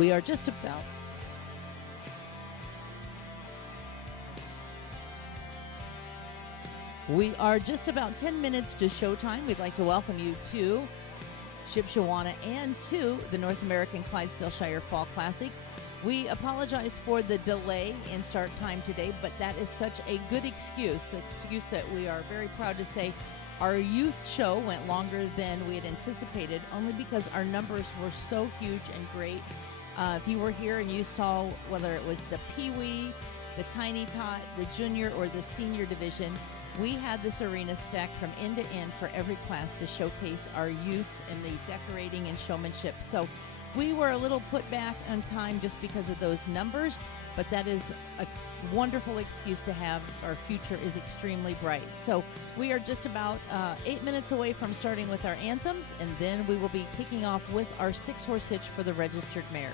We are just about We are just about 10 minutes to showtime. We'd like to welcome you to Shipshewana and to the North American Clydesdale Shire Fall Classic. We apologize for the delay in start time today, but that is such a good excuse that we are very proud to say our youth show went longer than we had anticipated, only because our numbers were so huge and great. If you were here and you saw whether it was the Pee-wee, the Tiny Tot, the Junior, or the Senior Division, we had this arena stacked from end to end for every class to showcase our youth and the decorating and showmanship. So we were a little put back on time just because of those numbers, but that is a wonderful excuse to have. Our future is extremely bright. So we are just about 8 minutes away from starting with our anthems, and then we will be kicking off with our 6-horse hitch for the registered mares.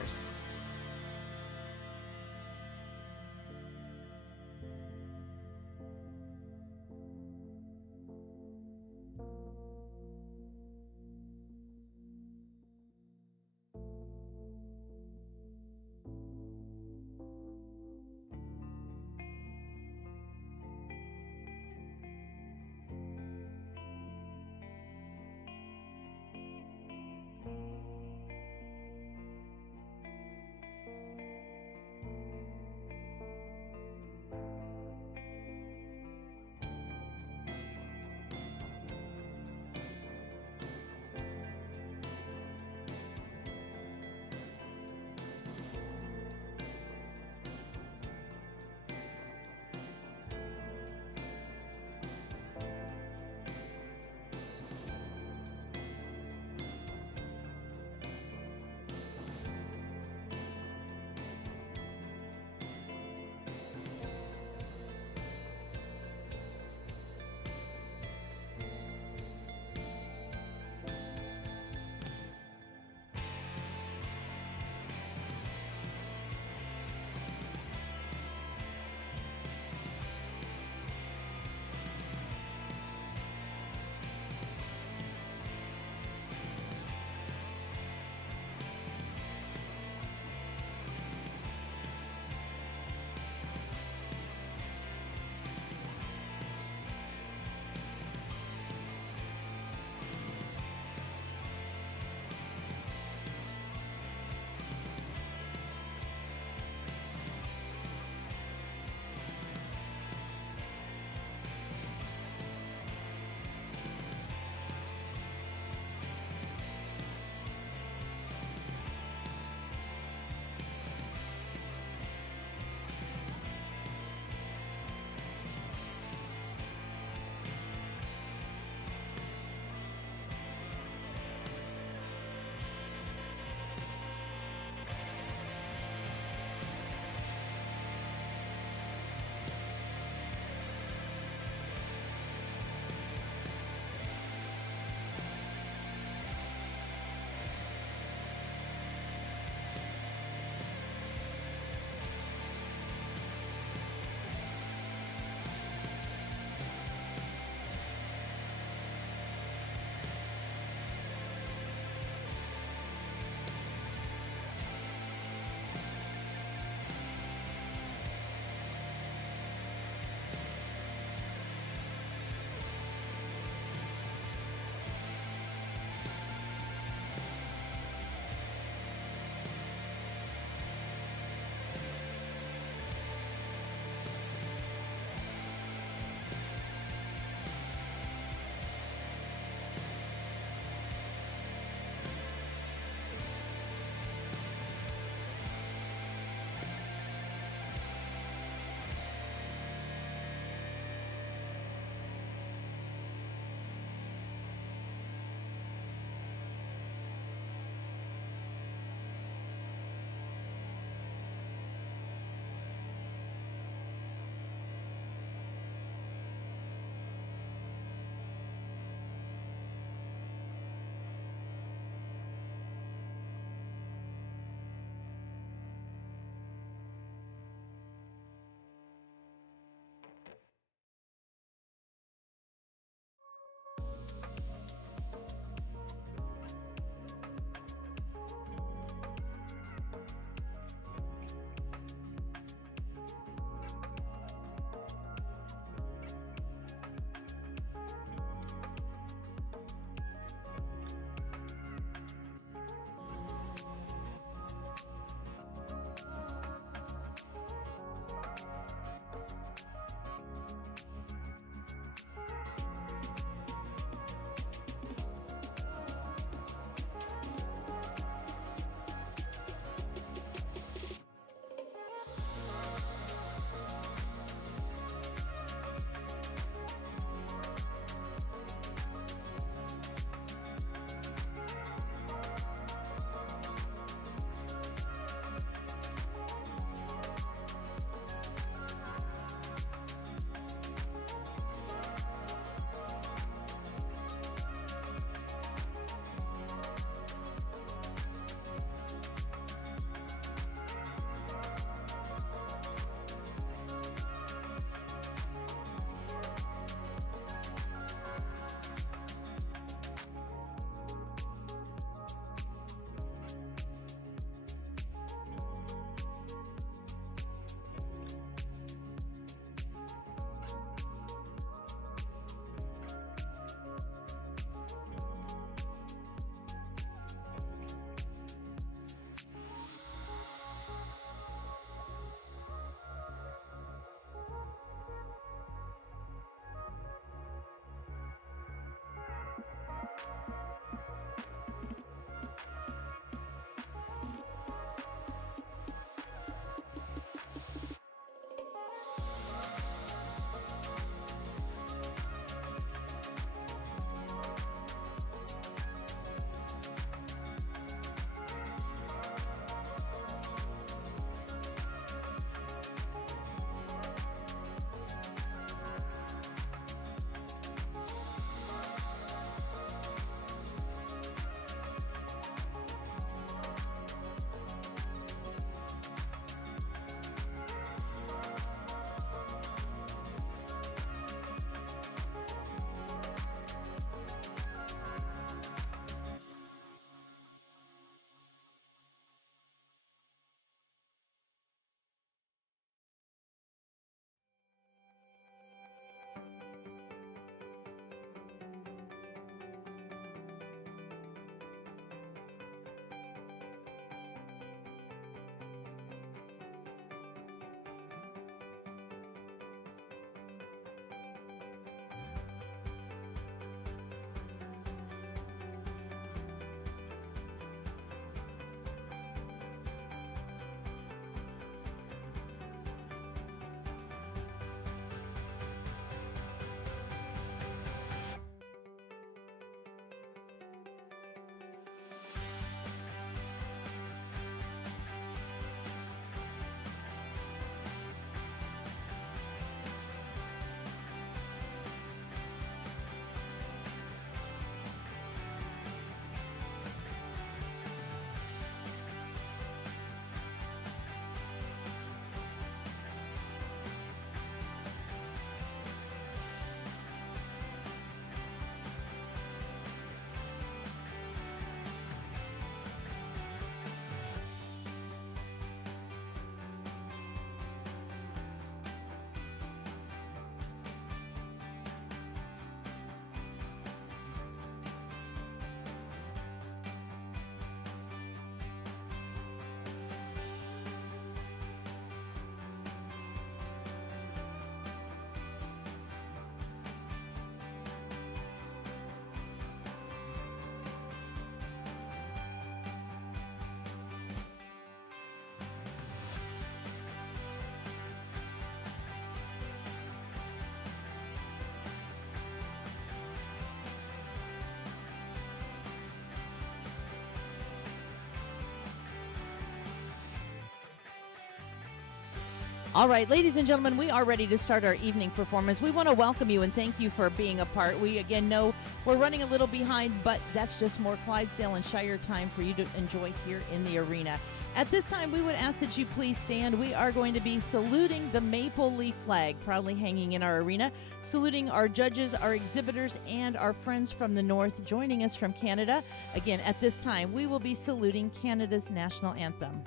All right, ladies and gentlemen, we are ready to start our evening performance. We want to welcome you and thank you for being a part. We, again, know we're running a little behind, but that's just more Clydesdale and Shire time for you to enjoy here in the arena. At this time, we would ask that you please stand. We are going to be saluting the maple leaf flag, proudly hanging in our arena, saluting our judges, our exhibitors, and our friends from the north joining us from Canada. Again, at this time, we will be saluting Canada's national anthem.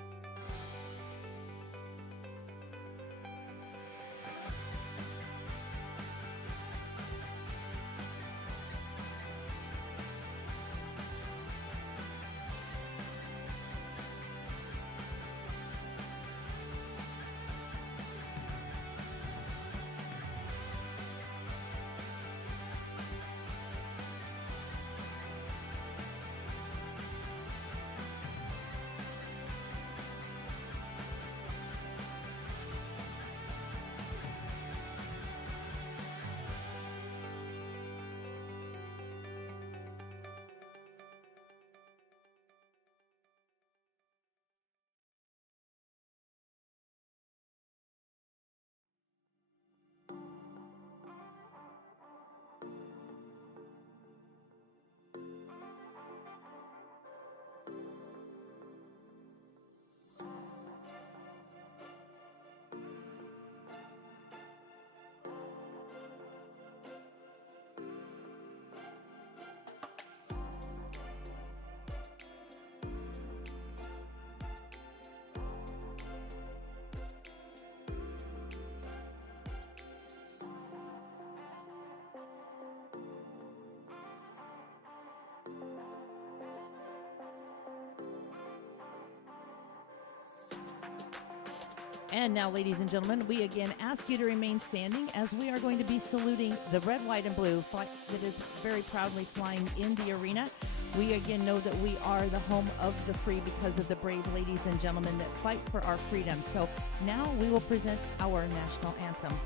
And now, ladies and gentlemen, we again ask you to remain standing as we are going to be saluting the red, white, and blue flag that is very proudly flying in the arena. We again know that we are the home of the free because of the brave ladies and gentlemen that fight for our freedom. So now we will present our national anthem.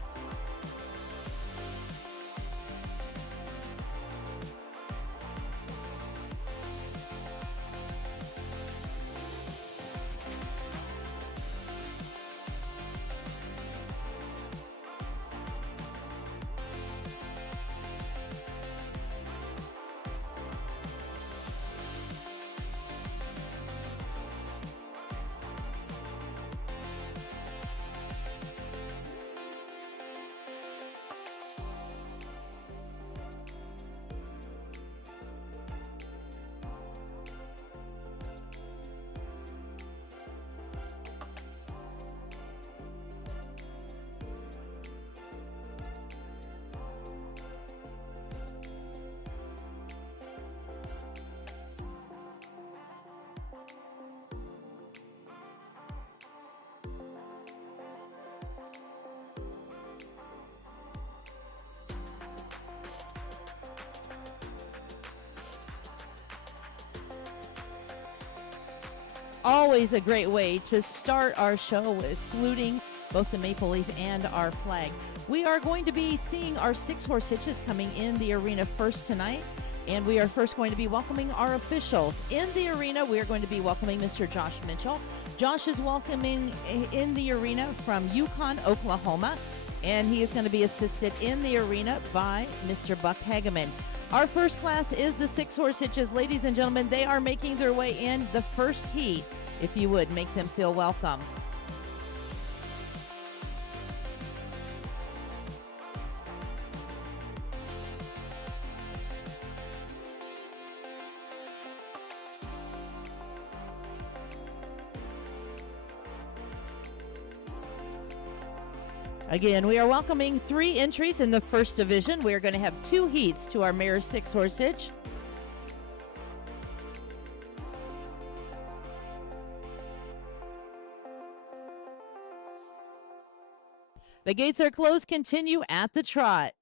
Always a great way to start our show with saluting both the maple leaf and our flag. We are going to be seeing our 6-horse hitches coming in the arena first tonight, and we are first going to be welcoming our officials. In the arena, we are going to be welcoming Mr. Josh Mitchell. Josh is welcoming in the arena from Yukon, Oklahoma, and he is going to be assisted in the arena by Mr. Buck Hageman. Our first class is the 6-horse hitches. Ladies and gentlemen, they are making their way in the first heat. If you would, make them feel welcome. Again, we are welcoming 3 entries in the first division. We are going to have 2 heats to our mare's 6-horse hitch. The gates are closed. Continue at the trot.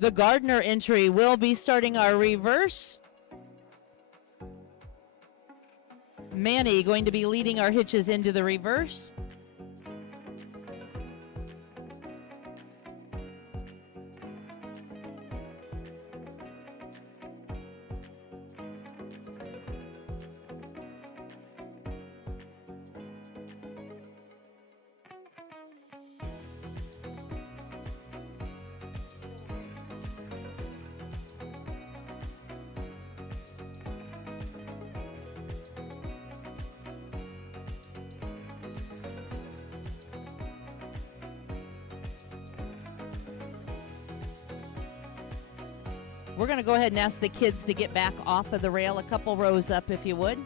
The Gardner entry will be starting our reverse. Manny going to be leading our hitches into the reverse. We're going to go ahead and ask the kids to get back off of the rail a couple rows up, if you would.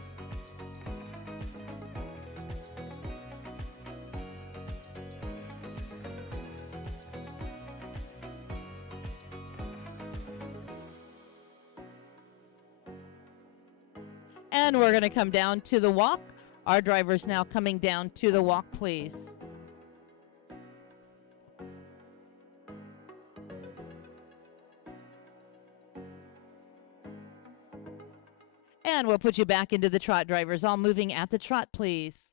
And we're going to come down to the walk. Our driver's now coming down to the walk, please. And we'll put you back into the trot, drivers. All moving at the trot, please.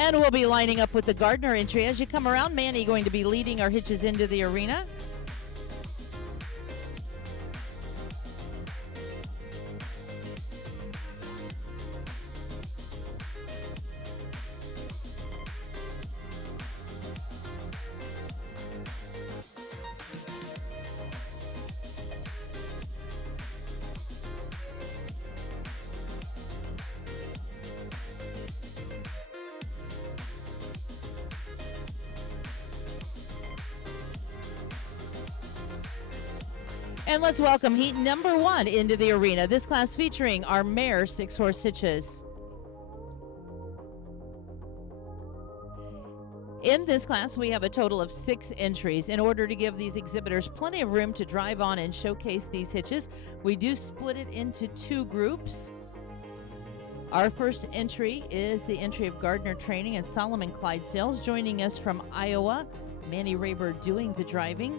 And we'll be lining up with the Gardner entry. As you come around, Manny going to be leading our hitches into the arena. And let's welcome heat number 1 into the arena. This class featuring our mare 6-horse hitches. In this class, we have a total of 6 entries. In order to give these exhibitors plenty of room to drive on and showcase these hitches, we do split it into 2 groups. Our first entry is the entry of Gardner Training and Solomon Clydesdales. Joining us from Iowa, Manny Raber doing the driving.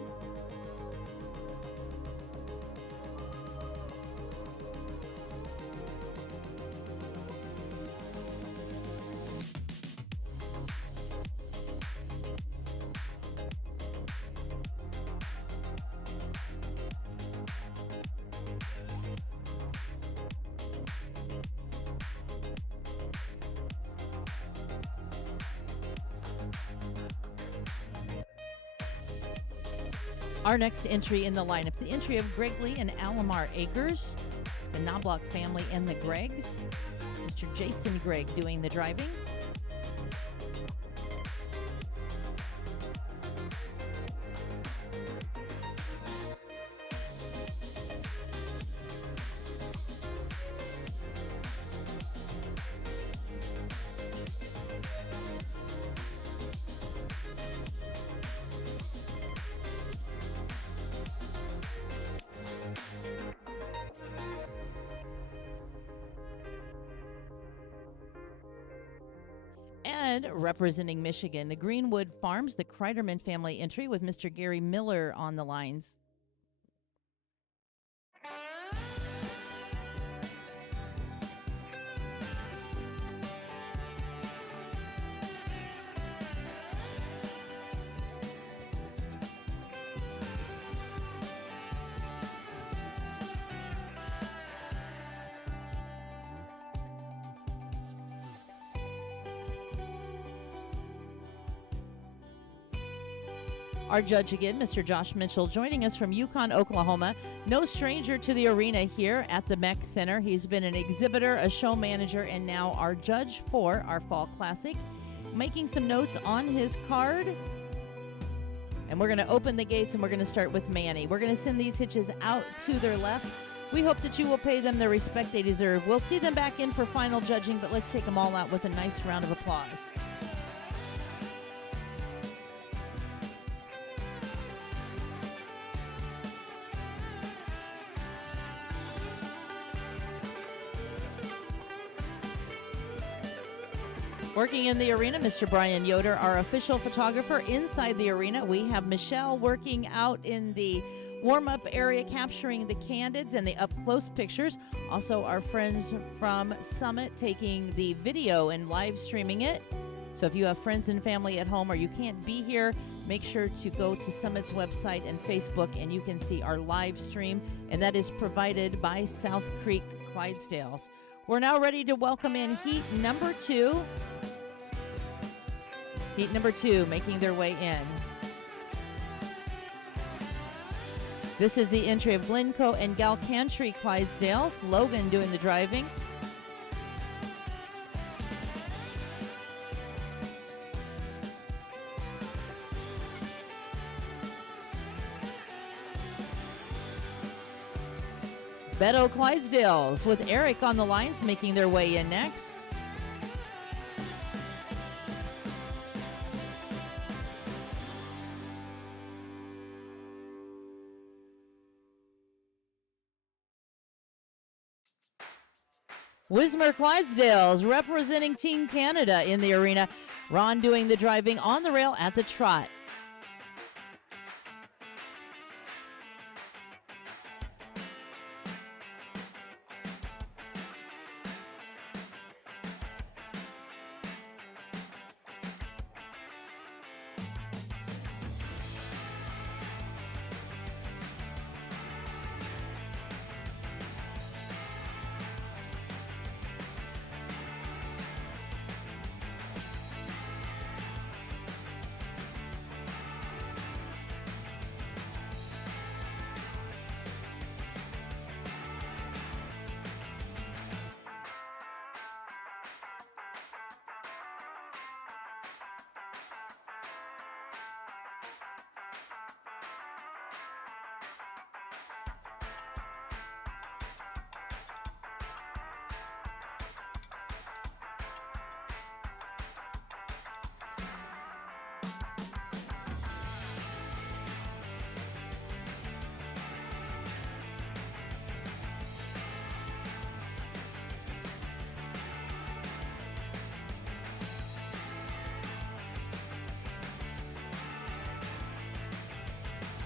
Our next entry in the lineup, the entry of Gregley and Alomar Acres, the Knobloch family and the Greggs. Mr. Jason Gregg doing the driving. And representing Michigan, the Greenwood Farms, the Kreiderman family entry with Mr. Gary Miller on the lines. Our judge again, Mr. Josh Mitchell, joining us from Yukon, Oklahoma. No stranger to the arena here at the MEC Center. He's been an exhibitor, a show manager, and now our judge for our Fall Classic. Making some notes on his card. And we're going to open the gates and we're going to start with Manny. We're going to send these hitches out to their left. We hope that you will pay them the respect they deserve. We'll see them back in for final judging, but let's take them all out with a nice round of applause. Working in the arena, Mr. Brian Yoder, our official photographer. Inside the arena, we have Michelle working out in the warm-up area, capturing the candids and the up-close pictures. Also, our friends from Summit taking the video and live streaming it. So if you have friends and family at home or you can't be here, make sure to go to Summit's website and Facebook and you can see our live stream. And that is provided by South Creek Clydesdales. We're now ready to welcome in heat number 2. Heat number 2 making their way in. This is the entry of Glencoe and Galcantry Clydesdales. Logan doing the driving. Beto Clydesdales with Eric on the lines making their way in next. Wismer Clydesdales representing Team Canada in the arena. Ron doing the driving on the rail at the trot.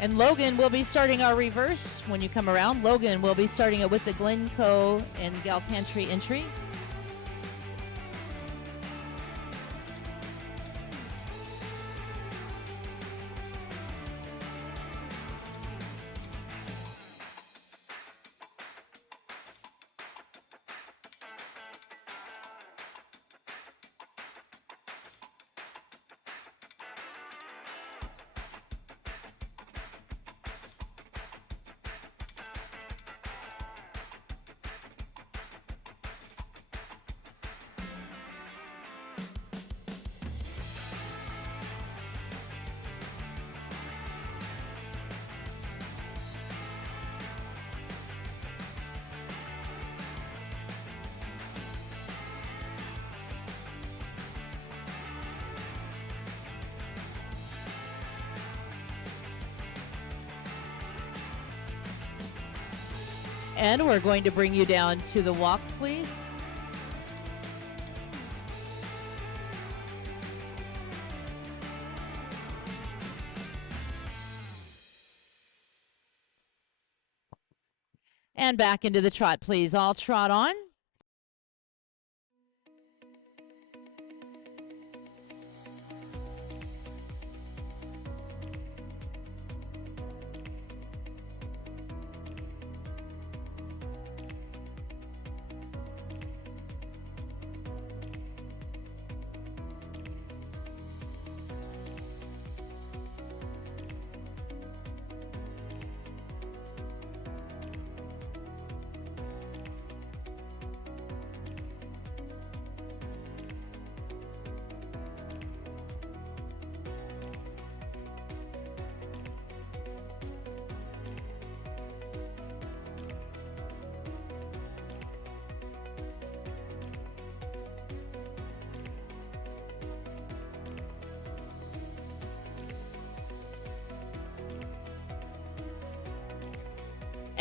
And Logan will be starting our reverse when you come around. Logan will be starting it with the Glencoe and Galcantry entry. And we're going to bring you down to the walk, please. And back into the trot, please. All trot on.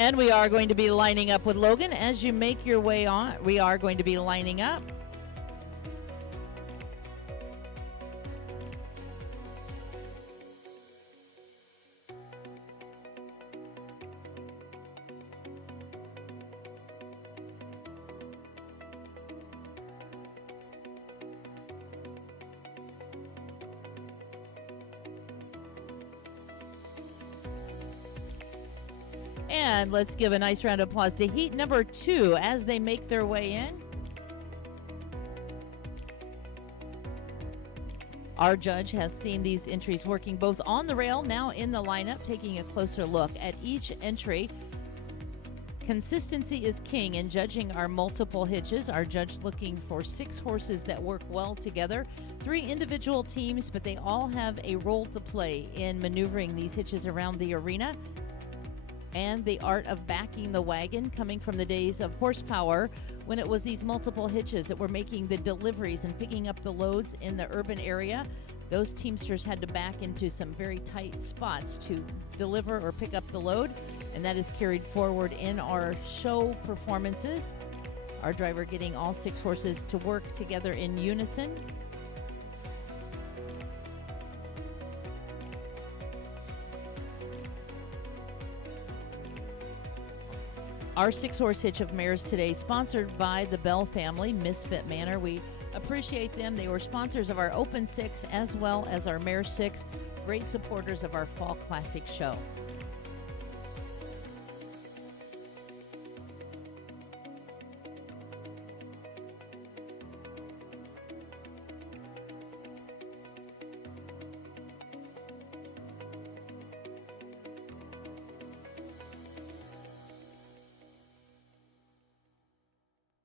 And we are going to be lining up with Logan. As you make your way on, we are going to be lining up. And let's give a nice round of applause to heat number 2 as they make their way in. Our judge has seen these entries working both on the rail, now in the lineup, taking a closer look at each entry. Consistency is king in judging our multiple hitches. Our judge looking for 6 horses that work well together. 3 individual teams, but they all have a role to play in maneuvering these hitches around the arena. And the art of backing the wagon, coming from the days of horsepower when it was these multiple hitches that were making the deliveries and picking up the loads in the urban area. Those teamsters had to back into some very tight spots to deliver or pick up the load, and that is carried forward in our show performances. Our driver getting all 6 horses to work together in unison. Our 6-horse hitch of mares today, sponsored by the Bell family, Misfit Manor. We appreciate them. They were sponsors of our Open 6 as well as our Mare 6. Great supporters of our Fall Classic show.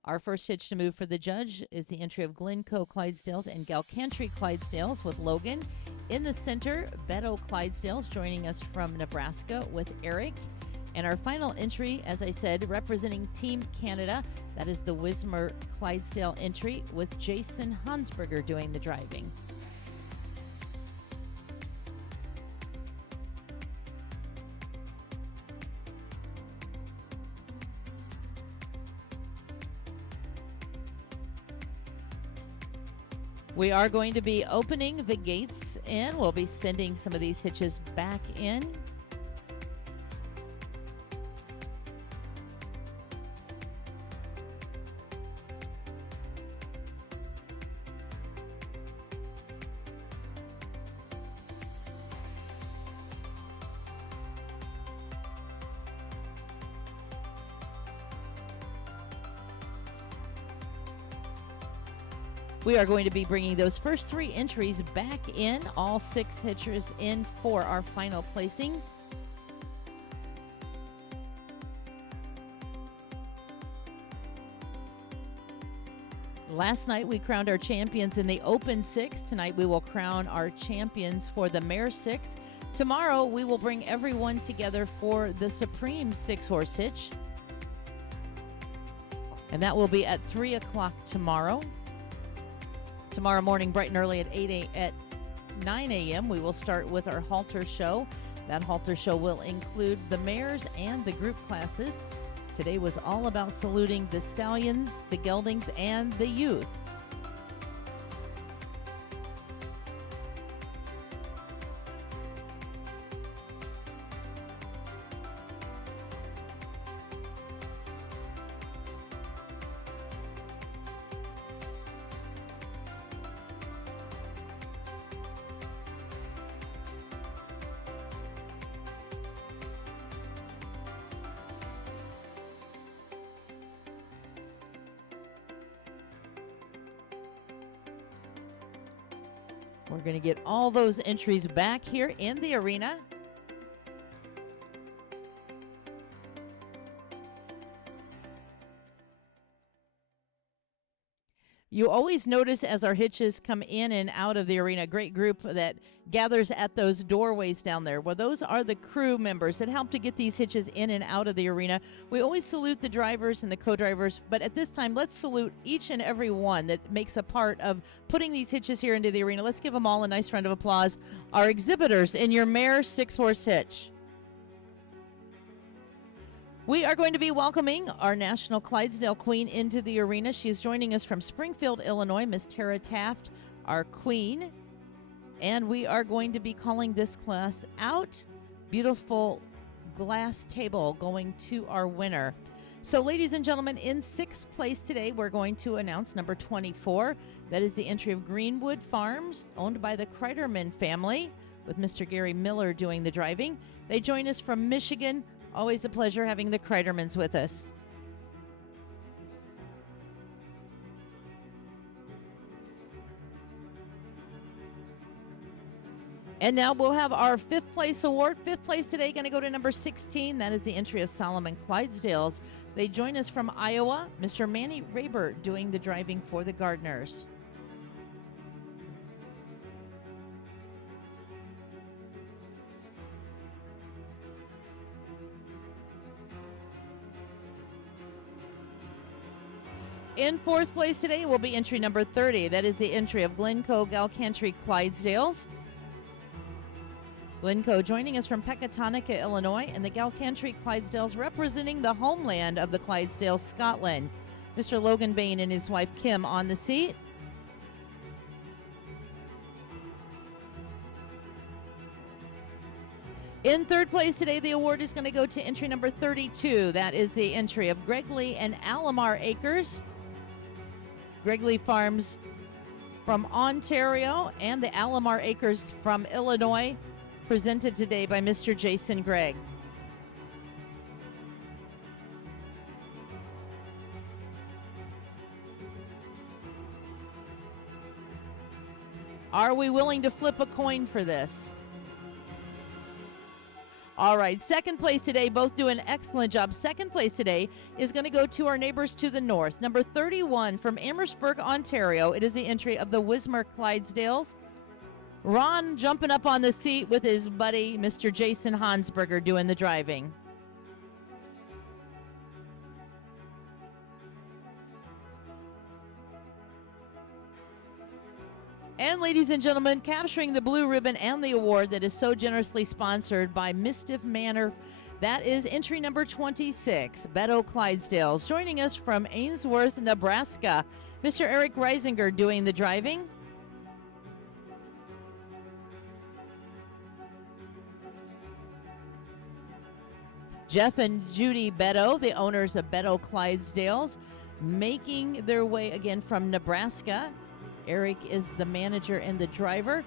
Our first hitch to move for the judge is the entry of Glencoe Clydesdales and Galcantry Clydesdales with Logan. In the center, Beto Clydesdales joining us from Nebraska with Eric. And our final entry, as I said, representing Team Canada, that is the Wismer Clydesdale entry with Jason Hansberger doing the driving. We are going to be opening the gates and we'll be sending some of these hitches back in. We are going to be bringing those first 3 entries back in, all 6 hitchers in for our final placings. Last night we crowned our champions in the Open 6. Tonight we will crown our champions for the Mare 6. Tomorrow we will bring everyone together for the Supreme 6-horse hitch. And that will be at 3 o'clock tomorrow. Tomorrow morning, bright and early at 9 a.m., we will start with our halter show. That halter show will include the mares and the group classes. Today was all about saluting the stallions, the geldings, and the youth. We're going to get all those entries back here in the arena. You always notice as our hitches come in and out of the arena, a great group that gathers at those doorways down there. Well, those are the crew members that help to get these hitches in and out of the arena. We always salute the drivers and the co-drivers, but at this time, let's salute each and every one that makes a part of putting these hitches here into the arena. Let's give them all a nice round of applause. Our exhibitors in your Mare 6-horse hitch. We are going to be welcoming our National Clydesdale Queen into the arena. She's joining us from Springfield, Illinois, Miss Tara Taft, our queen. And we are going to be calling this class out. Beautiful glass table going to our winner. So, ladies and gentlemen, in sixth place today, we're going to announce number 24. That is the entry of Greenwood Farms, owned by the Kreiderman family, with Mr. Gary Miller doing the driving. They join us from Michigan. Always a pleasure having the Kreidermans with us. And now we'll have our fifth place award. Fifth place today going to go to number 16. That is the entry of Solomon Clydesdales. They join us from Iowa. Mr. Manny Rabert doing the driving for the Gardeners. In fourth place today will be entry number 30. That is the entry of Glencoe Galcantry Clydesdales. Glencoe joining us from Pecatonica, Illinois, and the Galcantry Clydesdales representing the homeland of the Clydesdales, Scotland. Mr. Logan Bain and his wife Kim on the seat. In third place today, the award is going to go to entry number 32. That is the entry of Gregley and Alamar Acres. Gregley Farms from Ontario and the Alamar Acres from Illinois, presented today by Mr. Jason Gregg. Are we willing to flip a coin for this? All right, second place today, both do an excellent job. Second place today is going to go to our neighbors to the north. Number 31 from Amherstburg, Ontario. It is the entry of the Wismar Clydesdales. Ron jumping up on the seat with his buddy, Mr. Jason Hansberger, doing the driving. And ladies and gentlemen, capturing the blue ribbon and the award that is so generously sponsored by Mistiff Manor, that is entry number 26, Beto Clydesdales. Joining us from Ainsworth, Nebraska, Mr. Eric Reisinger doing the driving. Jeff and Judy Beto, the owners of Beto Clydesdales, making their way again from Nebraska. Eric is the manager and the driver.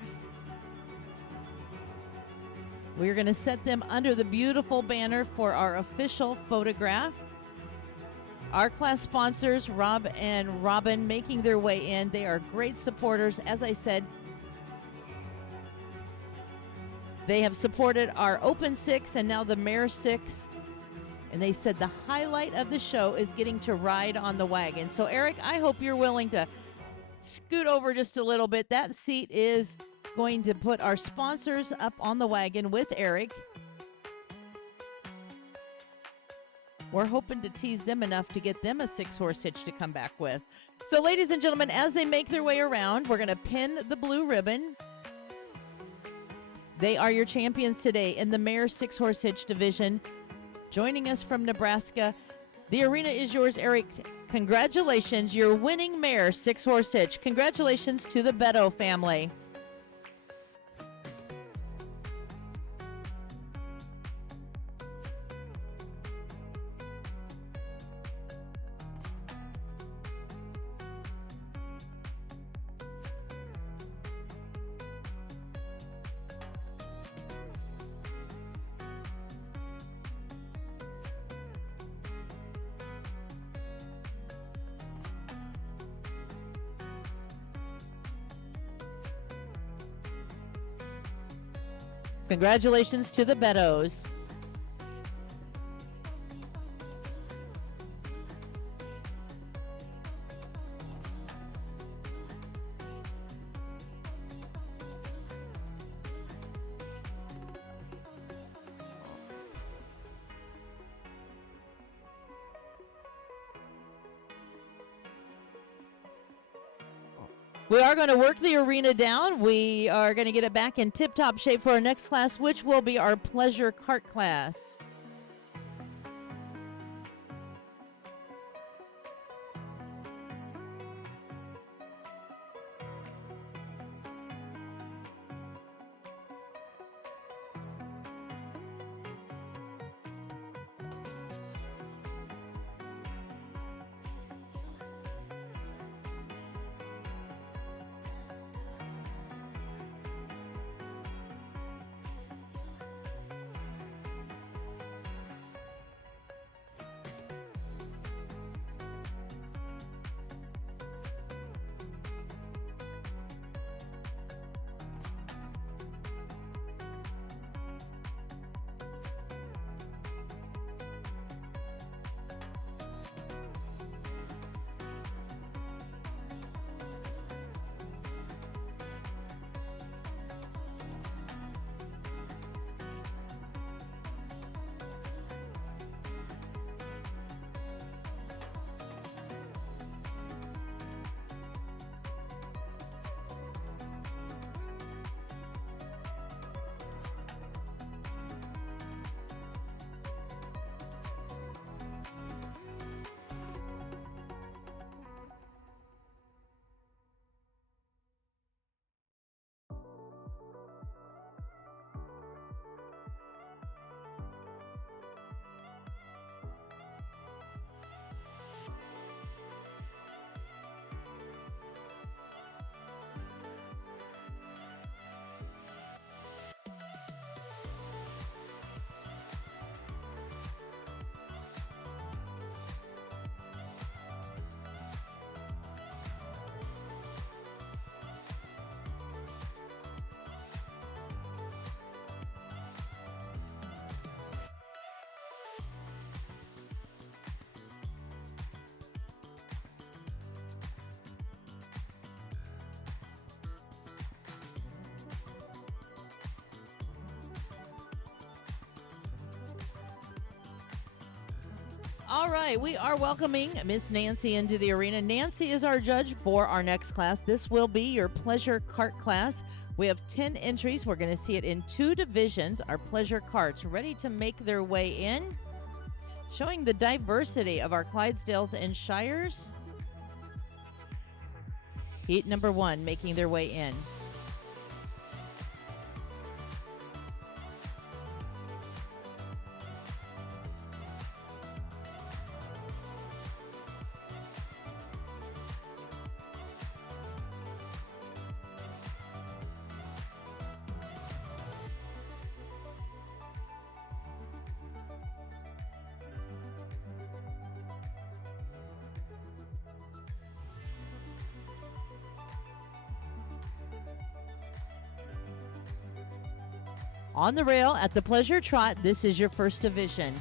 We're going to set them under the beautiful banner for our official photograph. Our class sponsors, Rob and Robin, making their way in. They are great supporters. As I said, they have supported our Open Six and now the Mare Six. And they said the highlight of the show is getting to ride on the wagon. So, Eric, I hope you're willing to scoot over just a little bit. That seat is going to put our sponsors up on the wagon with Eric. We're hoping to tease them enough to get them a 6-horse hitch to come back with. So, ladies and gentlemen, as they make their way around, we're going to pin the blue ribbon. They are your champions today in the Mare 6-horse hitch division. Joining us from Nebraska, the arena is yours, Eric. Congratulations, you're winning Mare 6-horse hitch. Congratulations to the Beto family. Congratulations to the Betos. We are going to work the arena down. We are going to get it back in tip-top shape for our next class, which will be our pleasure cart class. All right, we are welcoming Miss Nancy into the arena. Nancy is our judge for our next class. This will be your pleasure cart class. We have 10 entries. We're going to see it in 2 divisions. Our pleasure carts ready to make their way in, showing the diversity of our Clydesdales and Shires. Heat number 1 making their way in. On the rail at the Pleasure Trot, this is your first division.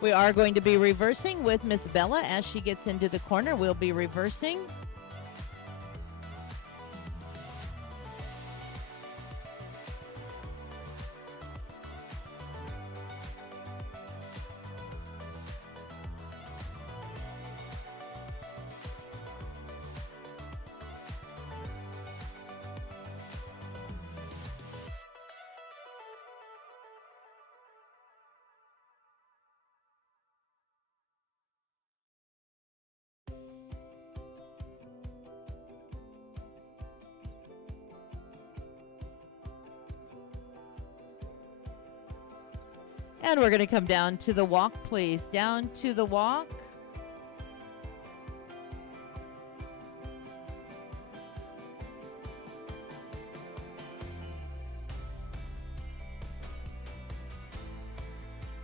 We are going to be reversing with Miss Bella as she gets into the corner. We'll be reversing. And we're going to come down to the walk, please. Down to the walk.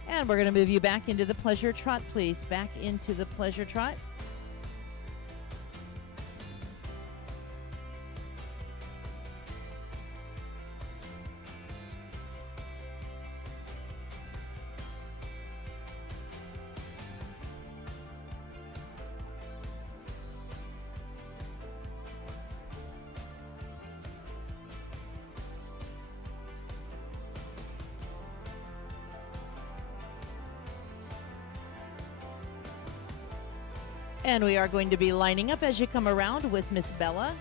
And we're going to move you back into the Pleasure Trot, please. Back into the Pleasure Trot. And we are going to be lining up as you come around with Miss Bella.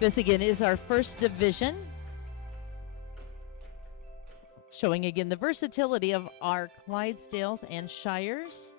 This again is our first division, showing again the versatility of our Clydesdales and Shires.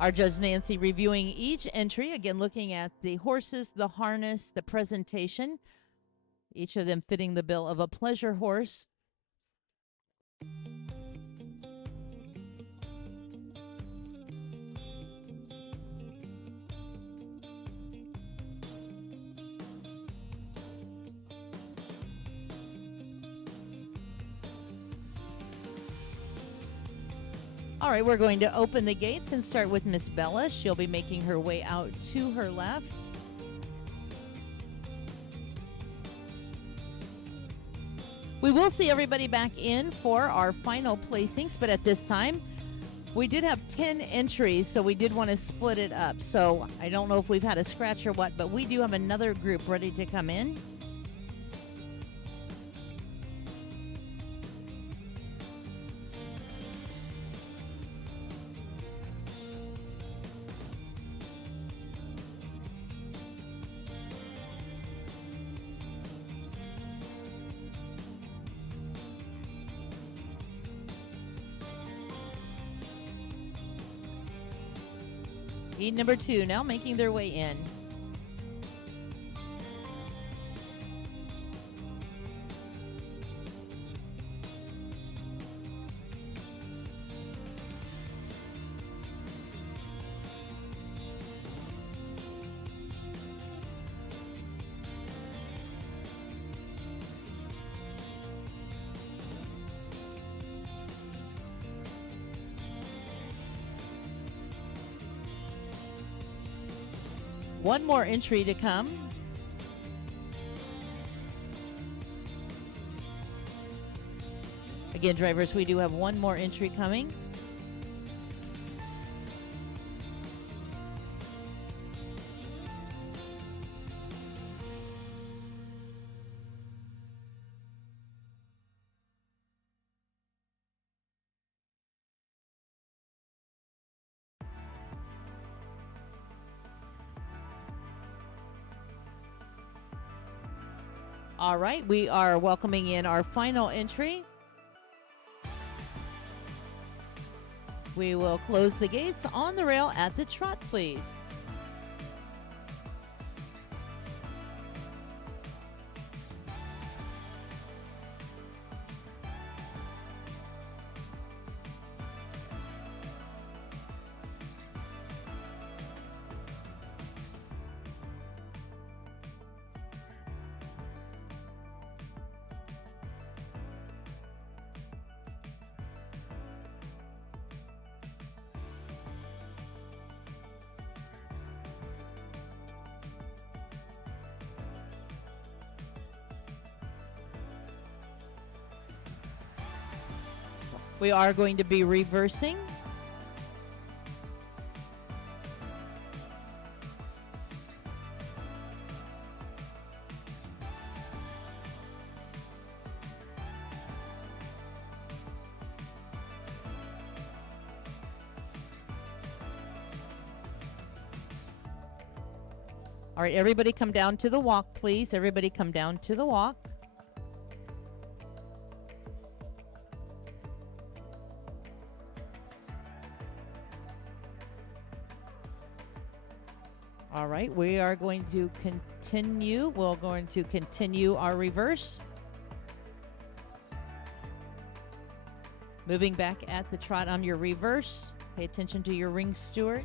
Our Judge Nancy reviewing each entry, again looking at the horses, the harness, the presentation, each of them fitting the bill of a pleasure horse. All right, we're going to open the gates and start with Miss Bella. She'll be making her way out to her left. We will see everybody back in for our final placings, but at this time, we did have 10 entries, so we did want to split it up. So I don't know if we've had a scratch or what, but we do have another group ready to come in. Heat number 2 now making their way in. One more entry to come. Again, drivers, we do have one more entry coming. All right, we are welcoming in our final entry. We will close the gates on the rail at the trot, please. We are going to be reversing. All right, everybody come down to the walk, please. Everybody come down to the walk. All right, we are going to continue. We're going to continue our reverse. Moving back at the trot on your reverse. Pay attention to your ring steward.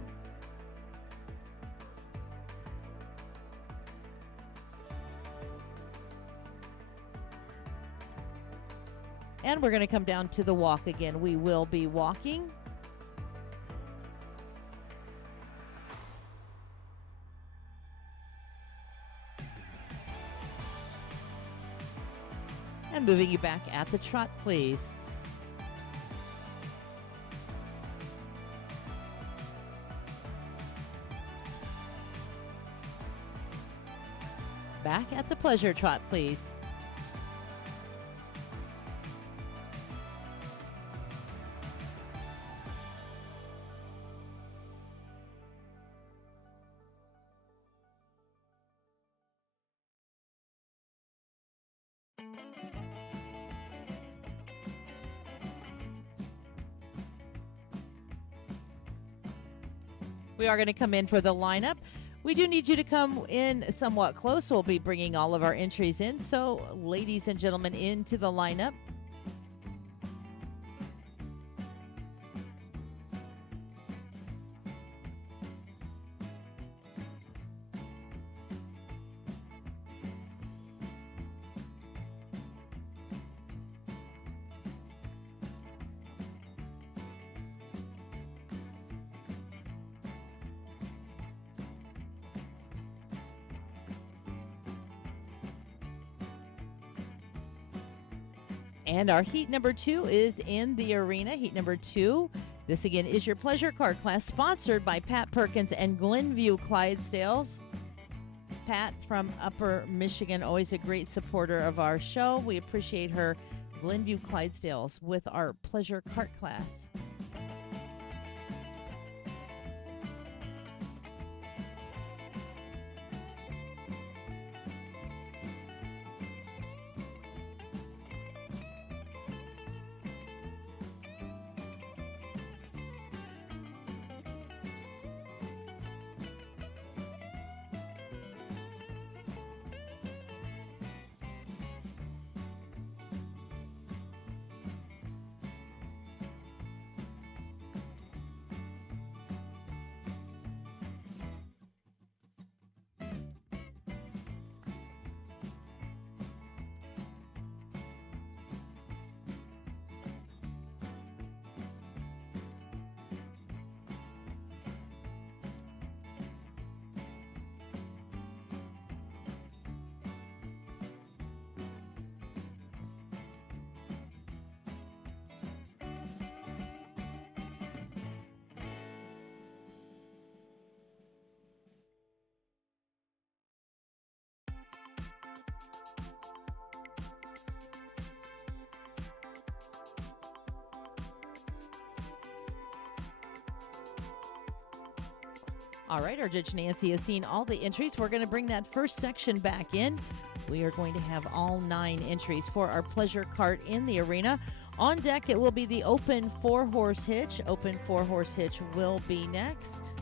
And we're going to come down to the walk again. We will be walking. And moving you back at the trot, please. Back at the pleasure trot, please. We are going to come in for the lineup. We do need you to come in somewhat close. We'll be bringing all of our entries in. So, ladies and gentlemen, into the lineup. And our heat number 2 is in the arena. Heat number 2. This again is your pleasure cart class, sponsored by Pat Perkins and Glenview Clydesdales. Pat from Upper Michigan, always a great supporter of our show. We appreciate her. Glenview Clydesdales with our pleasure cart class. All right, our Judge Nancy has seen all the entries. We're going to bring that first section back in. We are going to have all 9 entries for our pleasure cart in the arena. On deck, it will be the open 4-horse hitch. Open 4-horse hitch will be next.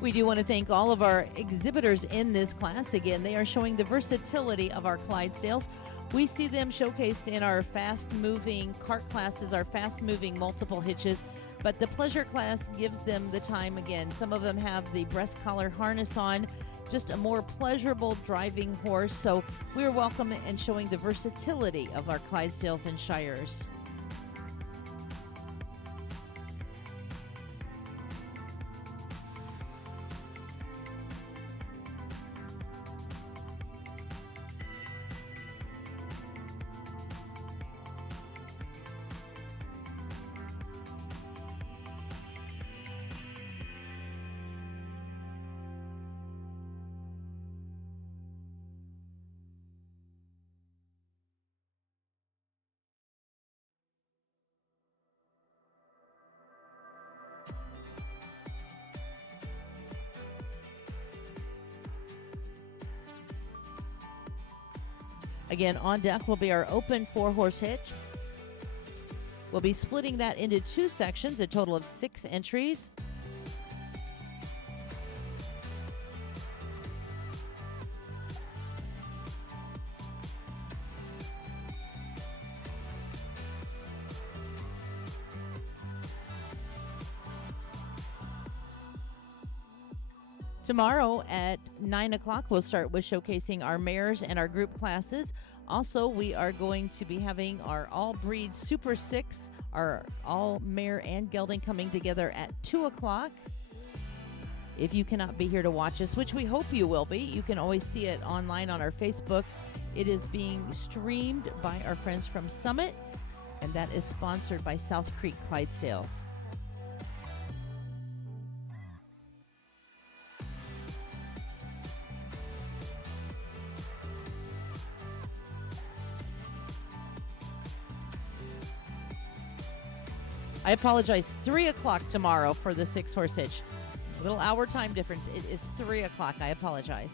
We do want to thank all of our exhibitors in this class. Again, they are showing the versatility of our Clydesdales. We see them showcased in our fast-moving cart classes, our fast-moving multiple hitches, but the pleasure class gives them the time again. Some of them have the breast collar harness on, just a more pleasurable driving horse. So we're welcoming and showing the versatility of our Clydesdales and Shires. Again, on deck will be our open 4-horse hitch. We'll be splitting that into 2 sections, a total of 6 entries. Tomorrow at 9 o'clock, we'll start with showcasing our mares and our group classes. Also, we are going to be having our all-breed Super 6, our all-mare and gelding coming together at 2 o'clock. If you cannot be here to watch us, which we hope you will be, you can always see it online on our Facebooks. It is being streamed by our friends from Summit, and that is sponsored by South Creek Clydesdales. I apologize, 3 o'clock tomorrow for the 6-horse hitch. Little hour time difference. It is 3 o'clock. I apologize.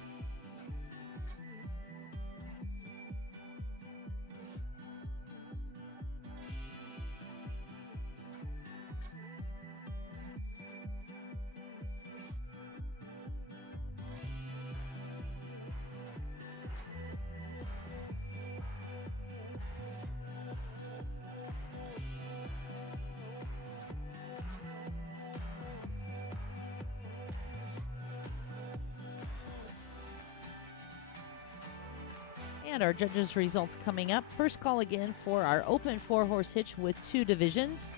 And our judges' results coming up. First call again for our open 4-horse hitch with 2 divisions.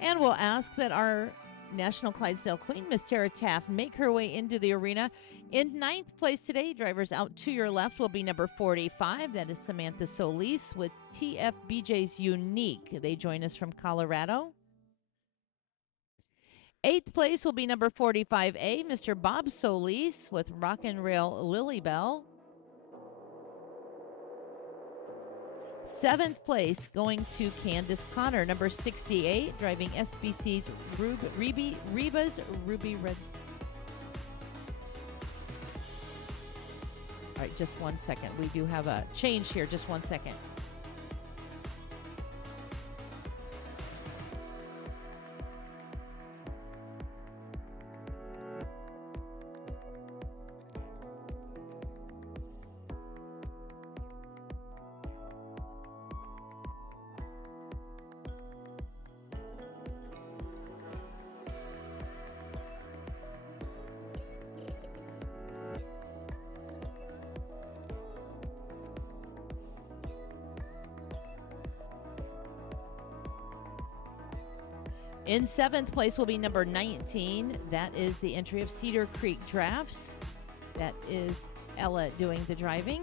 And we'll ask that our National Clydesdale Queen, Miss Tara Taft, make her way into the arena. In 9th place today, drivers out to your left will be number 45. That is Samantha Solis with TFBJ's Unique. They join us from Colorado. 8th place will be number 45A, Mr. Bob Solis with Rock and Rail Lilybell. 7th place going to Candace Connor, number 68, driving SBC's Reba's Ruby Red. All right, just 1 second. We do have a change here. Just 1 second. In 7th place will be number 19. That is the entry of Cedar Creek Drafts. That is Ella doing the driving.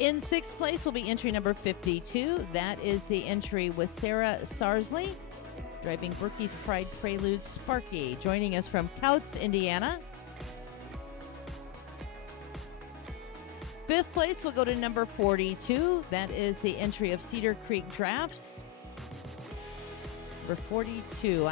In 6th place will be entry number 52. That is the entry with Sarah Sarsley, driving Berkey's Pride Prelude Sparky, joining us from Couts, Indiana. 5th place will go to number 42. That is the entry of Cedar Creek Drafts. Number 42.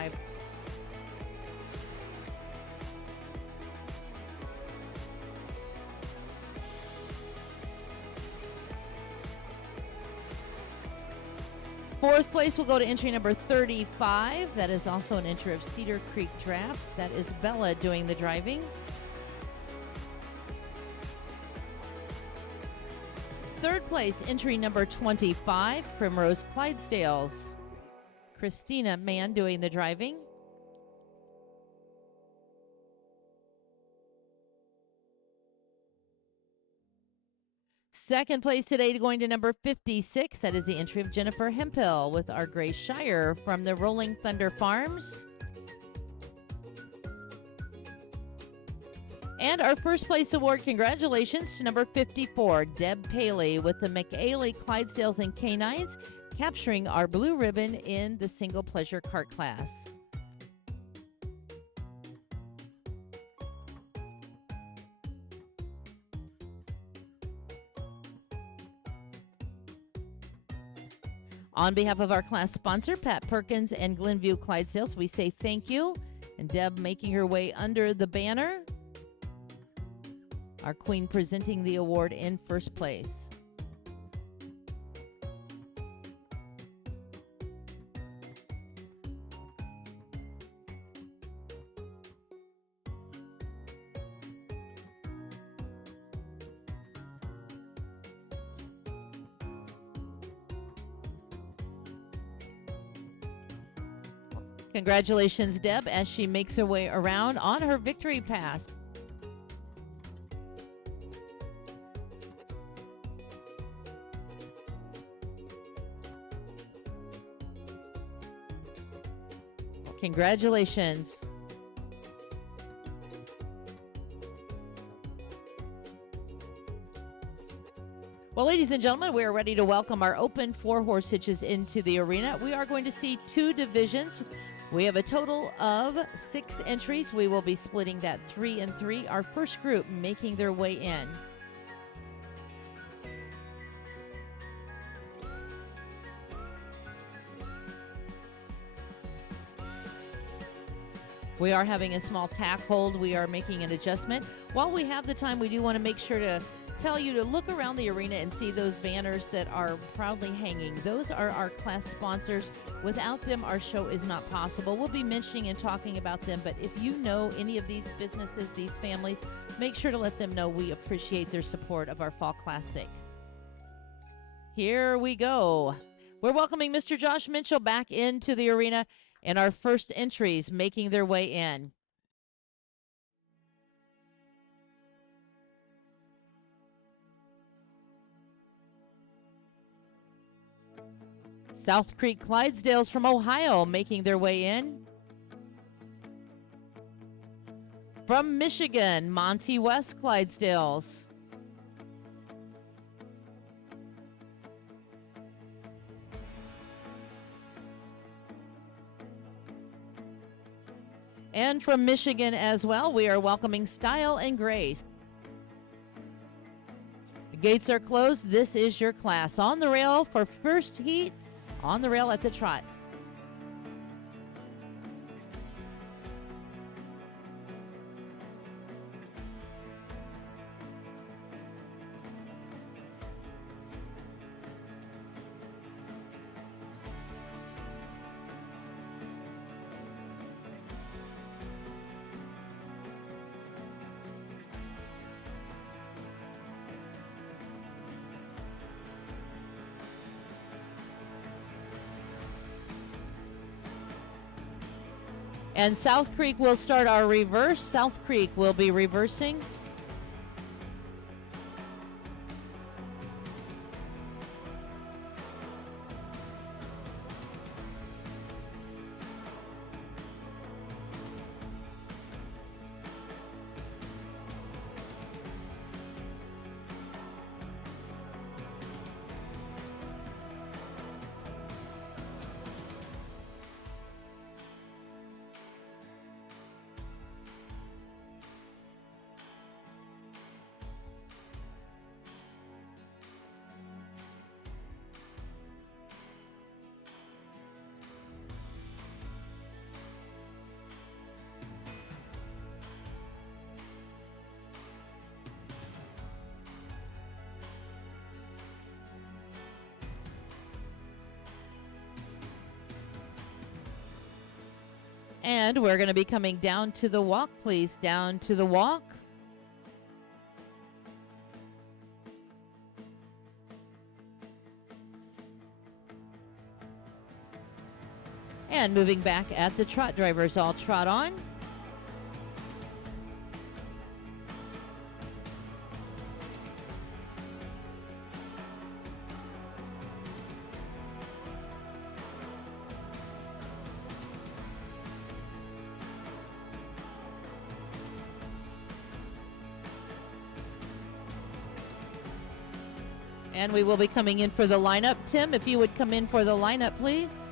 Fourth place will go to entry number 35. That is also an entry of Cedar Creek Drafts. That is Bella doing the driving. 3rd place, entry number 25, Primrose Clydesdales. Christina Mann doing the driving. 2nd place today going to number 56. That is the entry of Jennifer Hemphill with our gray Shire from the Rolling Thunder Farms. And our first place award, congratulations to number 54, Deb Paley with the McAley Clydesdales and Canines, capturing our blue ribbon in the single pleasure cart class. On behalf of our class sponsor, Pat Perkins and Glenview Clydesdales, we say thank you. And Deb making her way under the banner. Our queen presenting the award in first place. Congratulations, Deb, as she makes her way around on her victory pass. Congratulations. Well, ladies and gentlemen, we are ready to welcome our open 4-horse hitches into the arena. We are going to see 2 divisions. We have a total of 6 entries. We will be splitting that 3 and 3. Our first group making their way in. We are having a small tack hold. We are making an adjustment. While we have the time, we do want to make sure to tell you to look around the arena and see those banners that are proudly hanging. Those are our class sponsors. Without them, our show is not possible. We'll be mentioning and talking about them, but if you know any of these businesses, these families, make sure to let them know we appreciate their support of our Fall Classic. Here we go. We're welcoming Mr. Josh Mitchell back into the arena, and our first entries making their way in. South Creek Clydesdales from Ohio making their way in. From Michigan, Monty West Clydesdales. And from Michigan as well, we are welcoming Style and Grace. The gates are closed. This is your class. On the rail for first heat, on the rail at the trot. And South Creek will start our reverse. South Creek will be reversing. And we're going to be coming down to the walk, please. Down to the walk. And moving back at the trot, drivers all trot on. And we will be coming in for the lineup. Tim, if you would come in for the lineup, please.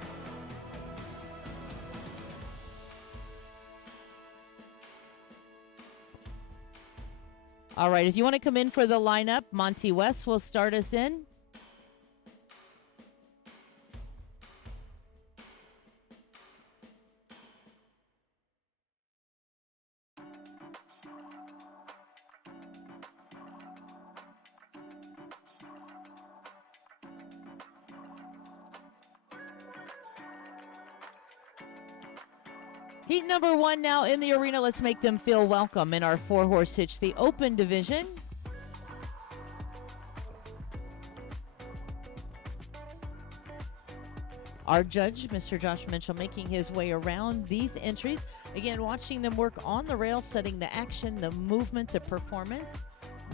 All right, if you want to come in for the lineup, Monty West will start us in. Heat number one now in the arena. Let's make them feel welcome in our four-horse hitch, the open division. Our judge, Mr. Josh Mitchell, making his way around these entries. Again, watching them work on the rail, studying the action, the movement, the performance.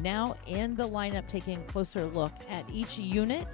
Now in the lineup, taking a closer look at each unit.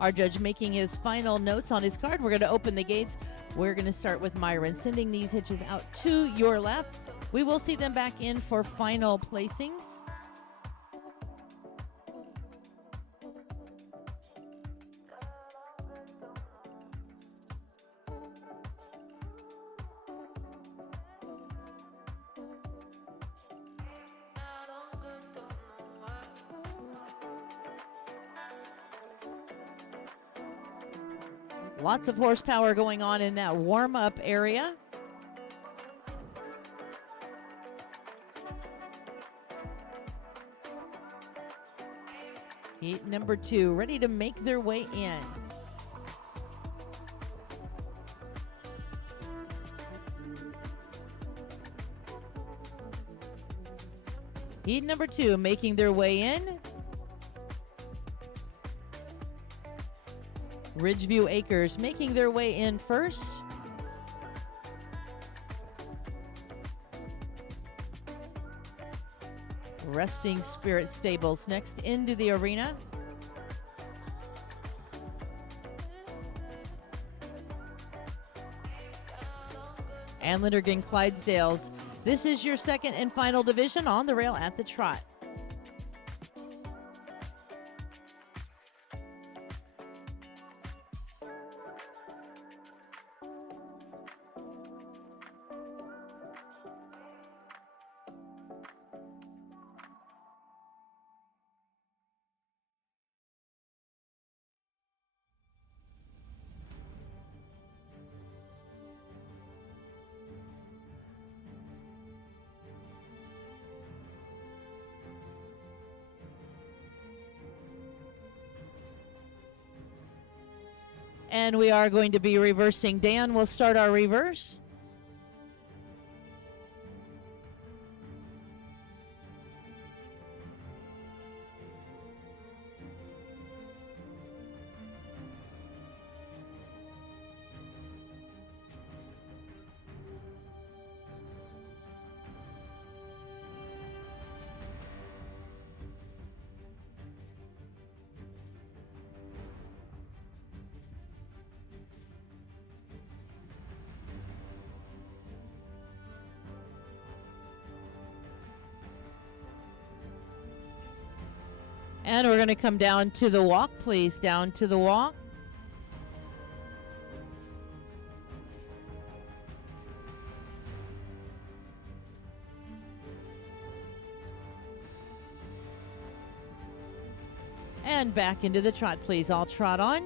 Our judge making his final notes on his card. We're going to open the gates. We're going to start with Myron, sending these hitches out to your left. We will see them back in for final placings. Lots of horsepower going on in that warm-up area. Heat number 2, ready to make their way in. Heat number 2 making their way in. Ridgeview Acres making their way in first. Resting Spirit Stables next into the arena. And Lindergan Clydesdales. This is your second and final division on the rail at the trot. And we are going to be reversing. Dan will start our reverse. And we're going to come down to the walk, please. Down to the walk. And back into the trot, please. All trot on.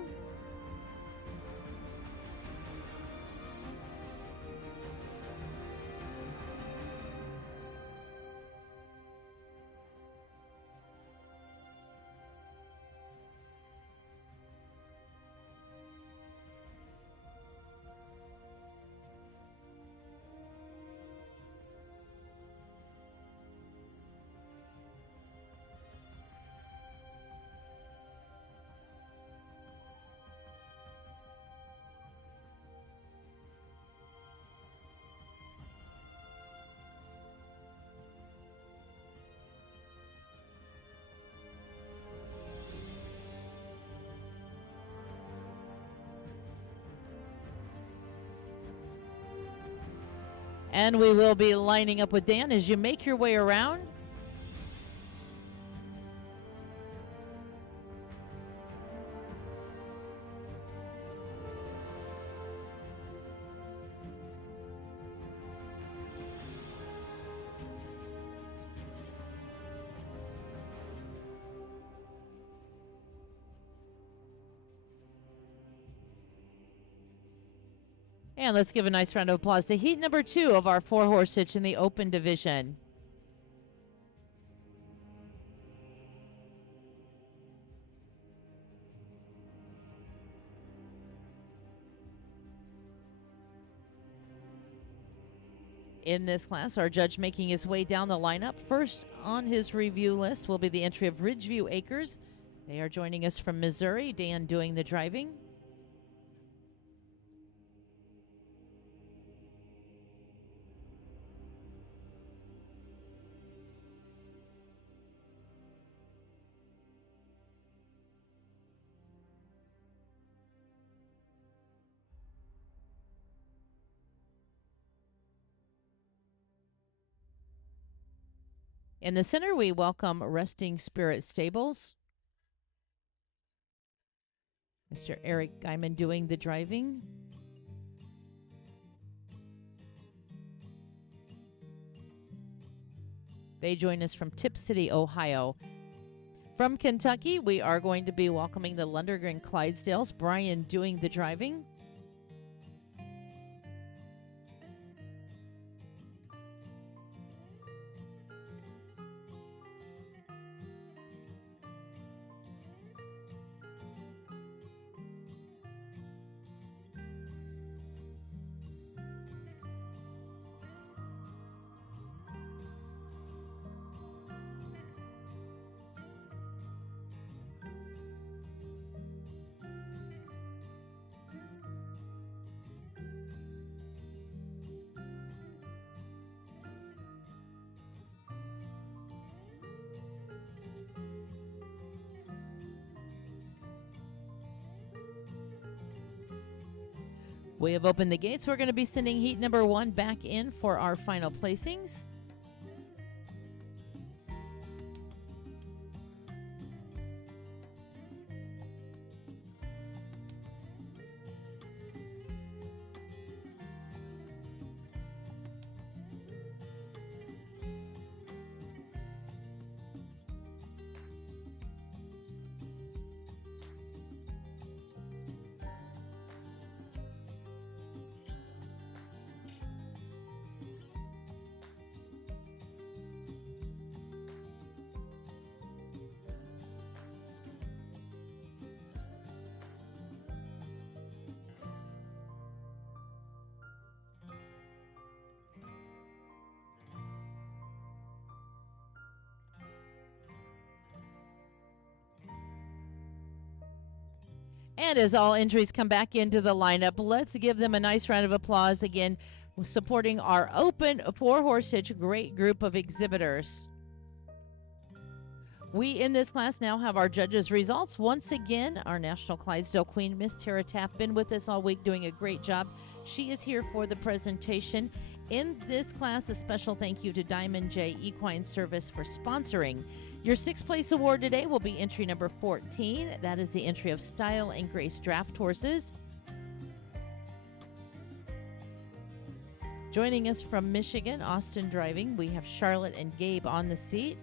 And we will be lining up with Dan as you make your way around. And let's give a nice round of applause to heat number 2 of our 4-horse hitch in the open division. In this class, our judge making his way down the lineup. First on his review list will be the entry of Ridgeview Acres. They are joining us from Missouri. Dan doing the driving. In the center, we welcome Resting Spirit Stables. Mr. Eric Guyman doing the driving. They join us from Tip City, Ohio. From Kentucky, we are going to be welcoming the Lundgren Clydesdales. Brian doing the driving. We have opened the gates. We're going to be sending heat number 1 back in for our final placings. And as all entries come back into the lineup, let's give them a nice round of applause again, supporting our open 4-horse hitch great group of exhibitors. We in this class now have our judges' results. Once again, our National Clydesdale Queen, Miss Tara Tapp, been with us all week doing a great job. She is here for the presentation. In this class, a special thank you to Diamond J Equine Service for sponsoring. Your 6th place award today will be entry number 14. That is the entry of Style and Grace Draft Horses. Joining us from Michigan, Austin driving, we have Charlotte and Gabe on the seat.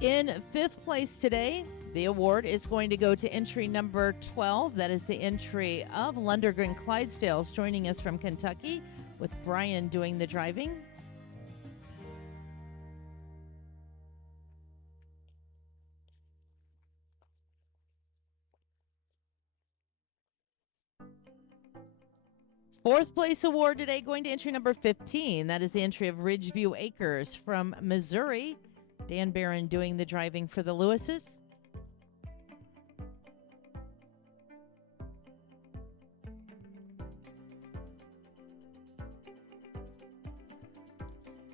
In 5th place today, the award is going to go to entry number 12. That is the entry of Lundgren Clydesdales, joining us from Kentucky, with Brian doing the driving. Fourth place award today going to entry number 15. That is the entry of Ridgeview Acres from Missouri. Dan Barron doing the driving for the Lewises.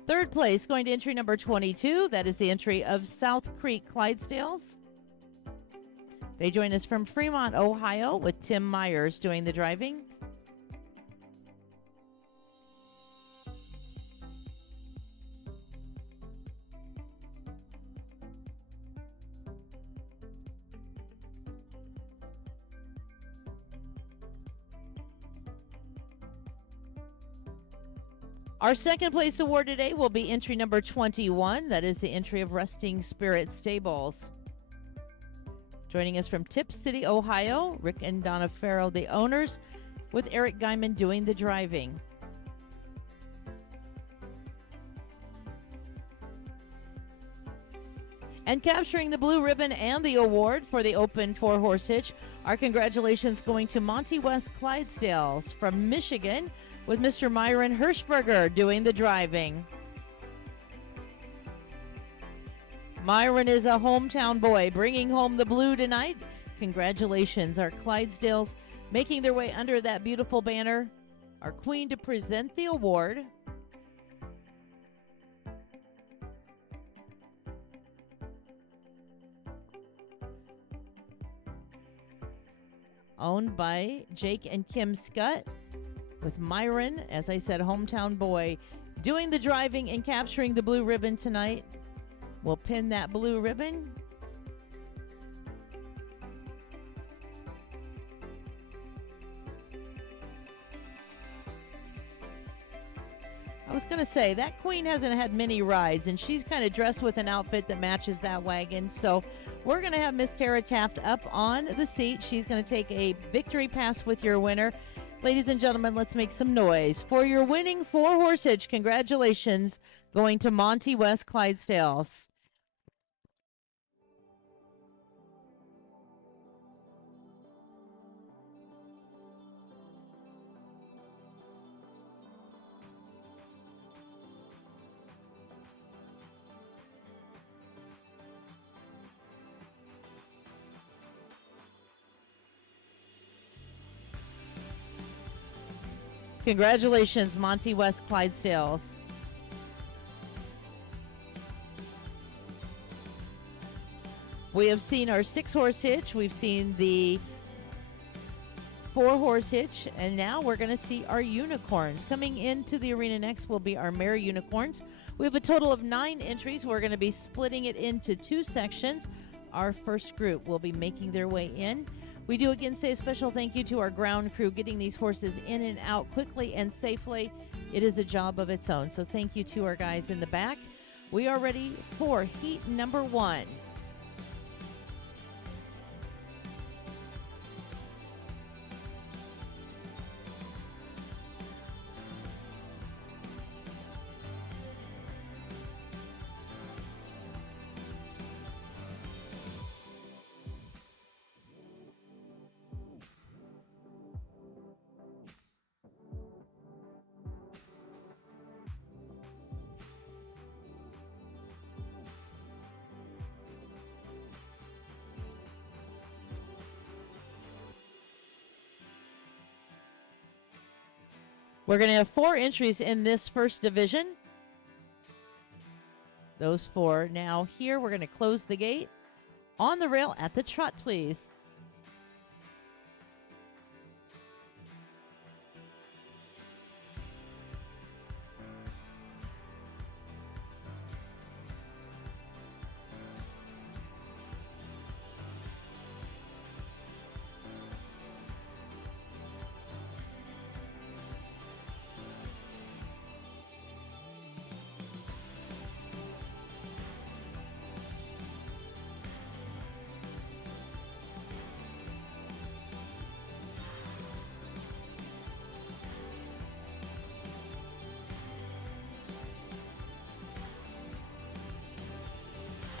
Third place going to entry number 22. That is the entry of South Creek Clydesdales. They join us from Fremont, Ohio, with Tim Myers doing the driving. Our second place award today will be entry number 21. That is the entry of Resting Spirit Stables. Joining us from Tip City, Ohio, Rick and Donna Farrell, the owners, with Eric Guyman doing the driving. And capturing the blue ribbon and the award for the open 4-horse hitch, our congratulations going to Monty West Clydesdales from Michigan, with Mr. Myron Hirschberger doing the driving. Myron is a hometown boy, bringing home the blue tonight. Congratulations, our Clydesdales making their way under that beautiful banner. Our queen to present the award. owned by Jake and Kim Scott, with Myron, as I said, hometown boy, doing the driving and capturing the blue ribbon tonight. We'll pin that blue ribbon. I was going to say, that queen hasn't had many rides, and she's kind of dressed with an outfit that matches that wagon. So we're going to have Miss Tara Taft up on the seat. She's going to take a victory pass with your winner. Ladies and gentlemen, let's make some noise for your winning 4-horse hitch. Congratulations, going to Monty West Clydesdales. Congratulations, Monty West Clydesdales. We have seen our 6-horse hitch. We've seen the 4-horse hitch. And now we're going to see our unicorns. Coming into the arena next will be our mare unicorns. We have a total of 9 entries. We're going to be splitting it into 2 sections. Our first group will be making their way in. We do again say a special thank you to our ground crew getting these horses in and out quickly and safely. It is a job of its own. So thank you to our guys in the back. We are ready for heat number 1. We're going to have 4 entries in this first division. Those 4. Now here we're going to close the gate. On the rail at the trot, please.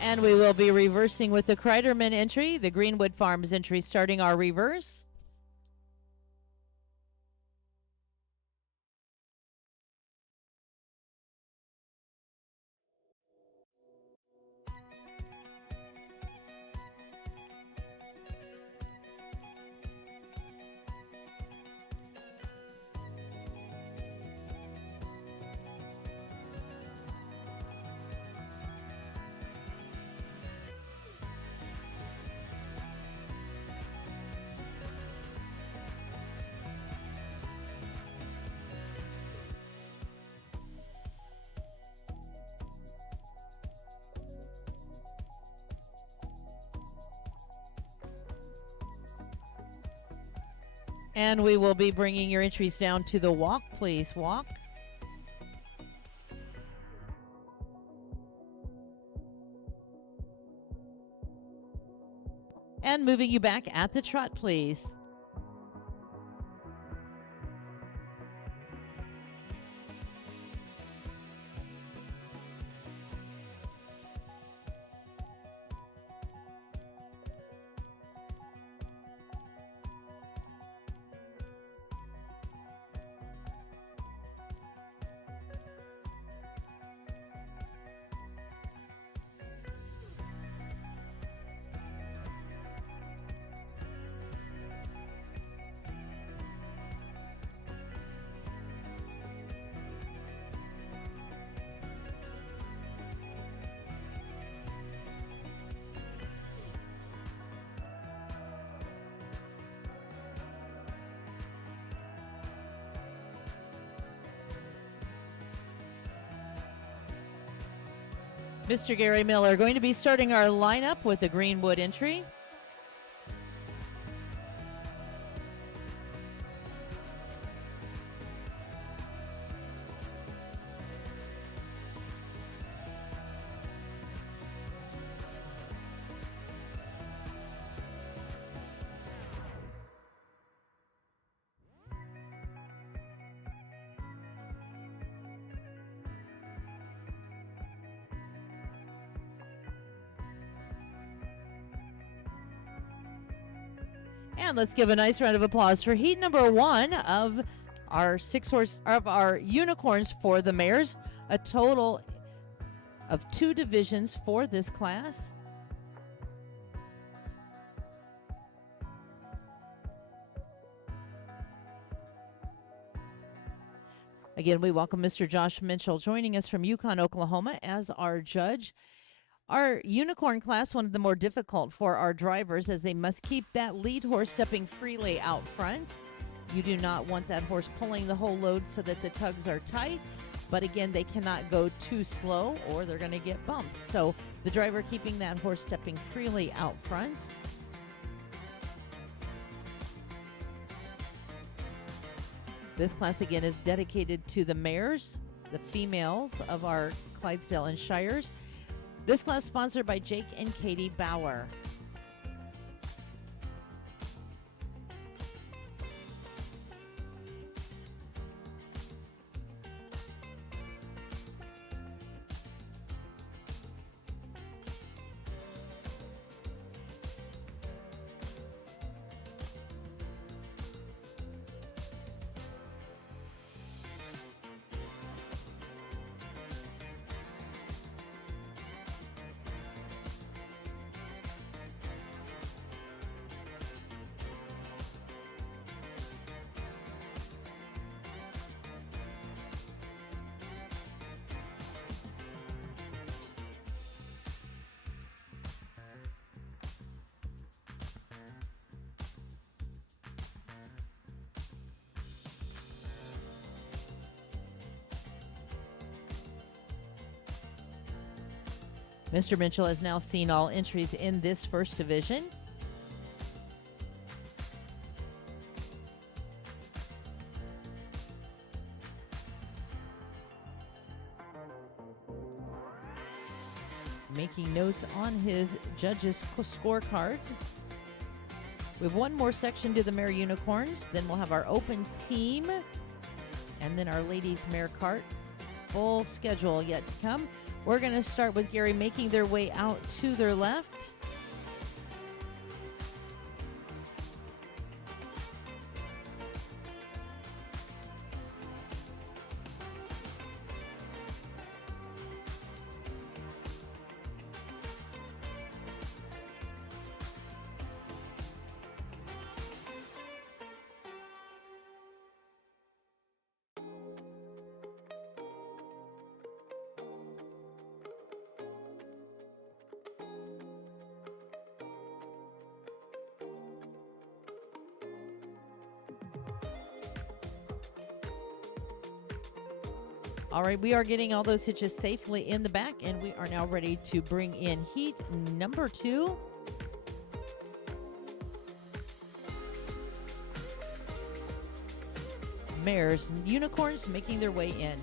And we will be reversing with the Kreiderman entry, the Greenwood Farms entry, starting our reverse. And we will be bringing your entries down to the walk. Please walk. And moving you back at the trot, please. Mr. Gary Miller going to be starting our lineup with the Greenwood entry. And let's give a nice round of applause for heat number 1 of our unicorns for the mares. A total of 2 divisions for this class. Again, we welcome Mr. Josh Mitchell joining us from Yukon, Oklahoma as our judge. Our unicorn class, one of the more difficult for our drivers, as they must keep that lead horse stepping freely out front. You do not want that horse pulling the whole load so that the tugs are tight. But again, they cannot go too slow or they're going to get bumped. So the driver keeping that horse stepping freely out front. This class again is dedicated to the mares, the females of our Clydesdale and Shires. This class sponsored by Jake and Katie Bauer. Mr. Mitchell has now seen all entries in this first division. Making notes on his judge's scorecard. We have one more section to the mare unicorns, then we'll have our open team, and then our ladies mare cart. Full schedule yet to come. We're going to start with Gary making their way out to their left. All right, we are getting all those hitches safely in the back, and we are now ready to bring in heat number 2. Mares and unicorns making their way in.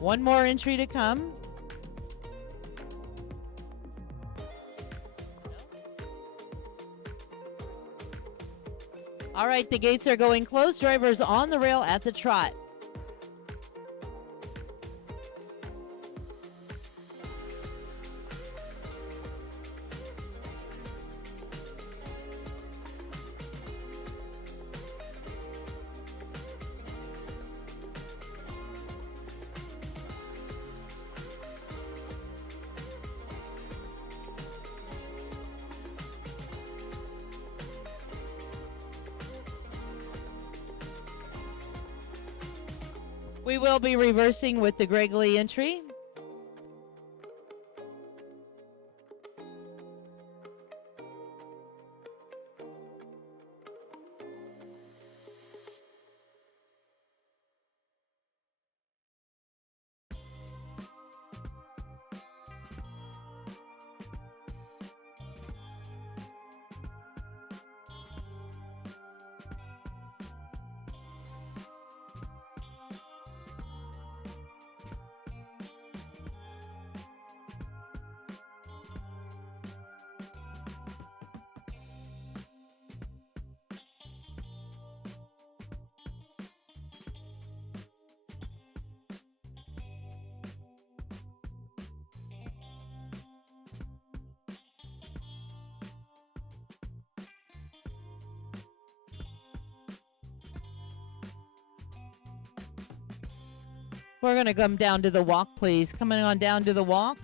One more entry to come. All right, the gates are going closed. Drivers on the rail at the trot. We will be reversing with the Greg Lee entry. We're going to come down to the walk, please. Coming on down to the walk.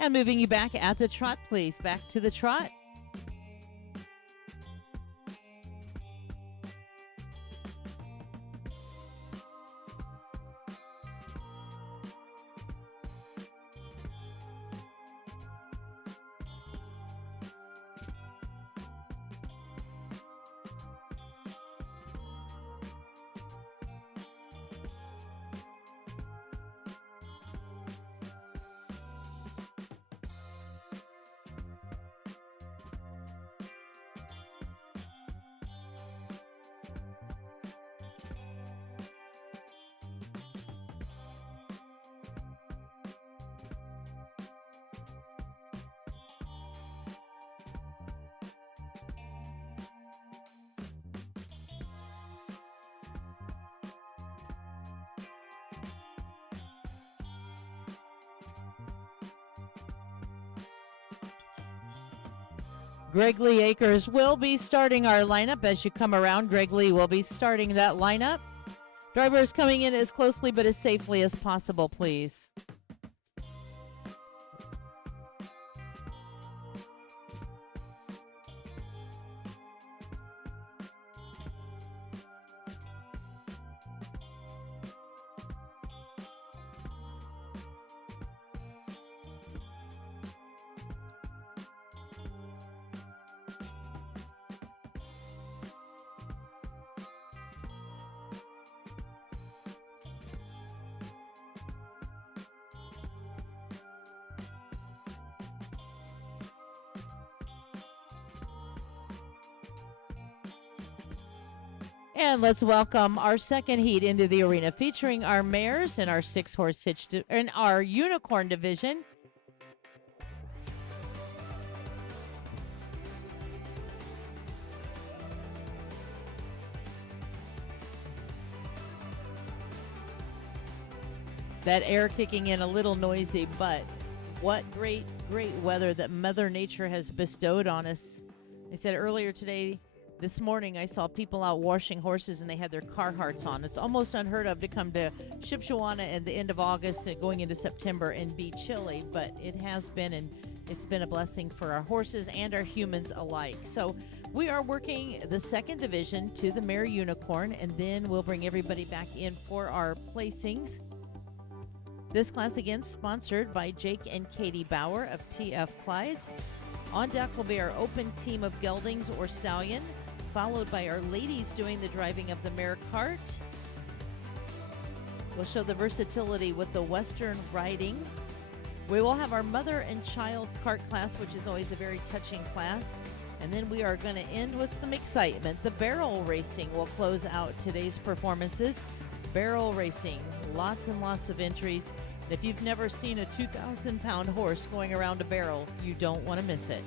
And moving you back at the trot, please. Back to the trot. Greg Lee Acres will be starting our lineup as you come around. Greg Lee will be starting that lineup. Drivers coming in as closely but as safely as possible, please. And let's welcome our second heat into the arena, featuring our mares and our 6-horse hitch and our unicorn division. That air kicking in a little noisy, but what great weather that Mother Nature has bestowed on us. I said earlier today, this morning, I saw people out washing horses and they had their Carhartts on. It's almost unheard of to come to Shipshewana at the end of August and going into September and be chilly, but it has been, and it's been a blessing for our horses and our humans alike. So we are working the second division to the mare unicorn, and then we'll bring everybody back in for our placings. This class again sponsored by Jake and Katie Bauer of TF Clyde's. On deck will be our open team of geldings or stallion, followed by our ladies doing the driving of the mare cart. We'll show the versatility with the Western riding. We will have our mother and child cart class, which is always a very touching class. And then we are going to end with some excitement. The barrel racing will close out today's performances. Barrel racing, lots and lots of entries. If you've never seen a 2,000-pound horse going around a barrel, you don't want to miss it.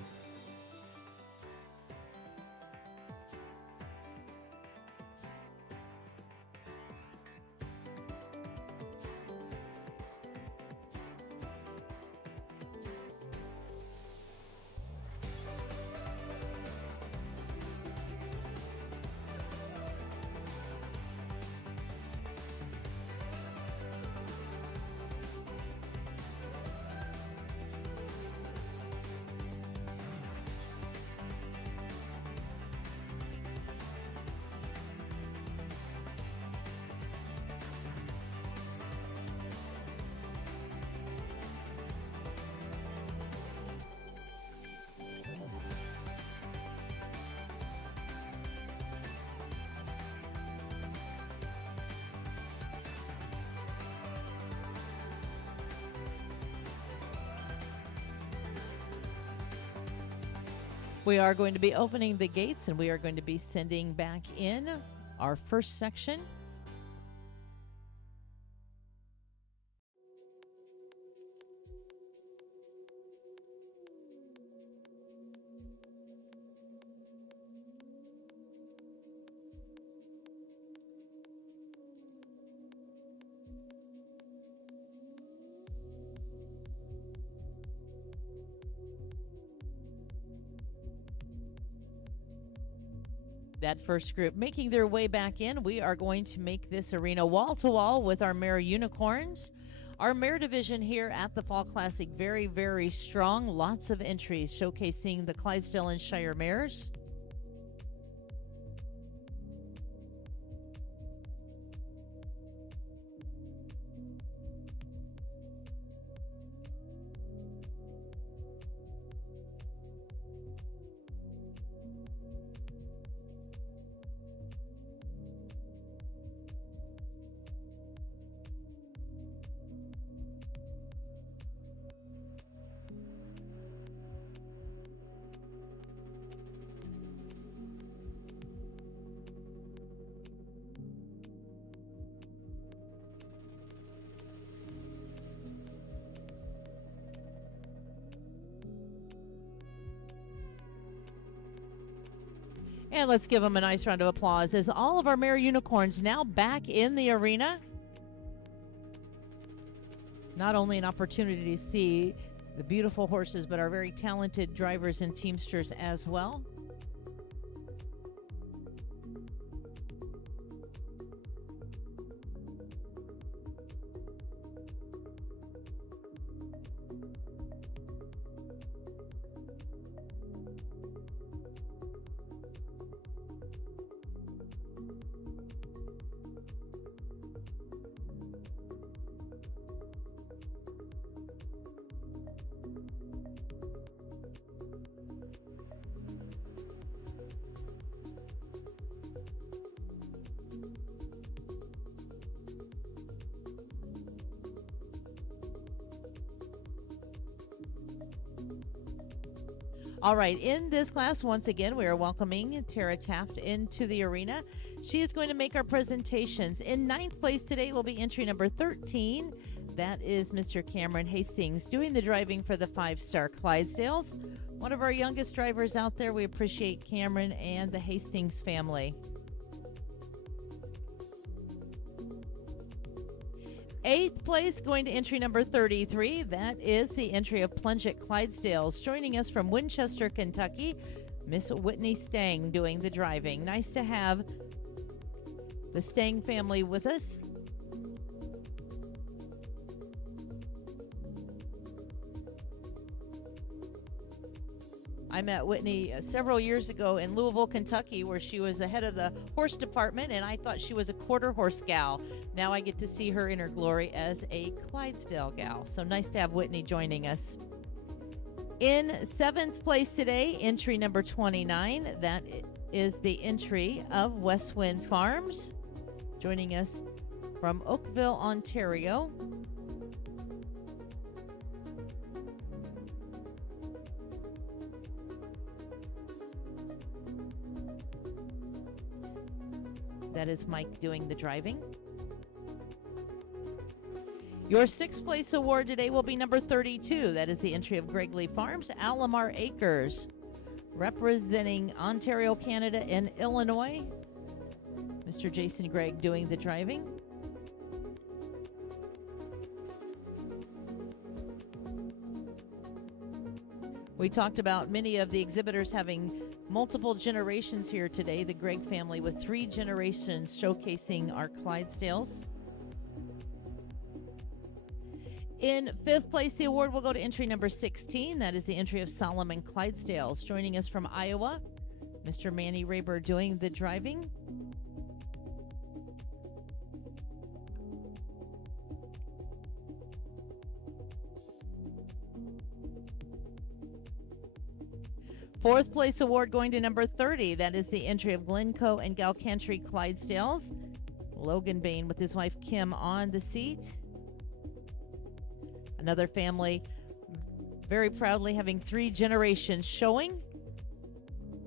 We are going to be opening the gates and we are going to be sending back in our first section. That first group making their way back in, we are going to make this arena wall to wall with our mare unicorns. Our mare division here at the Fall Classic, very, very strong. Lots of entries showcasing the Clydesdale and Shire mares. And let's give them a nice round of applause as all of our mare unicorns now back in the arena. Not only an opportunity to see the beautiful horses, but our very talented drivers and teamsters as well. All right, in this class, once again, we are welcoming Tara Taft into the arena. She is going to make our presentations. In ninth place today will be entry number 13. That is Mr. Cameron Hastings doing the driving for the 5-star Clydesdales. One of our youngest drivers out there. We appreciate Cameron and the Hastings family. 8th place going to entry number 33. That is the entry of Plunget Clydesdales. Joining us from Winchester, Kentucky, Miss Whitney Stang doing the driving. Nice to have the Stang family with us. I met Whitney several years ago in Louisville, Kentucky, where she was the head of the horse department, and I thought she was a quarter horse gal. Now I get to see her in her glory as a Clydesdale gal. So nice to have Whitney joining us. In 7th place today, entry number 29. That is the entry of West Wind Farms, joining us from Oakville, Ontario. That is Mike doing the driving. Your 6th place award today will be number 32. That is the entry of Gregley Farms, Alamar Acres, representing Ontario, Canada, and Illinois. Mr. Jason Gregg doing the driving. We talked about many of the exhibitors having multiple generations here today. The Gregg family with 3 generations showcasing our Clydesdales. In 5th place, the award will go to entry number 16. That is the entry of Solomon Clydesdales. Joining us from Iowa, Mr. Manny Raber doing the driving. Fourth place award going to number 30. That is the entry of Glencoe and Galcantry Clydesdales. Logan Bain with his wife Kim on the seat. Another family very proudly having 3 generations showing.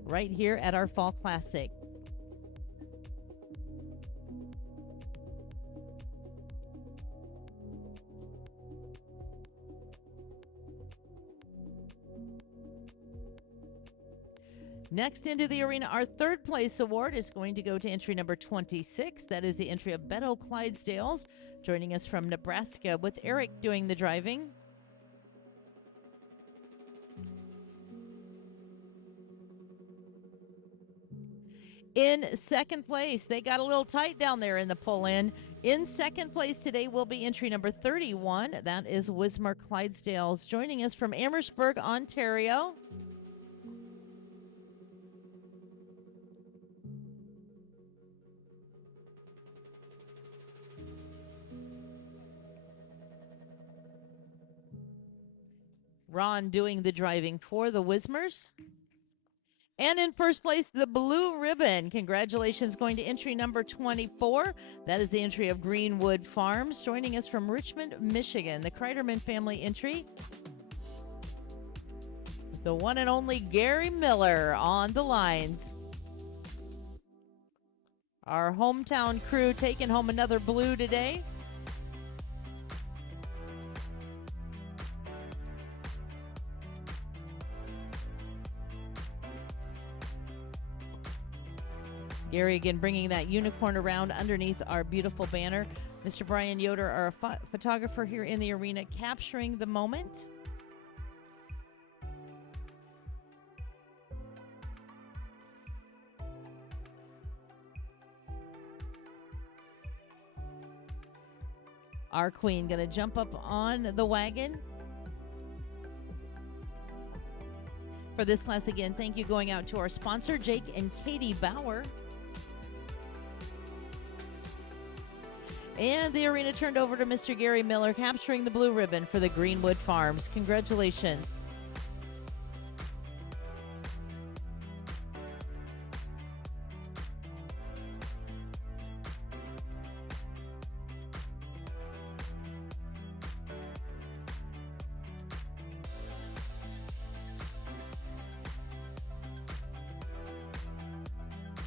right here at our Fall Classic. Next into the arena, our third place award is going to go to entry number 26. That is the entry of Beto Clydesdales, joining us from Nebraska, with Eric doing the driving. In second place, they got a little tight down there in the pull-in. In second place today will be entry number 31. That is Wismar Clydesdales, joining us from Amherstburg, Ontario. Ron doing the driving for the Wismars. And in first place, the blue ribbon. Congratulations going to entry number 24. That is the entry of Greenwood Farms, joining us from Richmond, Michigan. The Kreiderman family entry. The one and only Gary Miller on the lines. Our hometown crew taking home another blue today. Gary again bringing that unicorn around underneath our beautiful banner. Mr. Brian Yoder, our photographer here in the arena, capturing the moment. Our queen going to jump up on the wagon. For this class again, thank you going out to our sponsor, Jake and Katie Bauer. And the arena turned over to Mr. Gary Miller, capturing the blue ribbon for the Greenwood Farms. Congratulations.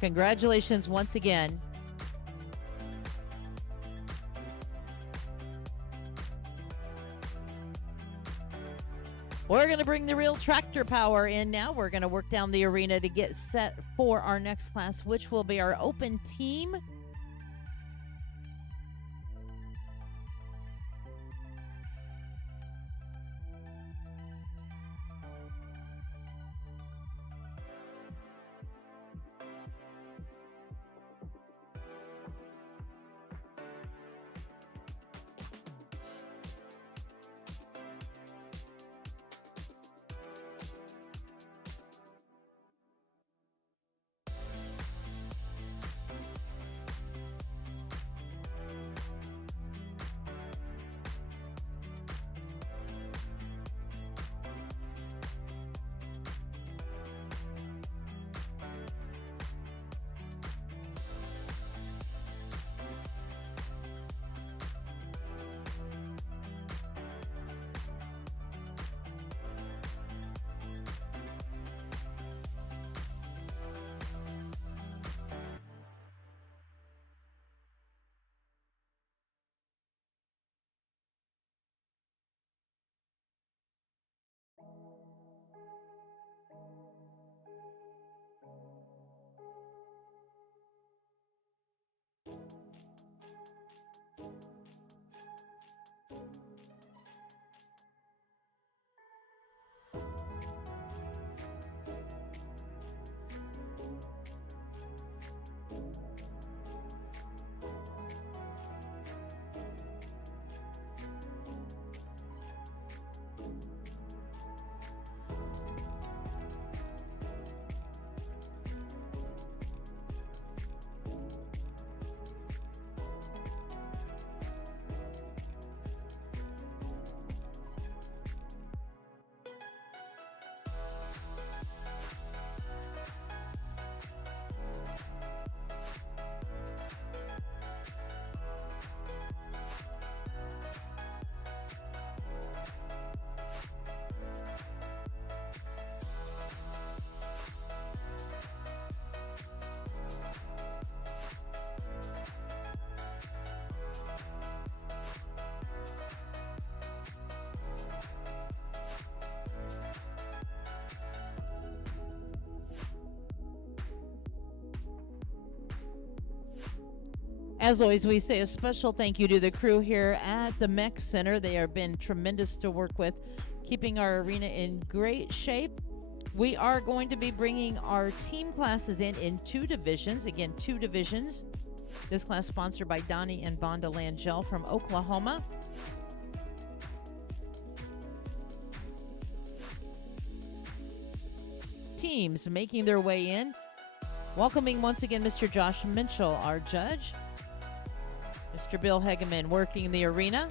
Congratulations once again. We're going to bring the real tractor power in now. We're going to work down the arena to get set for our next class, which will be our open team. As always, we say a special thank you to the crew here at the Mech Center. They have been tremendous to work with, keeping our arena in great shape. We are going to be bringing our team classes in 2 divisions. Again, 2 divisions. This class sponsored by Donnie and Vonda Langell from Oklahoma. Teams making their way in. Welcoming once again Mr. Josh Minchell, our judge. Mr. Bill Hegeman working the arena.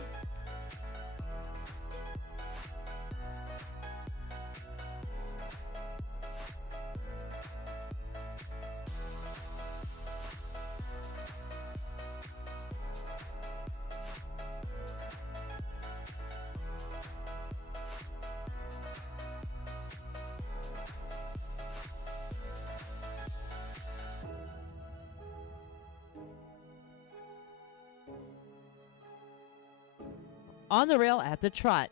On the rail at the trot.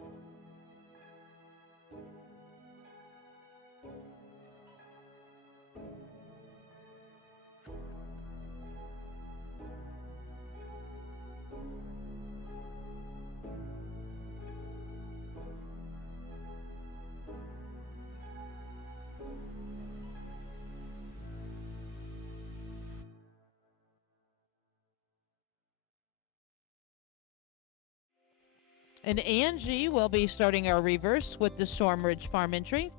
And Angie will be starting our reverse with the Storm Ridge Farm entry.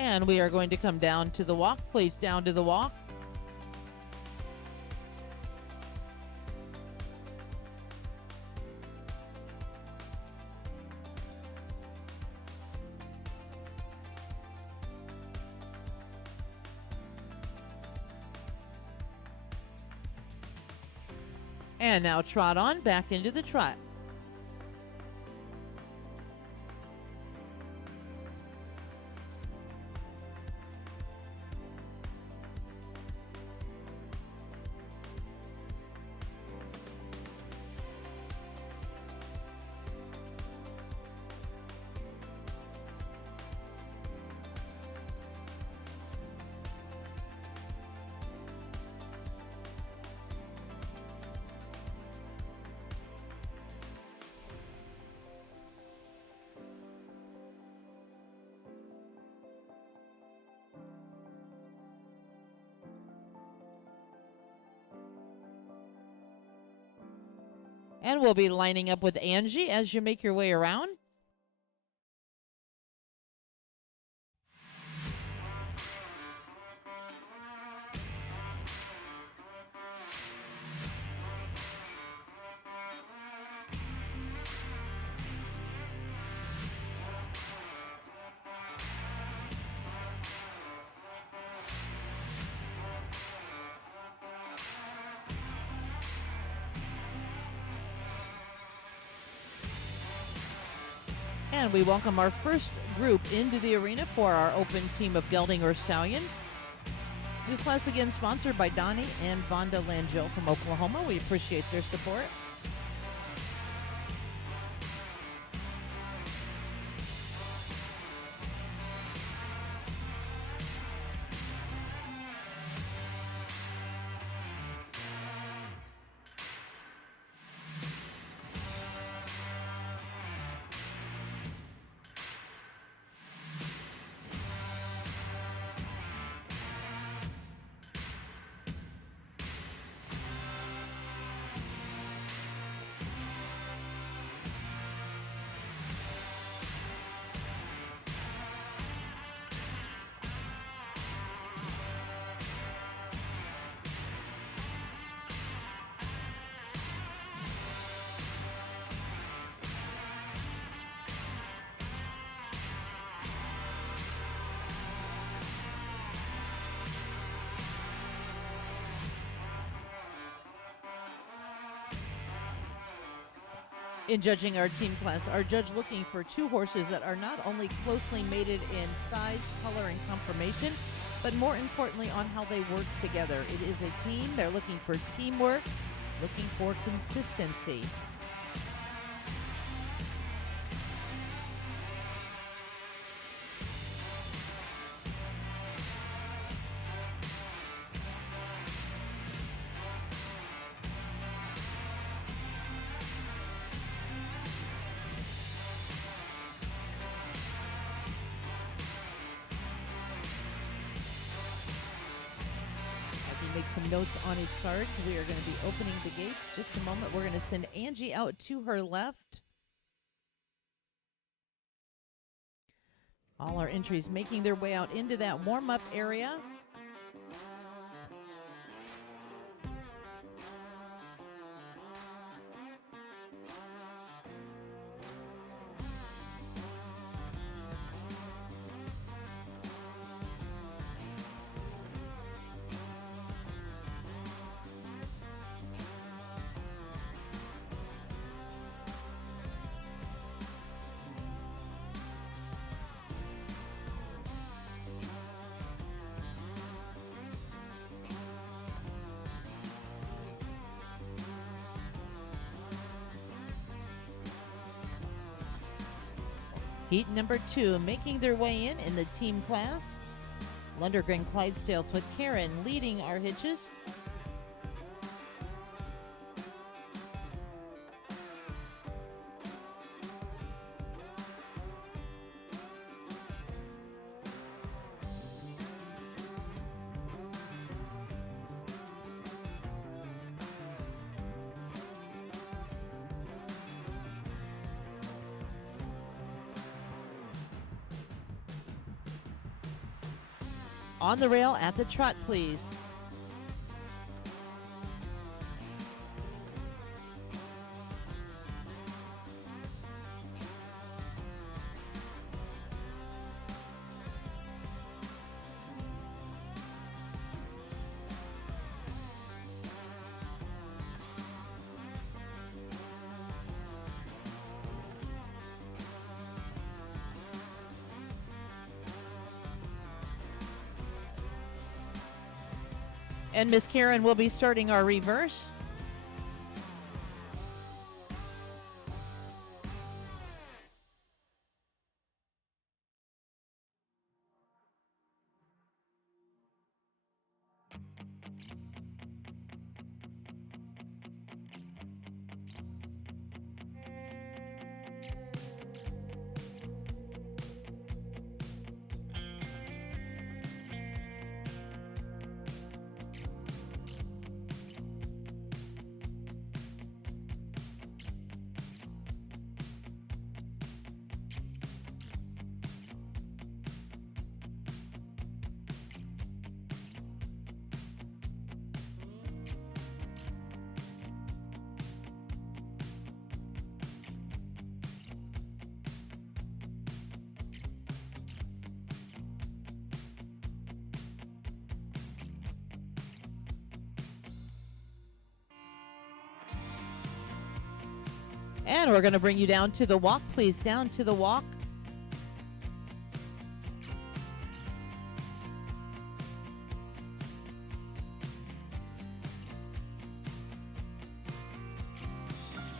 And we are going to come down to the walk. Please, down to the walk. And now trot on back into the trot. And we'll be lining up with Angie as you make your way around. And we welcome our first group into the arena for our open team of gelding or stallion. This class again sponsored by Donnie and Vonda Langell from Oklahoma. We appreciate their support. In judging our team class, our judge looking for 2 horses that are not only closely mated in size, color, and conformation, but more importantly on how they work together. It is a team. They're looking for teamwork, looking for consistency. Make some notes on his cards. We are going to be opening the gates. Just a moment. We're going to send Angie out to her left. All our entries making their way out into that warm-up area. Heat number 2 making their way in the team class. Lundgren Clydesdales with Karen leading our hitches. On the rail at the trot, please. And Miss Karen will be starting our reverse. And we're going to bring you down to the walk, please. Down to the walk.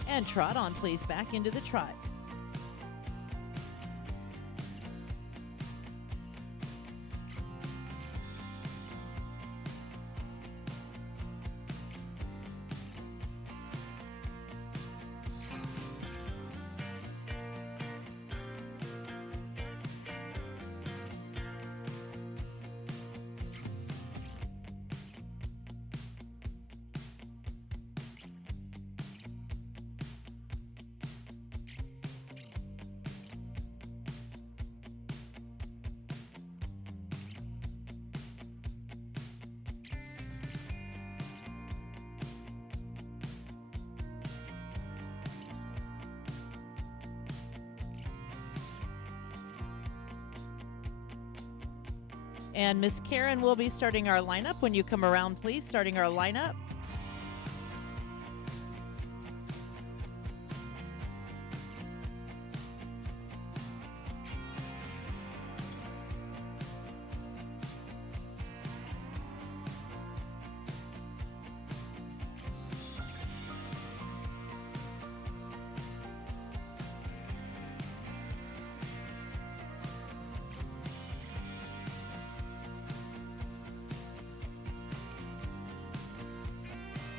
And trot on, please. Back into the trot. And Miss Karen will be starting our lineup. When you come around, please, starting our lineup.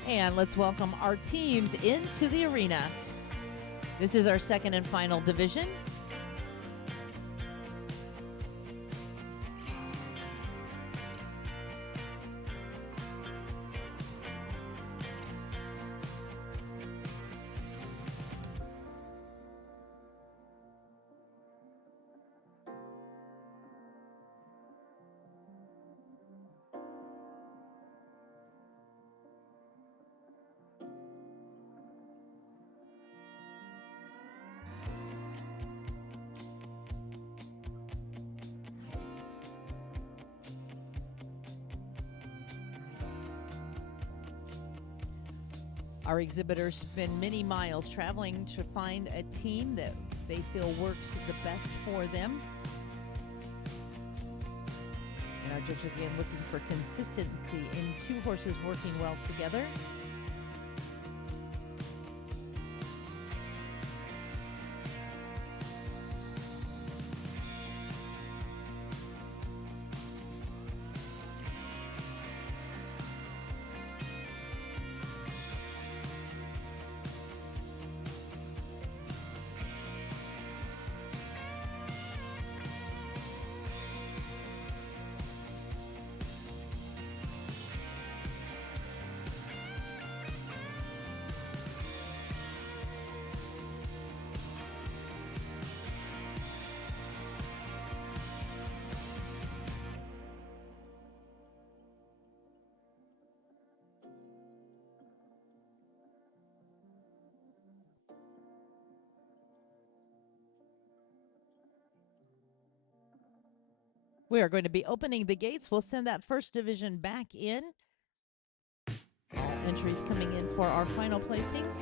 And let's welcome our teams into the arena. This is our second and final division. Our exhibitors spend many miles traveling to find a team that they feel works the best for them. And our judge again looking for consistency in two horses working well together. We are going to be opening the gates. We'll send that first division back in. All entries coming in for our final placings.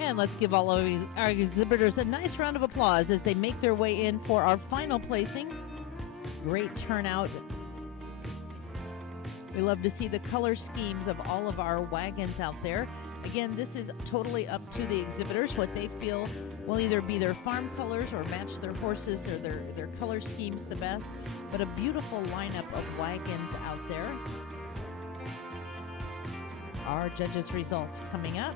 And let's give all of our exhibitors a nice round of applause as they make their way in for our final placings. Great turnout. We love to see the color schemes of all of our wagons out there. Again, this is totally up to the exhibitors, what they feel will either be their farm colors or match their horses or their color schemes the best. But a beautiful lineup of wagons out there. Our judges' results coming up.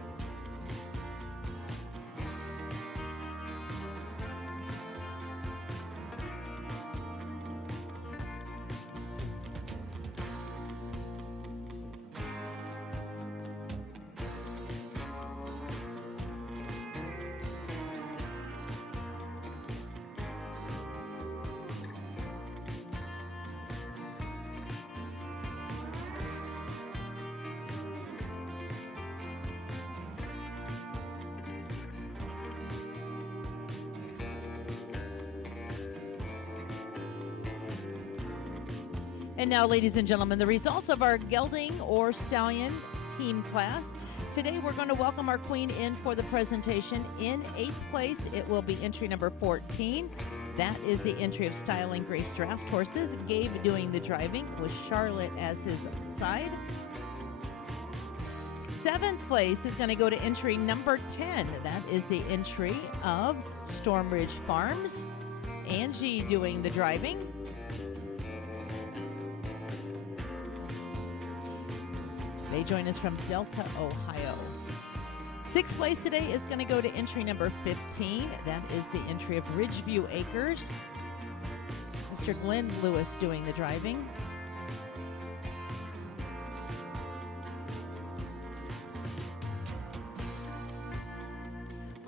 And now, ladies and gentlemen, the results of our gelding or stallion team class. Today, we're going to welcome our queen in for the presentation. In 8th place, it will be entry number 14. That is the entry of Styling Grace Draft Horses. Gabe doing the driving with Charlotte as his side. 7th place is going to go to entry number 10. That is the entry of Stormridge Farms. Angie doing the driving. They join us from Delta, Ohio. 6th place today is going to go to entry number 15. That is the entry of Ridgeview Acres. Mr. Glenn Lewis doing the driving.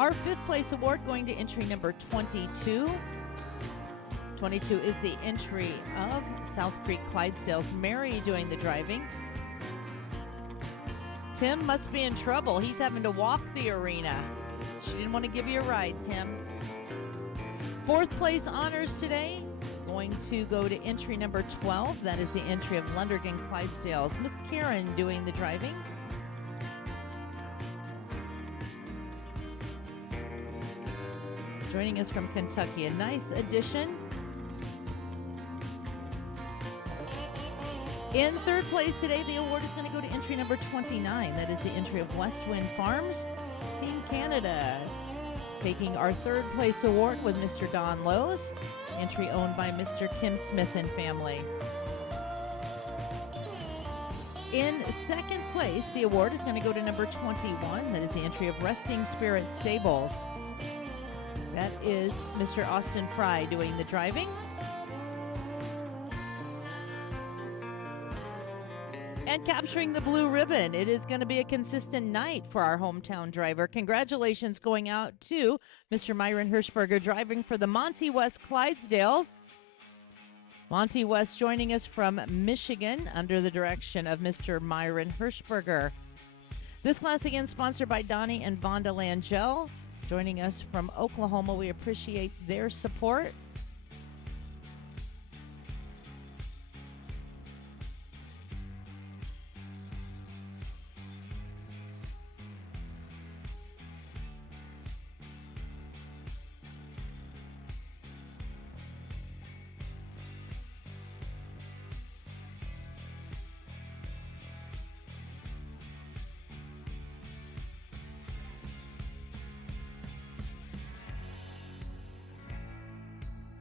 Our fifth place award going to entry number 22. 22 is the entry of South Creek Clydesdale's Mary doing the driving. Tim must be in trouble. He's having to walk the arena. She didn't want to give you a ride, Tim. Fourth place honors today going to go to entry number 12. That is the entry of Lundergan Clydesdale's Miss Karen doing the driving. Joining us from Kentucky, a nice addition. In third place today, the award is going to go to entry number 29. That is the entry of West Wind Farms, Team Canada. Taking our third place award with Mr. Don Lowe's, entry owned by Mr. Kim Smith and family. In second place, the award is going to go to number 21. That is the entry of Resting Spirit Stables. That is Mr. Austin Fry doing the driving. And capturing the blue ribbon. It is going to be a consistent night for our hometown driver. Congratulations going out to Mr. Myron Hirschberger driving for the Monty West Clydesdales. Monty West joining us from Michigan under the direction of Mr. Myron Hirschberger. This class again sponsored by Donnie and Vonda Langell. Joining us from Oklahoma. We appreciate their support.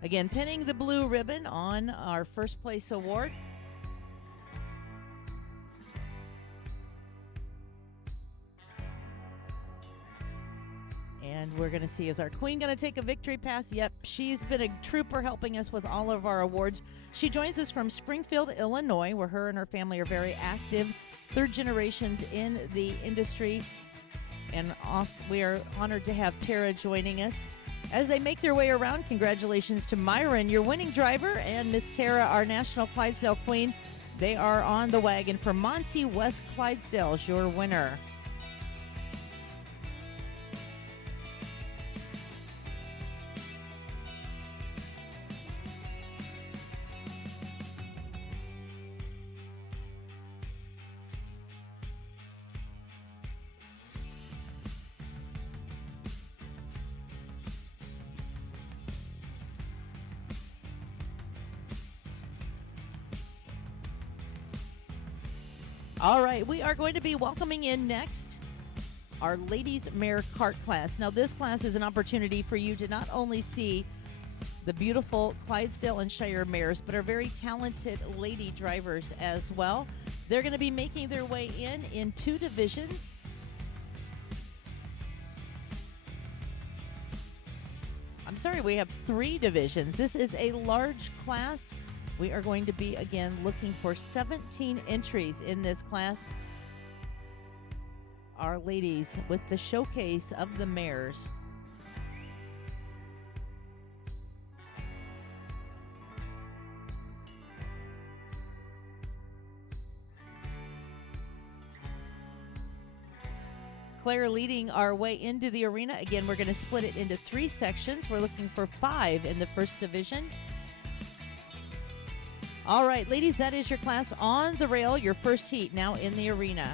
Again, pinning the blue ribbon on our first place award. And we're going to see, is our queen going to take a victory pass? Yep, she's been a trooper helping us with all of our awards. She joins us from Springfield, Illinois, where her and her family are very active, third generations in the industry. And we are honored to have Tara joining us. As they make their way around, congratulations to Myron, your winning driver, and Miss Tara, our National Clydesdale Queen. They are on the wagon for Monty West Clydesdales, your winner. All right, we are going to be welcoming in next our Ladies Mare Cart class. Now, this class is an opportunity for you to not only see the beautiful Clydesdale and Shire mares, but our very talented lady drivers as well. They're going to be making their way in two divisions. I'm sorry, we have three divisions. This is a large class. We are going to be, again, looking for 17 entries in this class. Our ladies with the showcase of the mares. Claire leading our way into the arena. Again, we're going to split it into three sections. We're looking for 5 in the first division. All right, ladies, that is your class on the rail, your first heat now in the arena.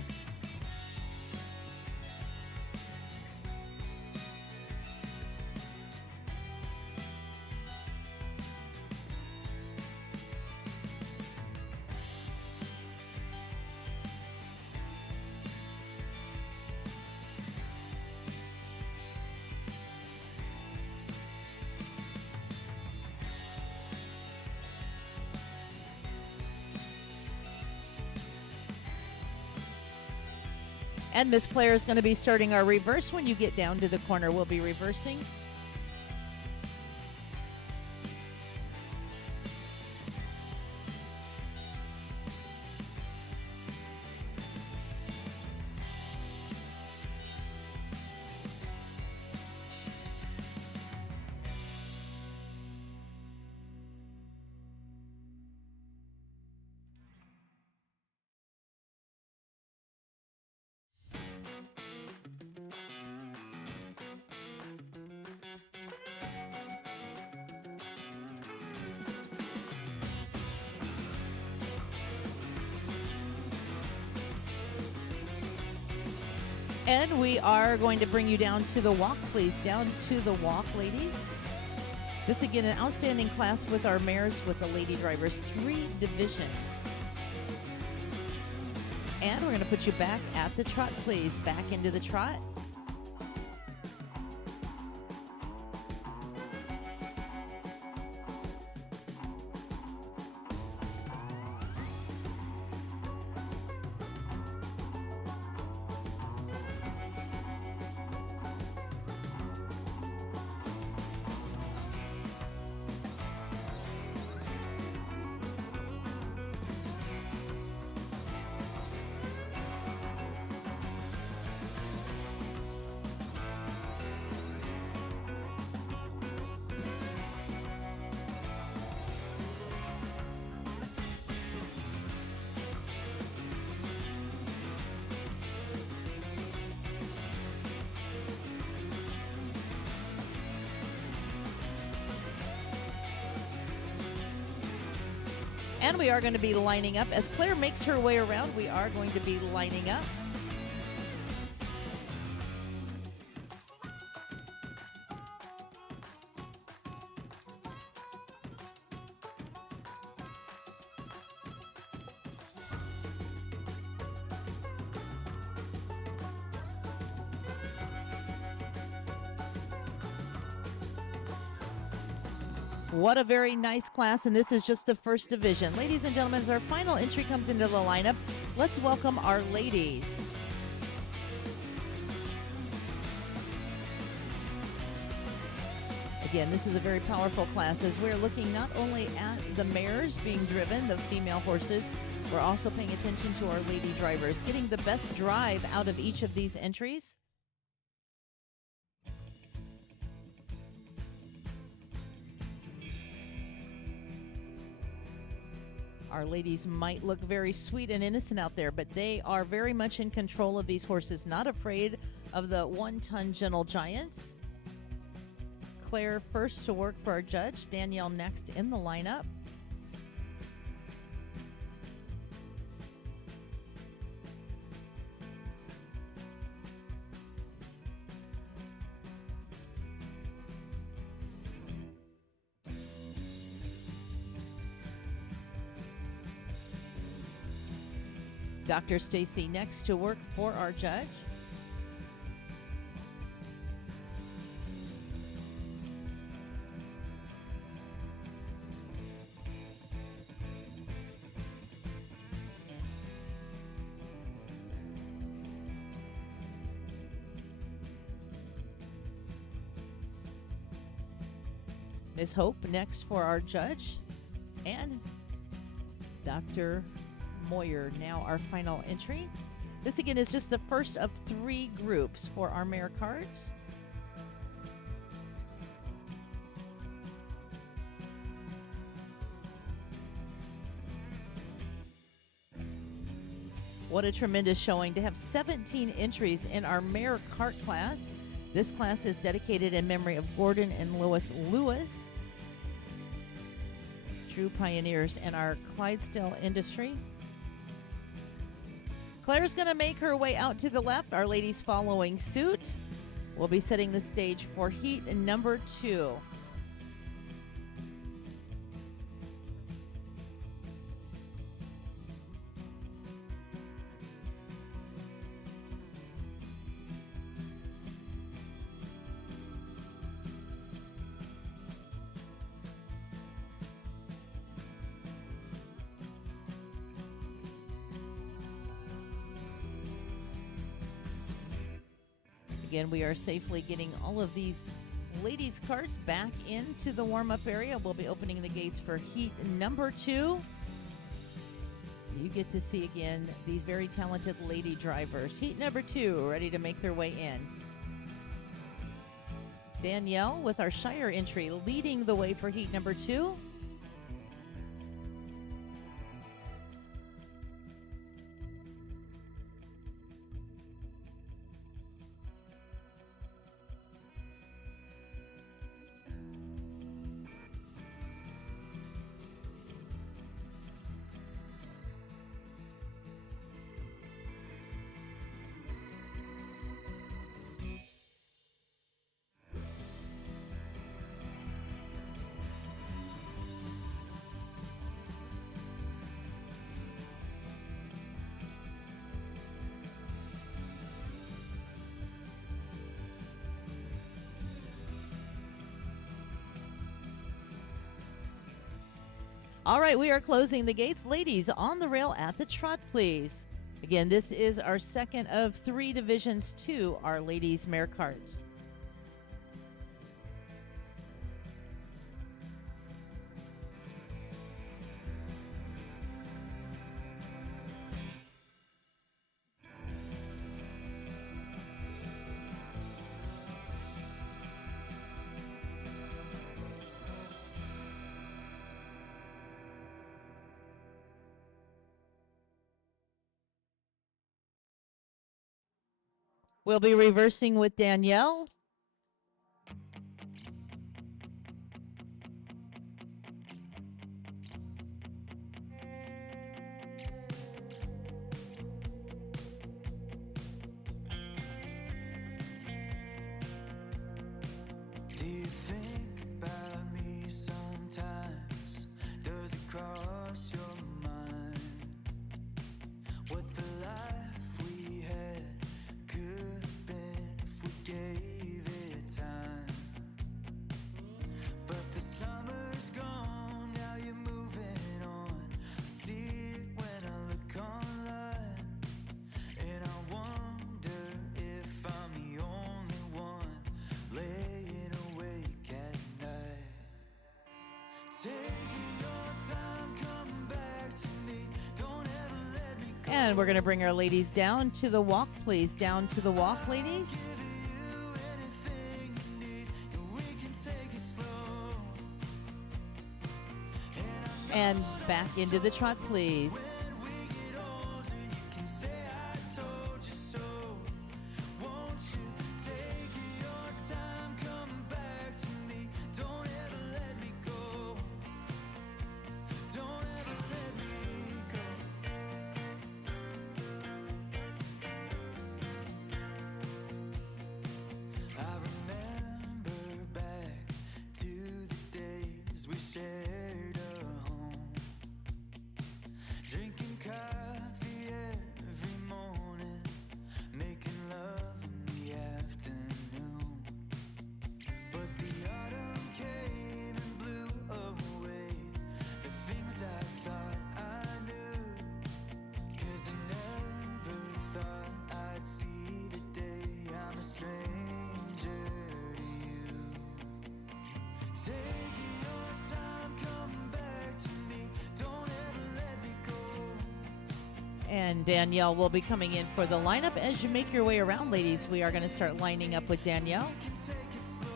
And Miss Claire is going to be starting our reverse. When you get down to the corner, we'll be reversing. And we are going to bring you down to the walk, please. Down to the walk, ladies. This, again, an outstanding class with our mares, with the lady drivers, 3 divisions. And we're going to put you back at the trot, please. Back into the trot. And we are going to be lining up. As Claire makes her way around, we are going to be lining up. What a very nice class, and this is just the first division. Ladies and gentlemen, as our final entry comes into the lineup, let's welcome our ladies. Again, this is a very powerful class as we're looking not only at the mares being driven, the female horses, we're also paying attention to our lady drivers, getting the best drive out of each of these entries. Our ladies might look very sweet and innocent out there, but they are very much in control of these horses, not afraid of the 1-ton gentle giants. Claire first to work for our judge, Danielle next in the lineup. Dr. Stacy next to work for our judge. Ms. Hope next for our judge. And Dr. Moyer, now our final entry. This again is just the first of 3 groups for our mare cards. What a tremendous showing to have 17 entries in our mare cart class. This class is dedicated in memory of Gordon and Lois Lewis, true pioneers in our Clydesdale industry. Claire's going to make her way out to the left. Our ladies following suit. We'll be setting the stage for heat number 2. Again, we are safely getting all of these ladies' carts back into the warm-up area. We'll be opening the gates for heat number 2. You get to see again these very talented lady drivers. Heat number 2 ready to make their way in. Danielle with our Shire entry leading the way for heat number 2. All right, we are closing the gates. Ladies, on the rail at the trot, please. Again, this is our second of 3 divisions to our ladies' mare carts. We'll be reversing with Danielle. Do you think about me sometimes? Does it cross your mind what the life we had could have been if we gave it time? But the summer's gone, now you're moving on. I see it when I look online, and I wonder if I'm the only one laying awake at night. Take your time, come back to me. Don't ever let me go. And we're going to bring our ladies down to the walk, please. Down to the walk, ladies. Give you anything you need, and we can take it slow. And back into the trot, please. When we get older, you can say I told you so. Won't you take your time, come back to me. Don't ever let me go. Don't ever let me go. I remember back to the days we shared a home, drinking coffee every morning, making love in the afternoon. But the autumn came and blew away the things I thought I knew, 'cause I never thought I'd see the day I'm a stranger to you. Take your time, come back to me. Don't ever let me go. And Danielle will be coming in for the lineup. As you make your way around, ladies, we are going to start lining up with Danielle. Can take it slow.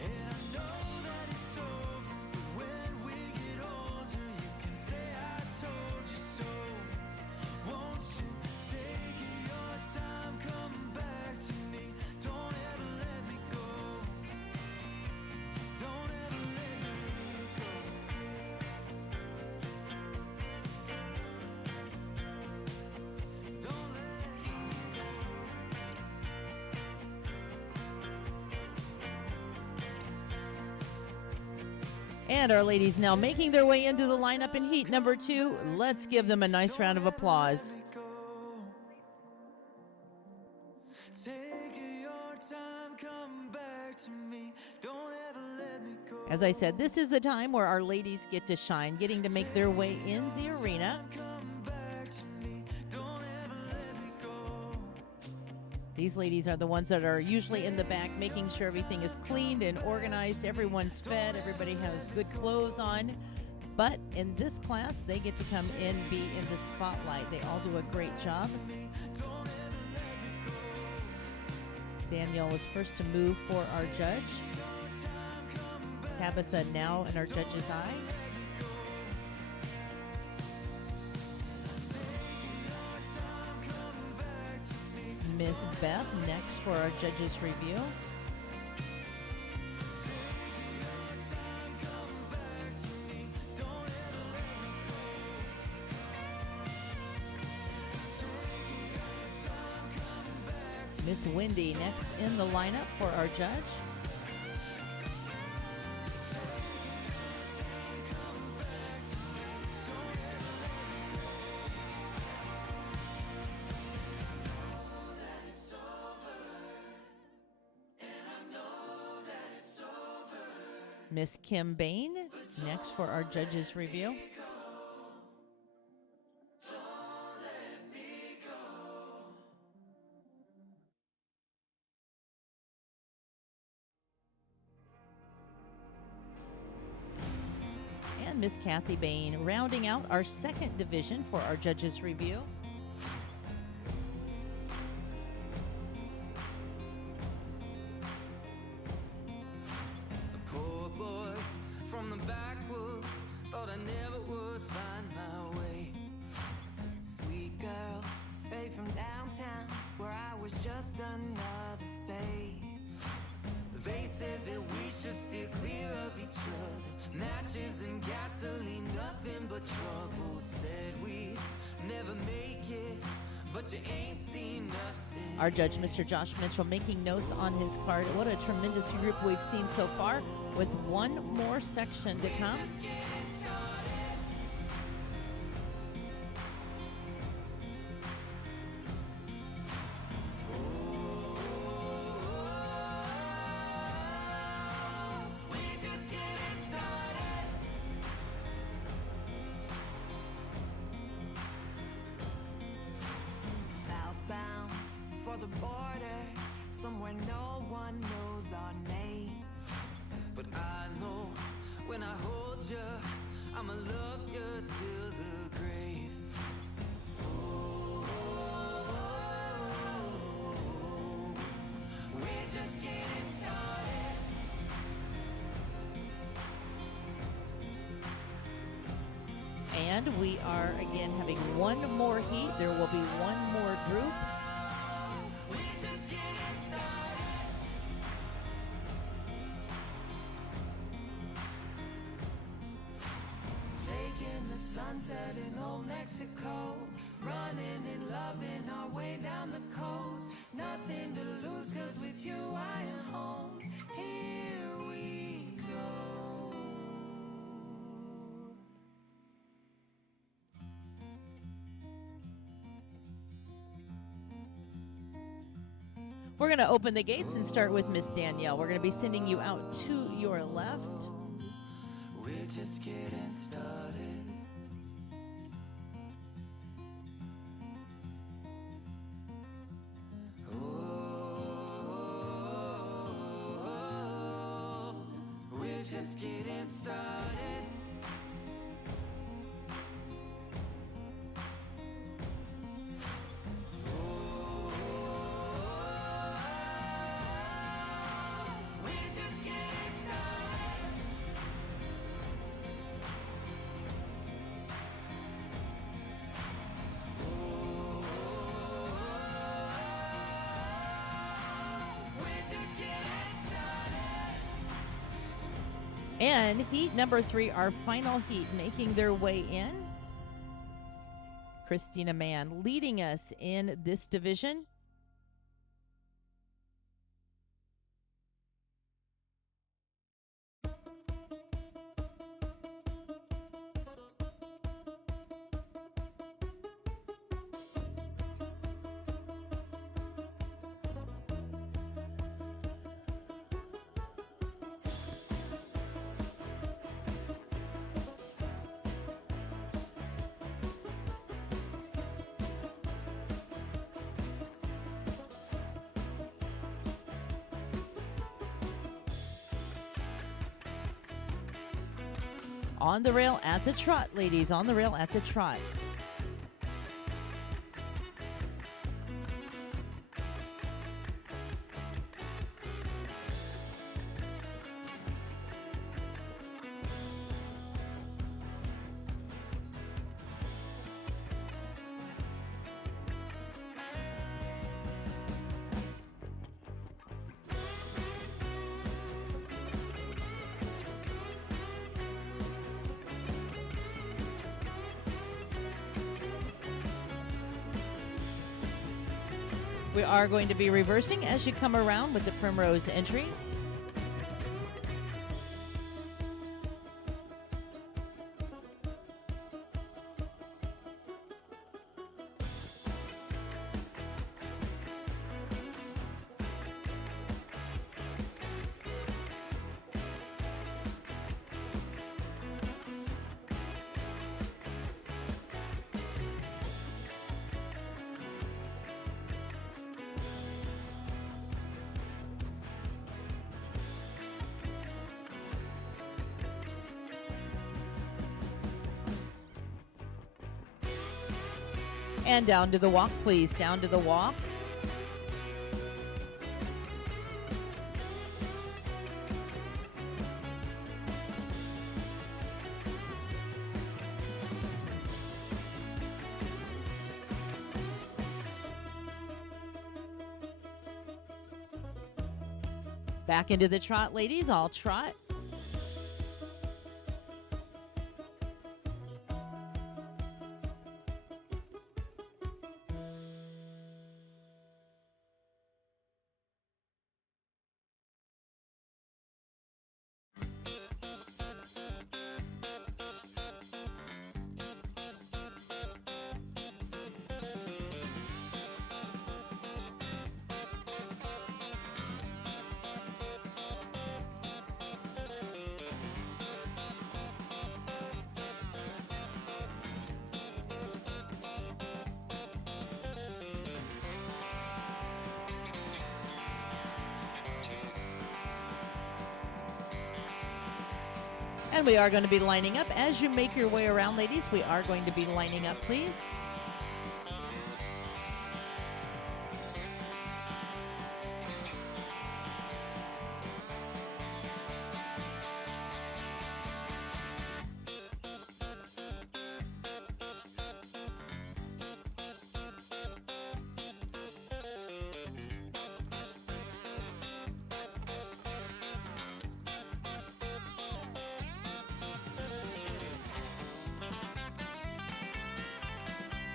And I know that it's over, but when we get older, you can say I told you so. Won't you take your time, come back to me. Don't ever let me go. Don't ever let me go. Don't let me go. And our ladies now making their way into the lineup in heat number 2. Let's give them a nice round of applause. Take your time, come back to me. Don't ever let me go. As I said, this is the time where our ladies get to shine, getting to make their way in the arena. Come back to me. Don't ever let me go. These ladies are the ones that are usually in the back, making sure everything is cleaned and organized. Everyone's fed. Everybody has good clothes on. But in this class, they get to come in, be in the spotlight. They all do a great job. Danielle was first to move for our judge. Tabitha now in our judge's eye. Miss Beth next for our judge's review. Miss Wendy next in the lineup for our judge. Miss Kim Bain. next for our judges' review. And Miss Kathy Bain rounding out our second division for our judges' review. A poor boy from the backwoods, thought I never would find my way. Sweet girl, straight from downtown, where I was just another face. They said that we should steer clear of each other. Matches and gasoline, nothing but trouble. Said we'd never make it, but you ain't seen nothing. Our judge, Mr. Josh Mitchell, making notes on his card. What a tremendous group we've seen so far, with one more section to come. Southbound for the border, somewhere no one knows our names. But I know when I hold you, I'ma love you till the grave. We're just getting started. And we are again having one more heat. There will be one more group. We're just getting started. Taking the sunset in old Mexico, running and loving our way down the coast. Nothing to lose, 'cause with you I am home. Here we go. We're going to open the gates and start with Miss Danielle. We're going to be sending you out to your left. We're just getting started. Oh, we're just getting started. We're just getting started. We're just getting started. And heat number 3, our final heat, making their way in. Christina Mann leading us in this division. On the rail at the trot, ladies, on the rail at the trot. We are going to be reversing as you come around with the primrose entry. And down to the walk, please. Down to the walk. Back into the trot, ladies. All trot. And we are going to be lining up. As you make your way around, ladies, we are going to be lining up, please.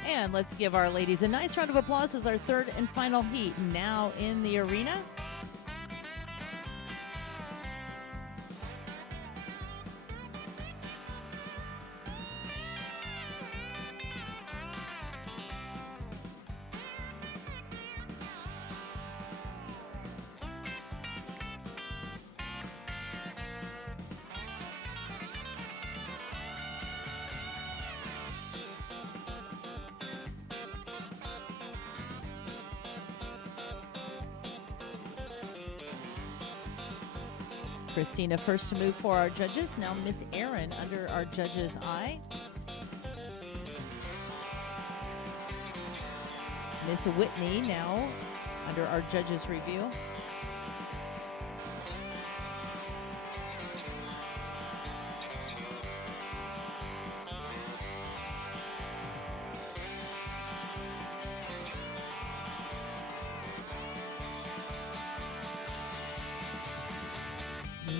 And let's give our ladies a nice round of applause as our third and final heat now in the arena. Christina first to move for our judges. Now Miss Aaron under our judge's eye. Miss Whitney now under our judge's review.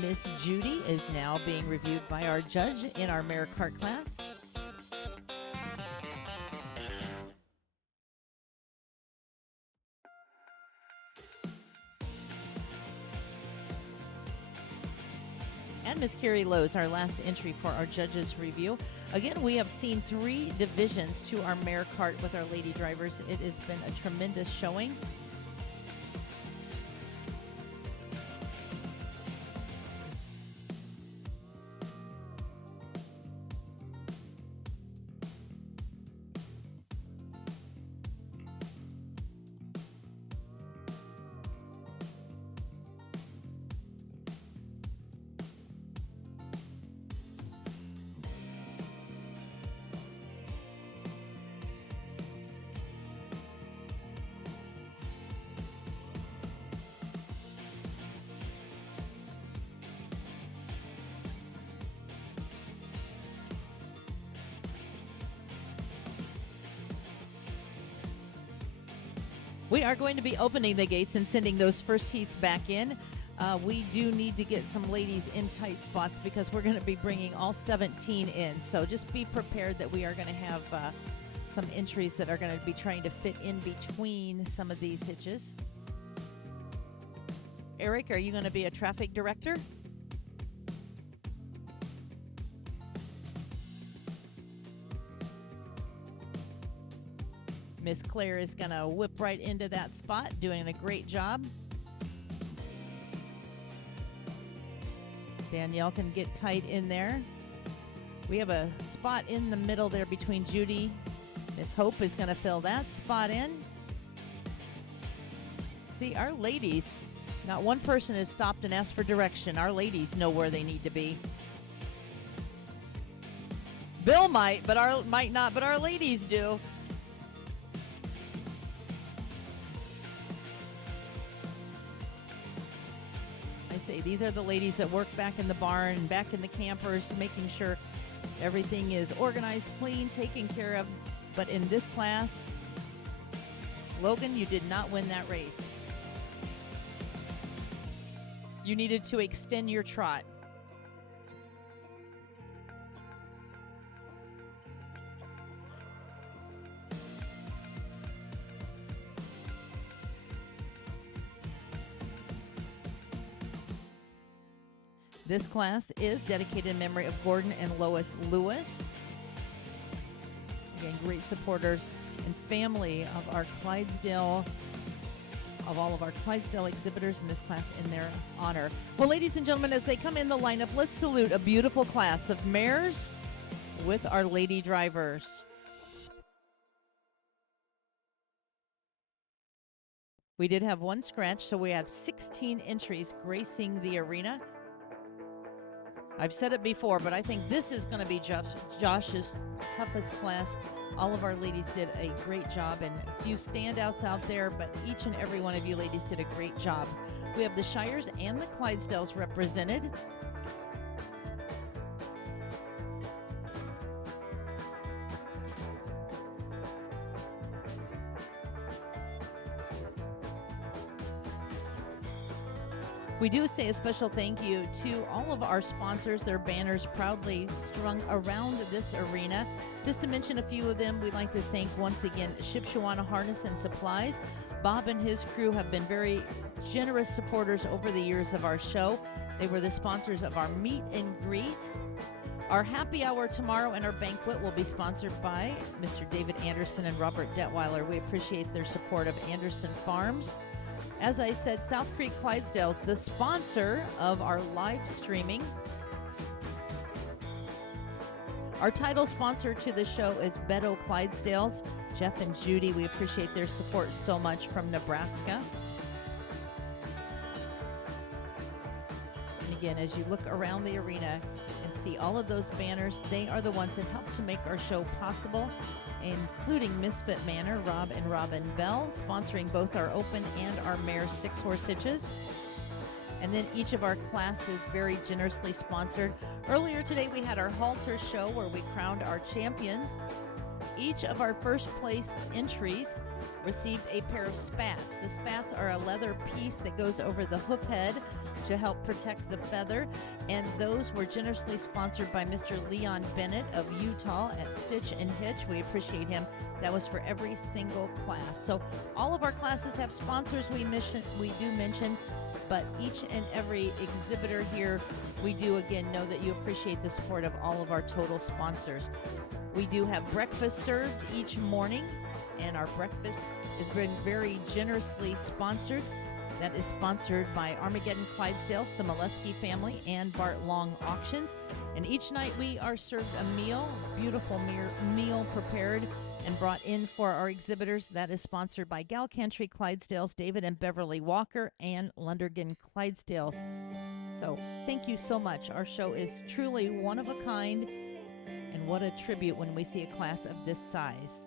Miss Judy is now being reviewed by our judge in our mare cart class. And Miss Carrie Lowe is our last entry for our judge's review. Again, we have seen 3 divisions to our mare cart with our lady drivers. It has been a tremendous showing. We are going to be opening the gates and sending those first heats back in. We do need to get some ladies in tight spots because we're going to be bringing all 17 in. So just be prepared that we are going to have some entries that are going to be trying to fit in between some of these hitches. Eric, are you going to be a traffic director? Miss Claire is going to whip right into that spot, doing a great job. Danielle can get tight in there. We have a spot in the middle there between Judy. Miss Hope is going to fill that spot in. See, our ladies, not one person has stopped and asked for direction. Our ladies know where they need to be. Bill might not, but our ladies do. These are the ladies that work back in the barn, back in the campers, making sure everything is organized, clean, taken care of. But in this class, Logan, you did not win that race. You needed to extend your trot. This class is dedicated in memory of Gordon and Lois Lewis. Again, great supporters and family of our Clydesdale, of all of our Clydesdale exhibitors in this class in their honor. Well, ladies and gentlemen, as they come in the lineup, let's salute a beautiful class of mares with our lady drivers. We did have one scratch, so we have 16 entries gracing the arena. I've said it before, but I think this is going to be Josh's toughest class. All of our ladies did a great job, and a few standouts out there, but each and every one of you ladies did a great job. We have the Shires and the Clydesdales represented. We do say a special thank you to all of our sponsors. Their banners proudly strung around this arena. Just to mention a few of them, we'd like to thank once again Shipshewana Harness and Supplies. Bob and his crew have been very generous supporters over the years of our show. They were the sponsors of our meet and greet. Our happy hour tomorrow and our banquet will be sponsored by Mr. David Anderson and Robert Detweiler. We appreciate their support of Anderson Farms. As I said, South Creek Clydesdales, the sponsor of our live streaming. Our title sponsor to the show is Beto Clydesdales. Jeff and Judy, we appreciate their support so much from Nebraska. And again, as you look around the arena and see all of those banners, they are the ones that help to make our show possible, including Misfit Manor, Rob and Robin Bell, sponsoring both our open and our mare 6-horse hitches. And then each of our classes very generously sponsored. Earlier today, we had our halter show where we crowned our champions. Each of our first place entries received a pair of spats. The spats are a leather piece that goes over the hoof head to help protect the feather, and those were generously sponsored by Mr. Leon Bennett of Utah at Stitch and Hitch. We appreciate him. That was for every single class. So all of our classes have sponsors we do mention, but each and every exhibitor here, we do again know that you appreciate the support of all of our total sponsors. We do have breakfast served each morning, and our breakfast has been very generously sponsored. That is sponsored by Armageddon Clydesdales, the Molesky family, and Bart Long Auctions. And each night we are served a meal, beautiful meal prepared and brought in for our exhibitors. That is sponsored by Galcantry Clydesdales, David and Beverly Walker, and Lundergan Clydesdales. So thank you so much. Our show is truly one of a kind, and what a tribute when we see a class of this size.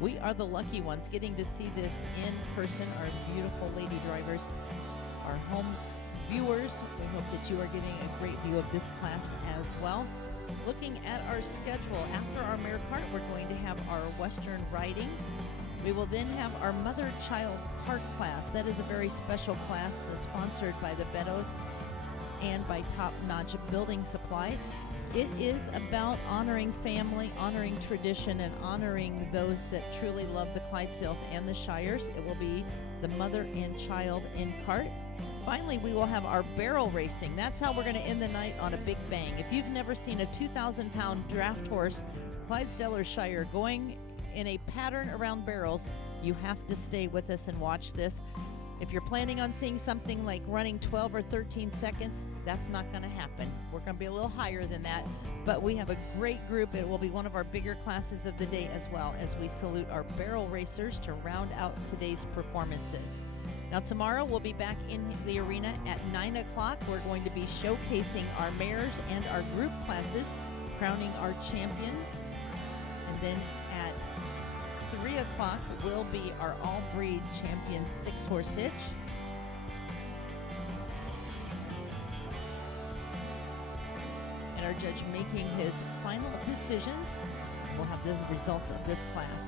We are the lucky ones getting to see this in person, our beautiful lady drivers, our homes viewers. We hope that you are getting a great view of this class as well. Looking at our schedule, after our mare cart, we're going to have our Western riding. We will then have our mother-child cart class. That is a very special class sponsored by the Beddoes and by Top Notch Building Supply. It is about honoring family, honoring tradition, and honoring those that truly love the Clydesdales and the Shires. It will be the mother and child in cart. Finally, we will have our barrel racing. That's how we're going to end the night on a big bang. If you've never seen a 2,000-pound draft horse, Clydesdale or Shire, going in a pattern around barrels, you have to stay with us and watch this. If you're planning on seeing something like running 12 or 13 seconds, that's not going to happen. We're going to be a little higher than that, but we have a great group. It will be one of our bigger classes of the day as well, as we salute our barrel racers to round out today's performances. Now tomorrow we'll be back in the arena at 9 o'clock. We're going to be showcasing our mares and our group classes, crowning our champions. And then at 3 o'clock will be our all-breed champion 6-horse hitch. And our judge making his final decisions. We'll have the results of this class.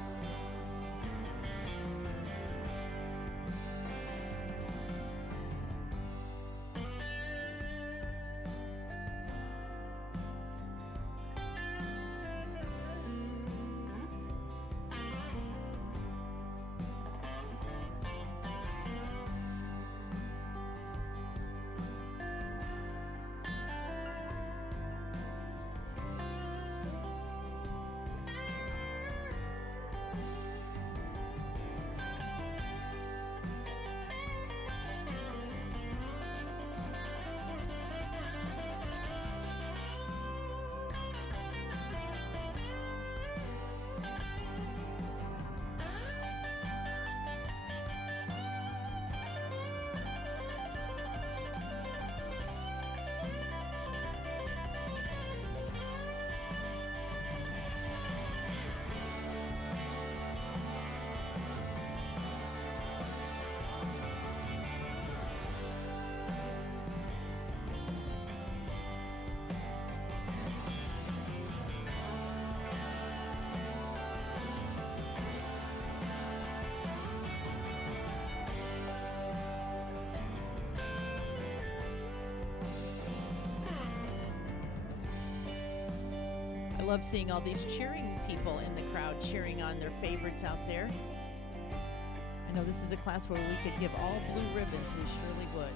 I love seeing all these cheering people in the crowd cheering on their favorites out there. I know this is a class where we could give all blue ribbons. We surely would.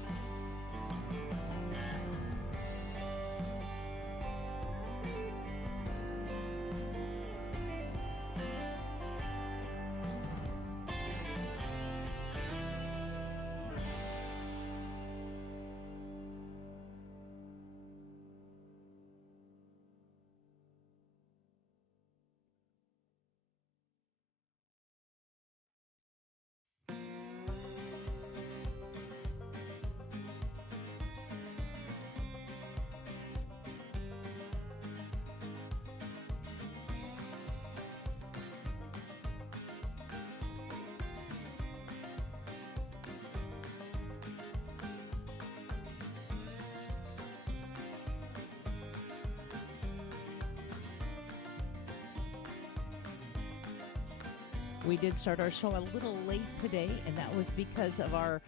We did start our show a little late today, and that was because of our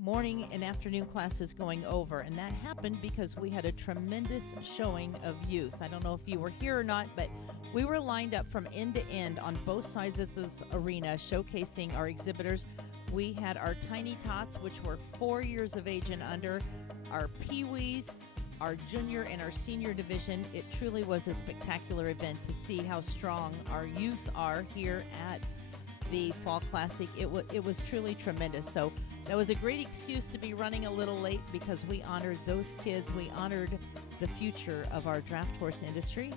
morning and afternoon classes going over. And that happened because we had a tremendous showing of youth. I don't know if you were here or not, but we were lined up from end to end on both sides of this arena showcasing our exhibitors. We had our Tiny Tots, which were 4 years of age and under, our Pee-wees, our junior and our senior division. It truly was a spectacular event to see how strong our youth are here at the Fall Classic. It was truly tremendous. So that was a great excuse to be running a little late, because we honored those kids. We honored the future of our draft horse industry.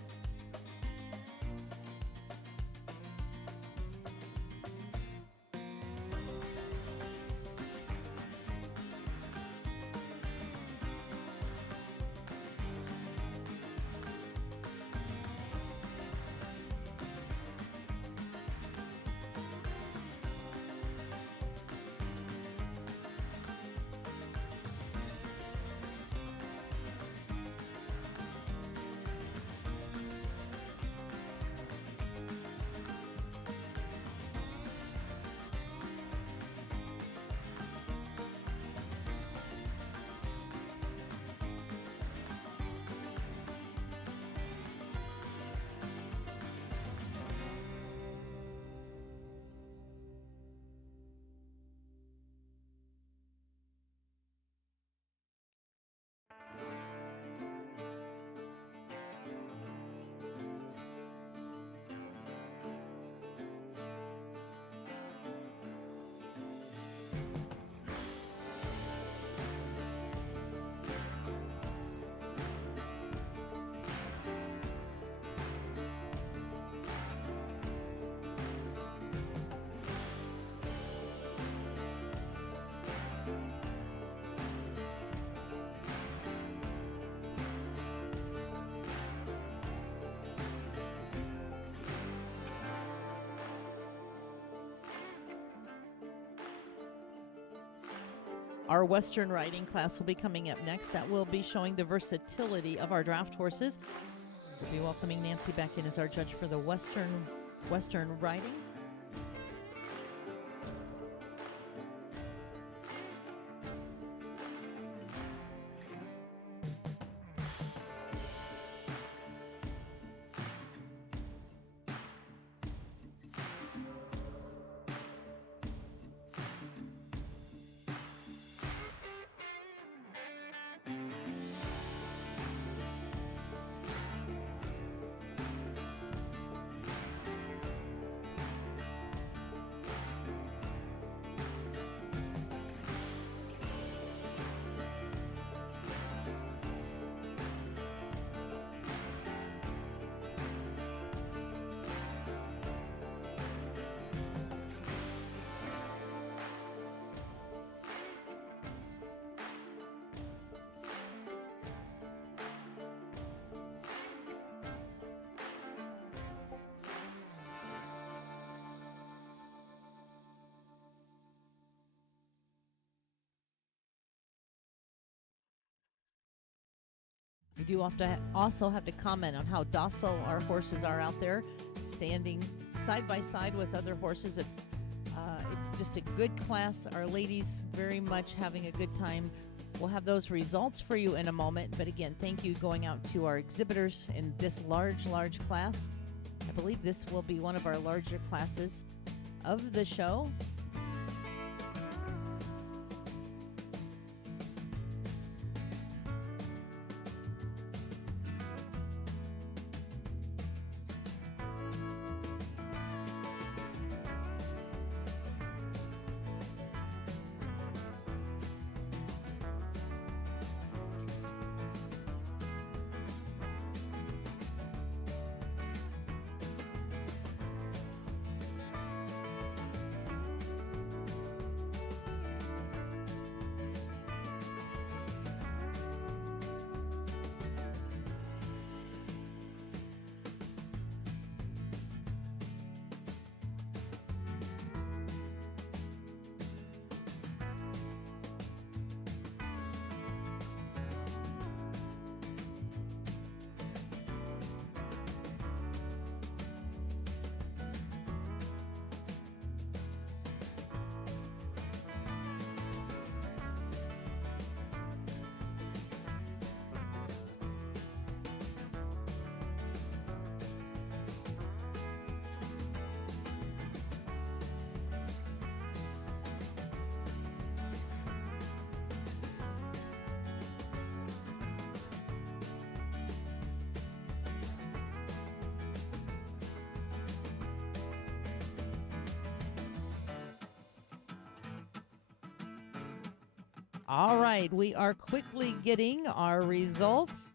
Our Western riding class will be coming up next. That will be showing the versatility of our draft horses. We'll be welcoming Nancy back in as our judge for the Western riding. We do also have to comment on how docile our horses are out there, standing side by side with other horses. Just a good class. Our ladies very much having a good time. We'll have those results for you in a moment. But again, thank you going out to our exhibitors in this large class. I believe this will be one of our larger classes of the show. All right, we are quickly getting our results.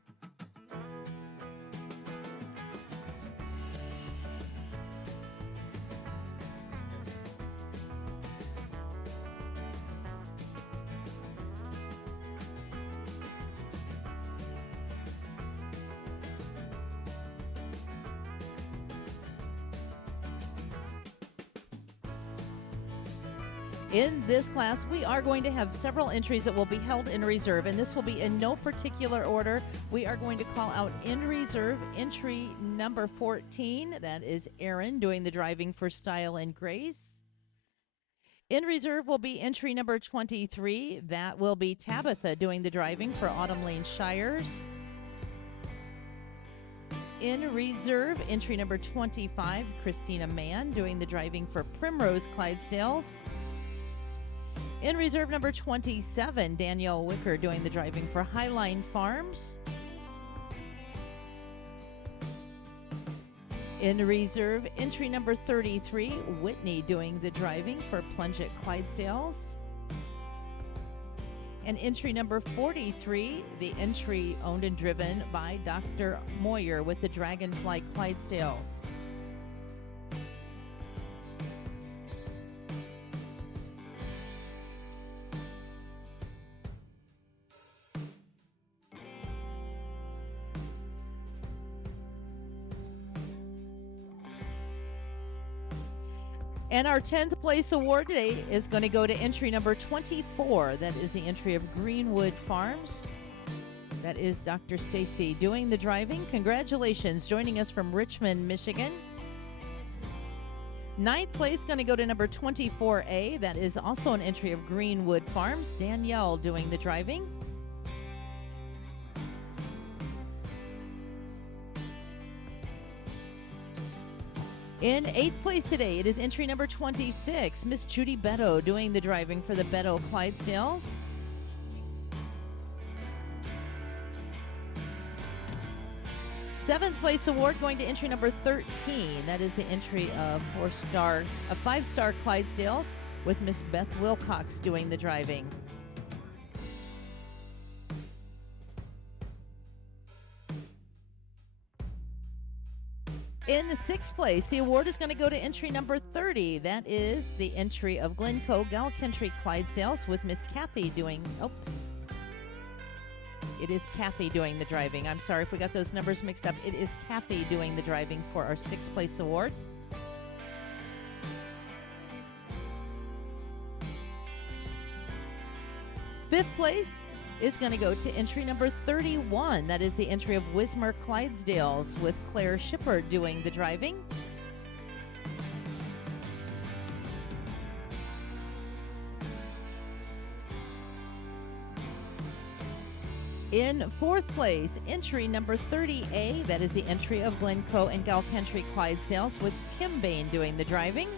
In this class, we are going to have several entries that will be held in reserve, and this will be in no particular order. We are going to call out in reserve entry number 14. That is Aaron doing the driving for Style and Grace. In reserve will be entry number 23. That will be Tabitha doing the driving for Autumn Lane Shires. In reserve, entry number 25, Christina Mann doing the driving for Primrose Clydesdales. In reserve number 27, Danielle Wicker doing the driving for Highline Farms. In reserve, entry number 33, Whitney doing the driving for Plunget Clydesdales. And entry number 43, the entry owned and driven by Dr. Moyer with the Dragonfly Clydesdales. And our 10th place award today is going to go to entry number 24. That is the entry of Greenwood Farms. That is Dr. Stacy doing the driving. Congratulations, joining us from Richmond, Michigan. 9th place going to go to number 24A. That is also an entry of Greenwood Farms. Danielle doing the driving. In 8th place today, it is entry number 26, Miss Judy Beto doing the driving for the Beto Clydesdales. Seventh place award going to entry number 13. That is the entry of 5-star Clydesdales with Miss Beth Wilcox doing the driving. In the 6th place, the award is going to go to entry number 30. That is the entry of Glencoe Gal Country Clydesdales with Miss Kathy doing... It is Kathy doing the driving. I'm sorry if we got those numbers mixed up. It is Kathy doing the driving for our 6th place award. Fifth place is going to go to entry number 31. That is the entry of Wismar Clydesdales with Claire Shipper doing the driving. In 4th place, entry number 30A, that is the entry of Glencoe and Gal Country Clydesdales with Kim Bain doing the driving.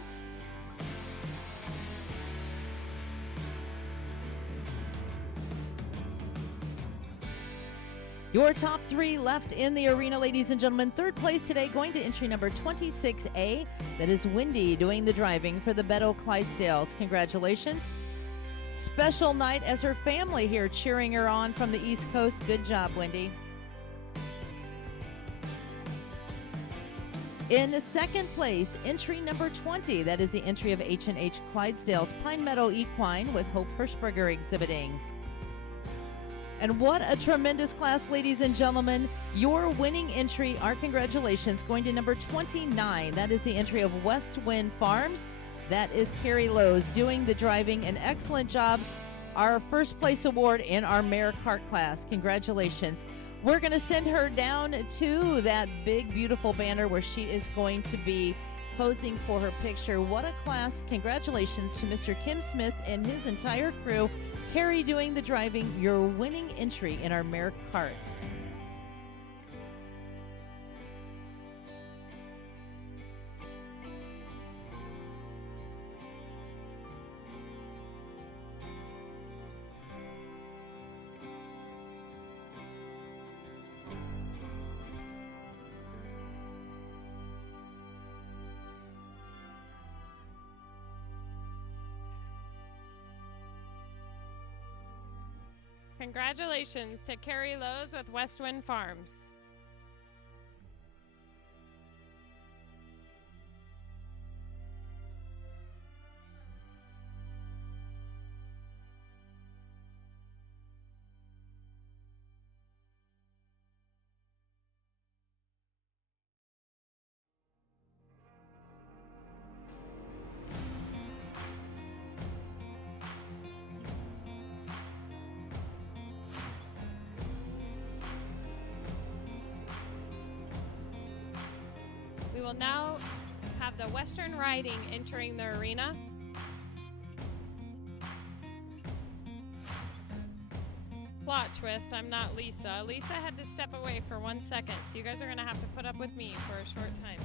Your top 3 left in the arena, ladies and gentlemen. 3rd place today going to entry number 26A, that is Wendy doing the driving for the Beto Clydesdales. Congratulations. Special night as her family here cheering her on from the East Coast. Good job, Wendy. In the 2nd place, entry number 20. That is the entry of H&H Clydesdales Pine Meadow Equine with Hope Hirschberger exhibiting. And what a tremendous class, ladies and gentlemen. Your winning entry, our congratulations, going to number 29. That is the entry of West Wind Farms. That is Carrie Lowe's doing the driving. An excellent job. Our 1st place award in our mare cart class. Congratulations. We're going to send her down to that big, beautiful banner where she is going to be posing for her picture. What a class. Congratulations to Mr. Kim Smith and his entire crew. Carrie doing the driving, your winning entry in our mare cart. Congratulations to Carrie Lowe's with West Wind Farms. We will now have the Western Riding entering the arena. Plot twist, I'm not Lisa. Lisa had to step away for 1 second, so you guys are going to have to put up with me for a short time.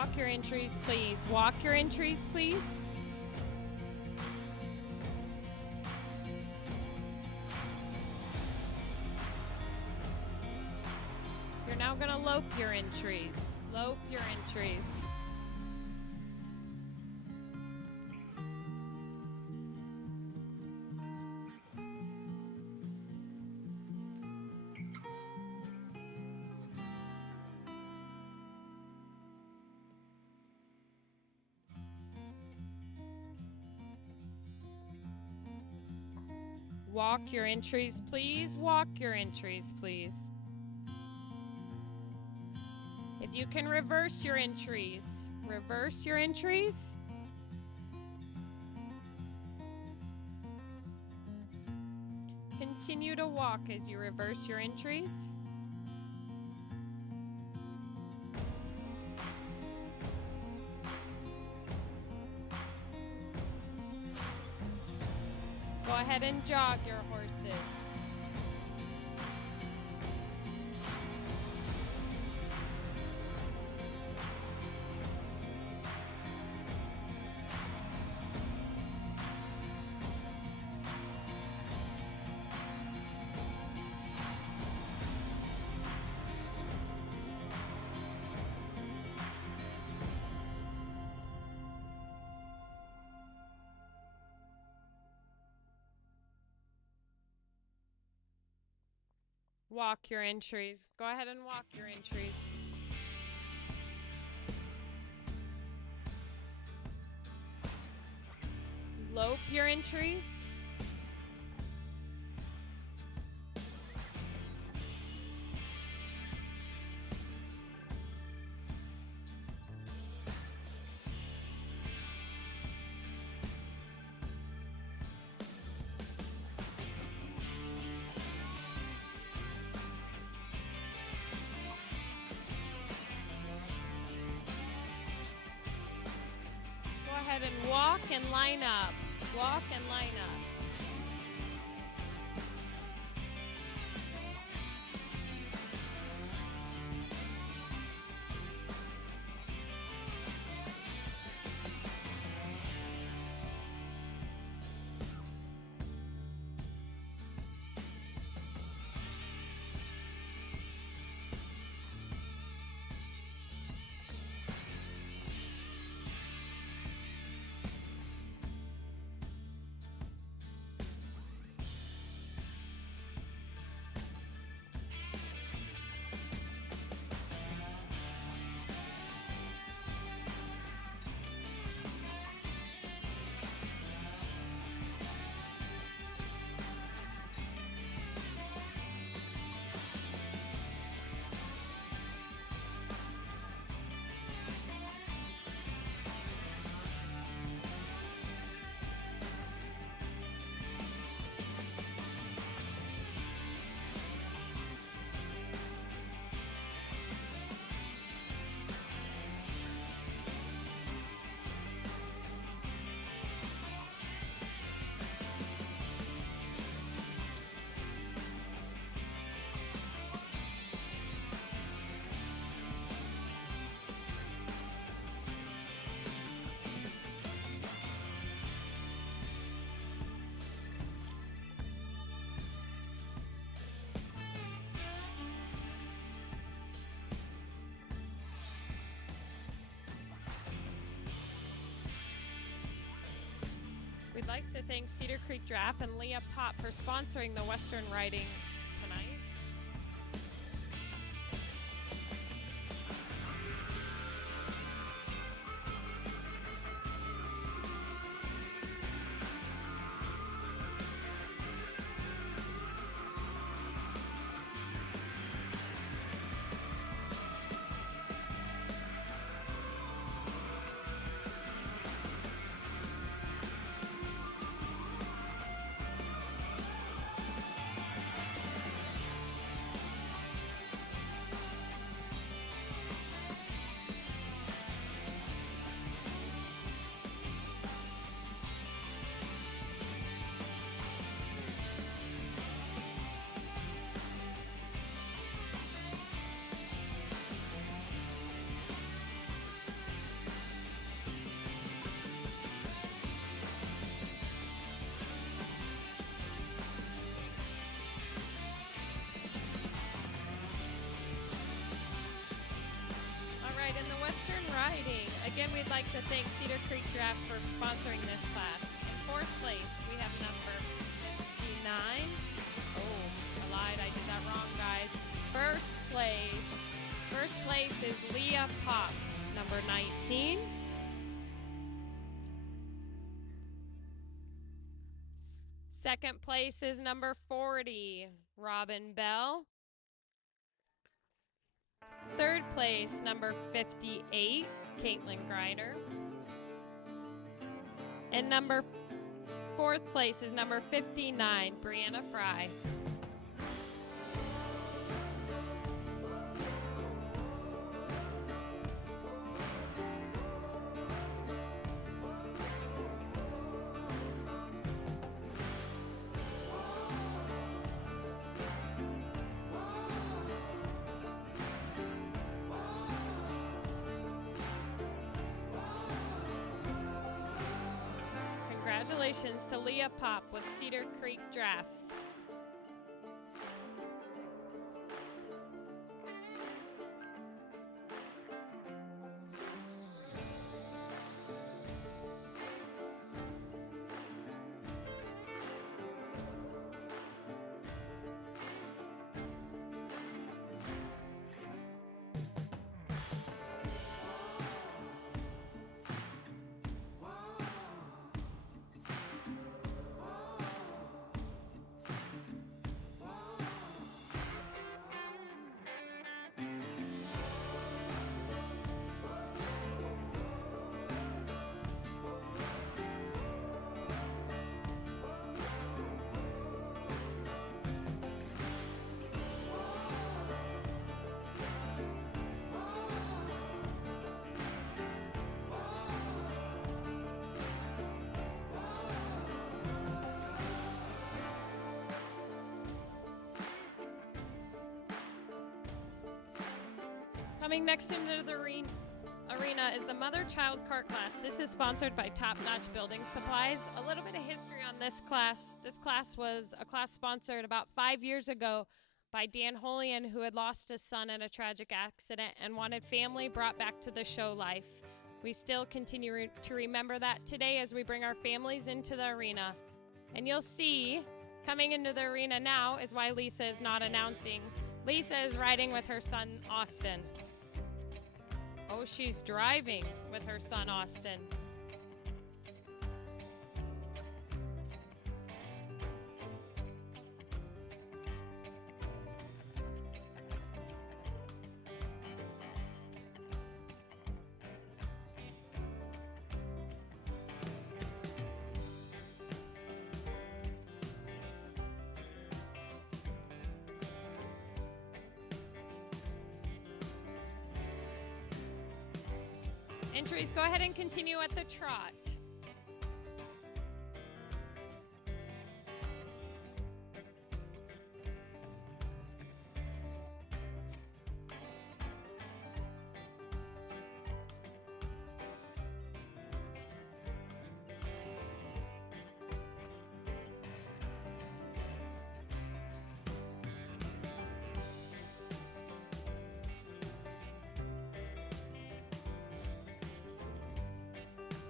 Walk your entries, please. Walk your entries, please. You're now going to lope your entries. Lope your entries. Walk your entries, please. Walk your entries, please. If you can reverse your entries, reverse your entries. Continue to walk as you reverse your entries. Go ahead and jog your horses. Walk your entries. Go ahead and walk your entries. Lope your entries. Go ahead and walk and line up. Walk and line up. We'd like to thank Cedar Creek Draft and Leah Pop for sponsoring the Western Riding tonight. riding. Again, we'd like to thank Cedar Creek Drafts for sponsoring this class. In fourth place, we have number 59. Oh, I lied. I did that wrong, guys. First place is Leah Pop, number 19. Second place is number 40, Robin Bell. Third place, number 58, Caitlin Griner. And fourth place is number 59, Brianna Fry. Congratulations to Leah Pop with Cedar Creek Drafts. Coming next into the arena is the Mother-Child Cart class. This is sponsored by Top Notch Building Supplies. A little bit of history on this class. This class was a class sponsored about 5 years ago by Dan Holian, who had lost his son in a tragic accident and wanted family brought back to the show life. We still continue to remember that today as we bring our families into the arena. And you'll see, coming into the arena now is why Lisa is not announcing. Lisa is riding with her son, Austin. Oh, she's driving with her son, Austin. Entries, go ahead and continue at the trot.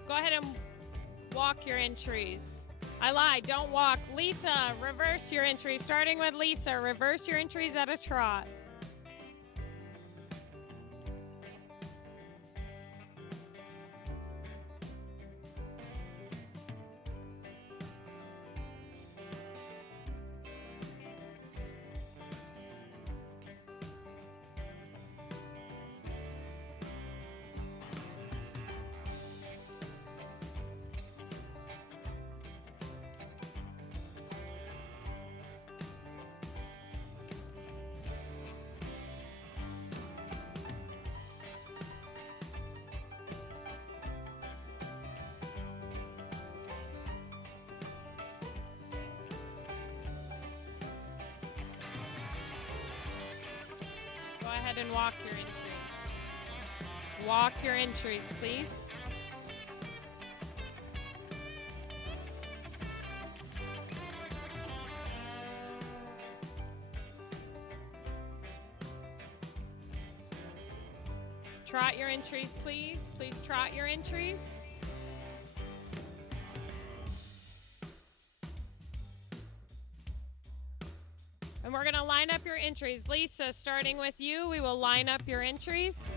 Go ahead and walk your entries. I lied, don't walk. Lisa, reverse your entries. Starting with Lisa, reverse your entries at a trot. Go ahead and walk your entries. Walk your entries, please. Trot your entries, please. Please trot your entries. And we're going to line up your entries. Lisa, starting with you, we will line up your entries.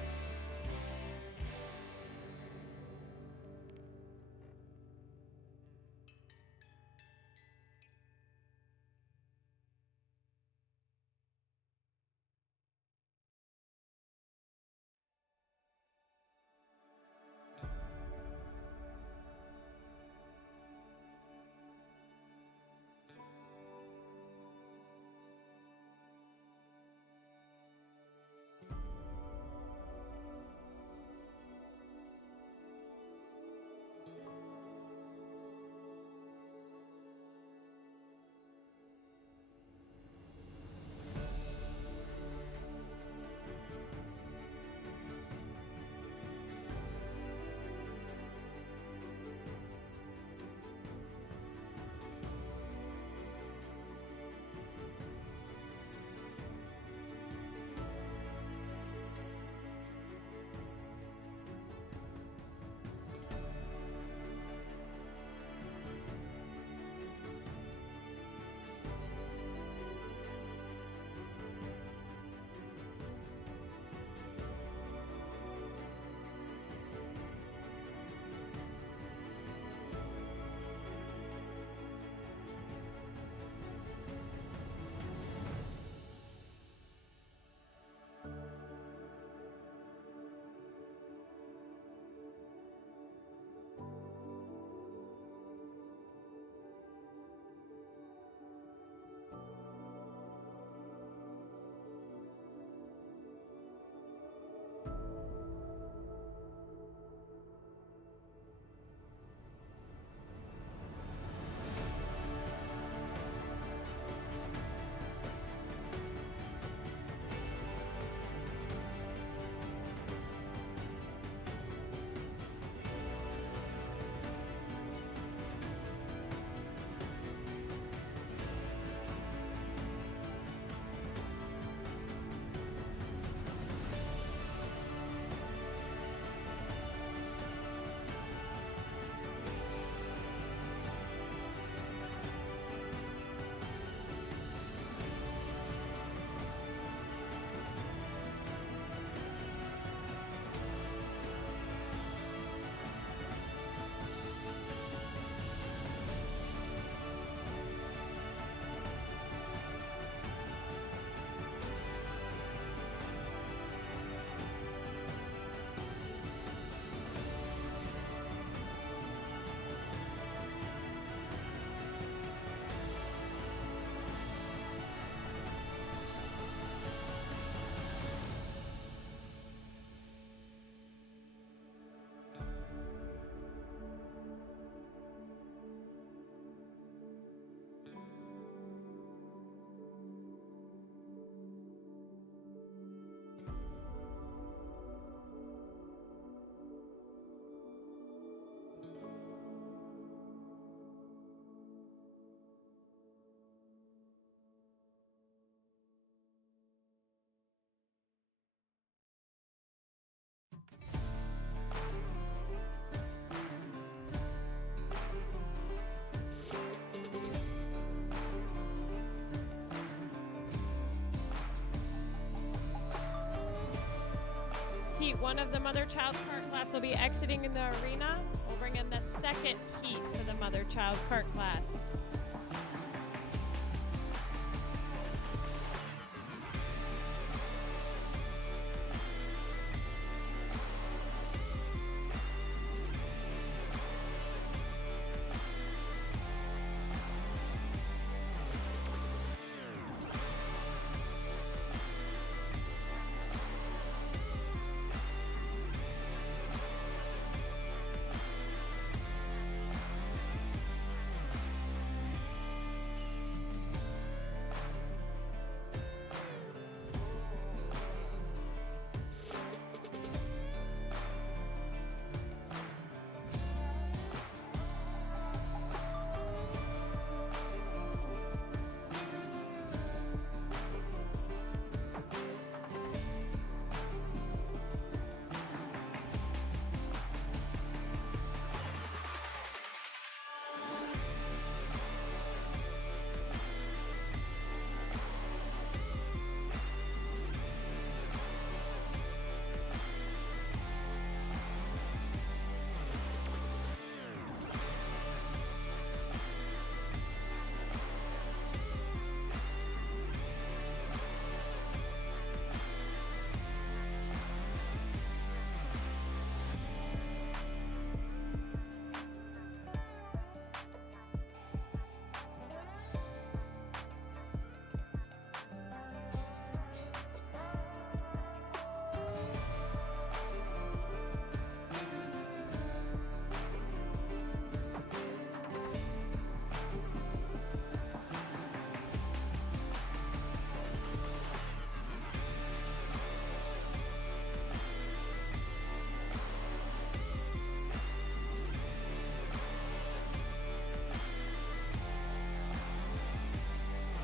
Heat 1 of the mother-child cart class will be exiting in the arena. We'll bring in the second heat for the mother-child cart class.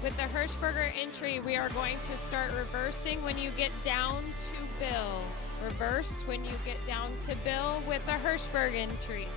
With the Hirschberger entry, we are going to start reversing when you get down to Bill. Reverse when you get down to Bill with the Hirschberg entry.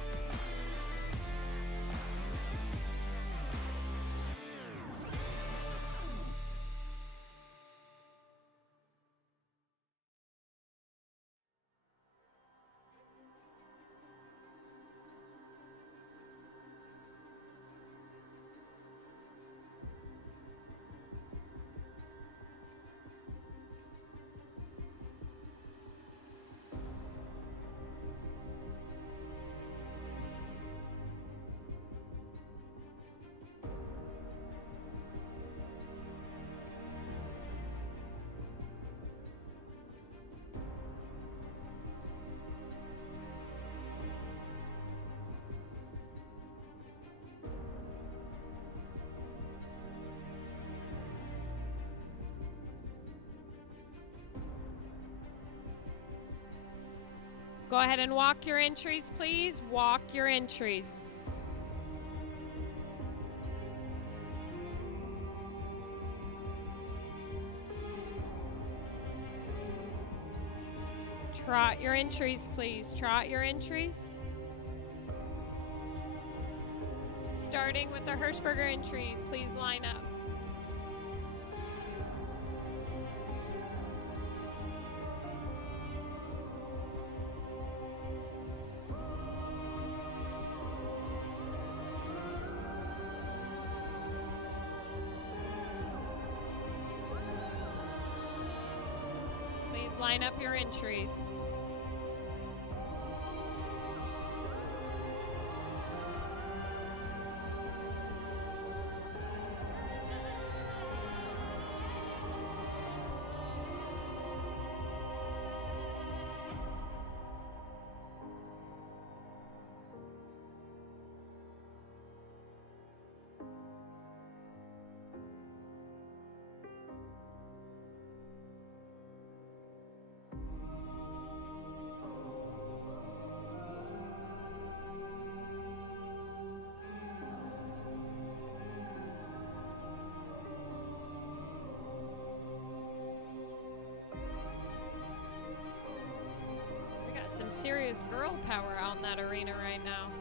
Go ahead and walk your entries, please. Walk your entries. Trot your entries, please. Trot your entries. Starting with the Hirschberger entry, please line up. Line up your entries. Some serious girl power out in that arena right now.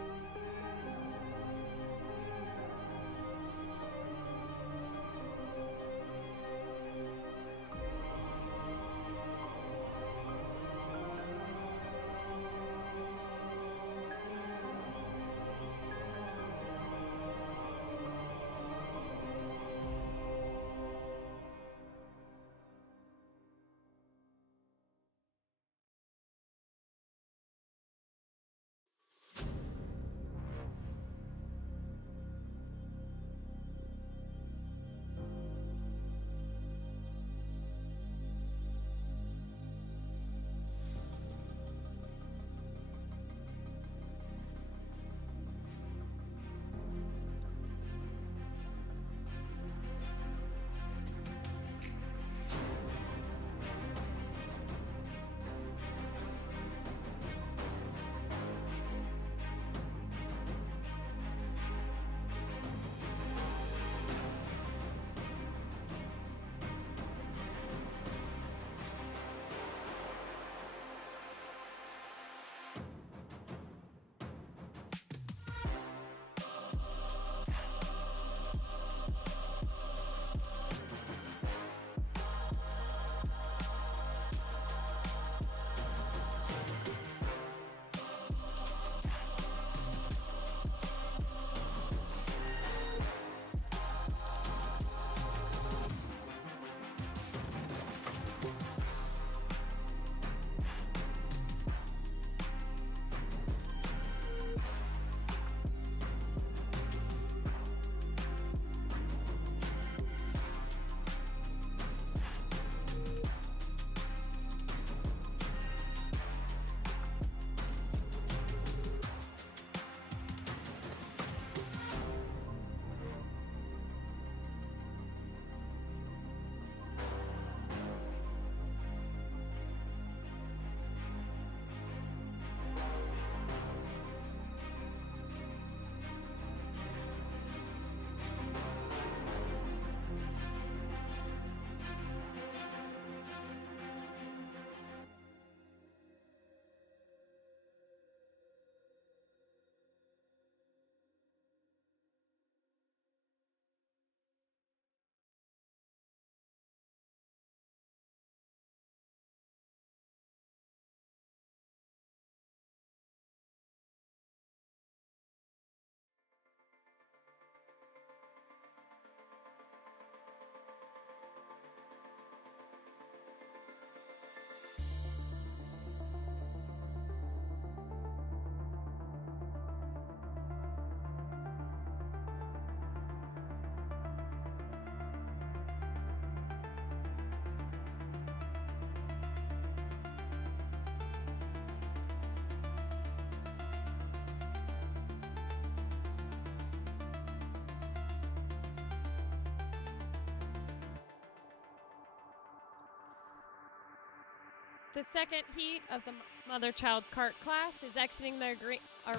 The second heat of the mother-child cart class is exiting the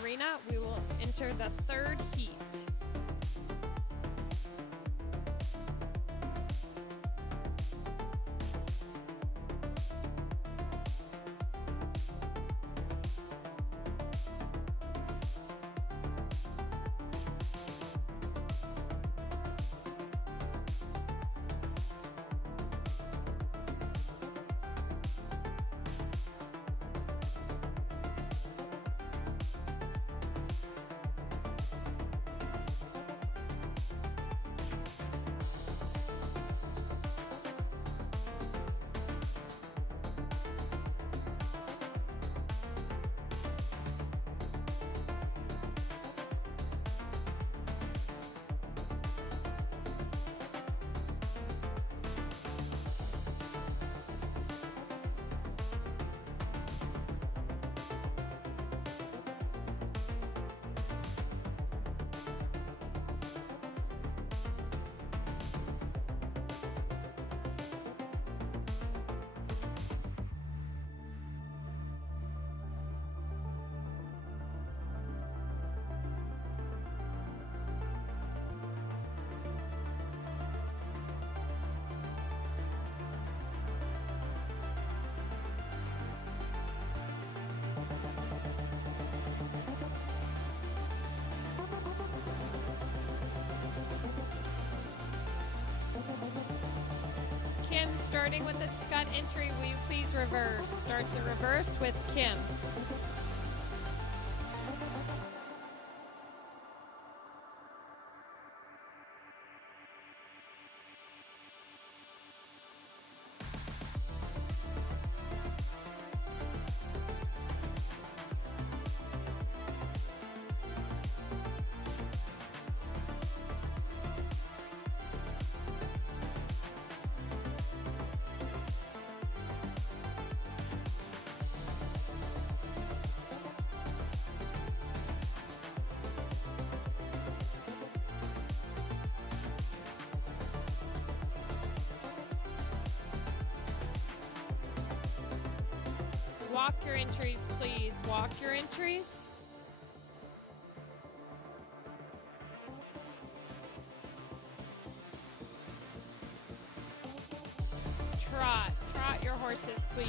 arena. We will enter the third heat. Kim, starting with the scut entry, will you please reverse? Start the reverse with Kim. Walk your entries, please. Walk your entries. Trot your horses, please.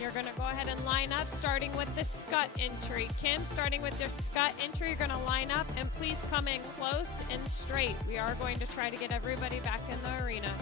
You're going to go ahead and line up, starting with the scut entry. Kim, starting with your scut entry, you're going to line up, and please come in close and straight. We are going to try to get everybody back in the arena.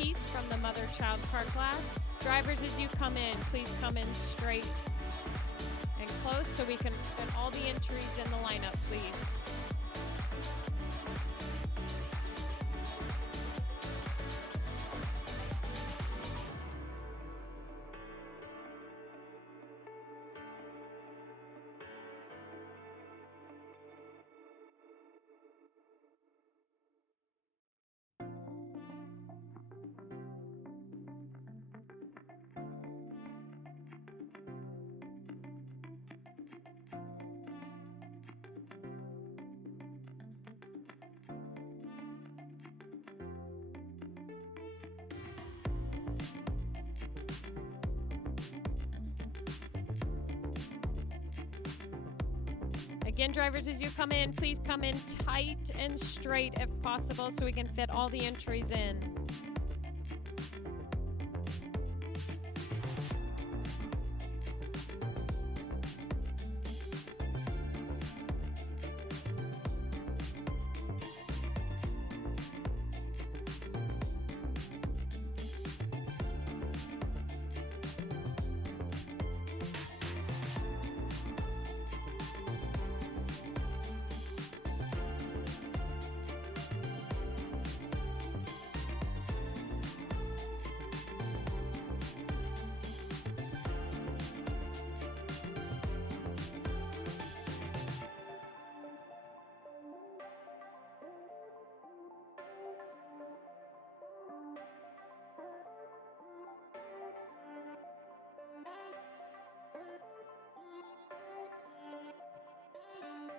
heats from the mother-child car class. Drivers, as you come in, please come in straight and close so we can fit all the entries in the lineup, please. Again, drivers, as you come in, please come in tight and straight if possible so we can fit all the entries in.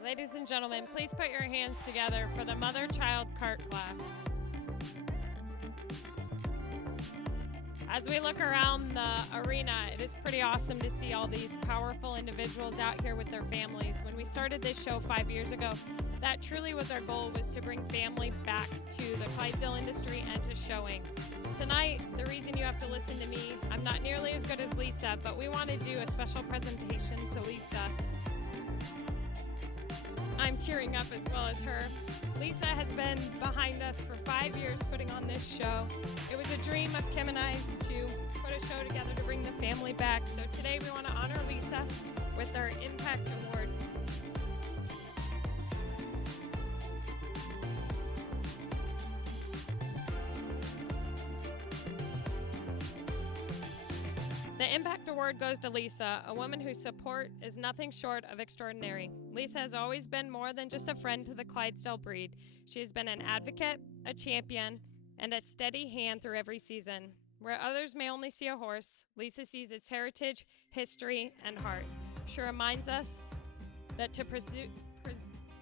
Ladies and gentlemen, please put your hands together for the mother-child cart class. As we look around the arena, it is pretty awesome to see all these powerful individuals out here with their families. When we started this show 5 years ago, that truly was our goal, was to bring family back to the Clydesdale industry and to showing. Tonight, the reason you have to listen to me, I'm not nearly as good as Lisa, but we want to do a special presentation to Lisa. I'm tearing up as well as her. Lisa has been behind us for 5 years putting on this show. It was a dream of Kim and I's to put a show together to bring the family back. So today we want to honor Lisa with our Impact Award. The Impact Award goes to Lisa, a woman whose support is nothing short of extraordinary. Lisa has always been more than just a friend to the Clydesdale breed. She has been an advocate, a champion, and a steady hand through every season. Where others may only see a horse, Lisa sees its heritage, history, and heart. She reminds us that to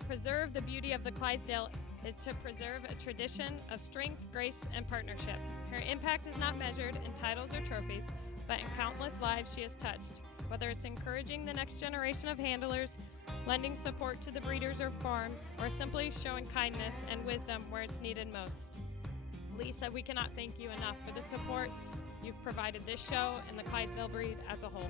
preserve the beauty of the Clydesdale is to preserve a tradition of strength, grace, and partnership. Her impact is not measured in titles or trophies, but in countless lives she has touched, whether it's encouraging the next generation of handlers, lending support to the breeders or farms, or simply showing kindness and wisdom where it's needed most. Lisa, we cannot thank you enough for the support you've provided this show and the Clydesdale breed as a whole.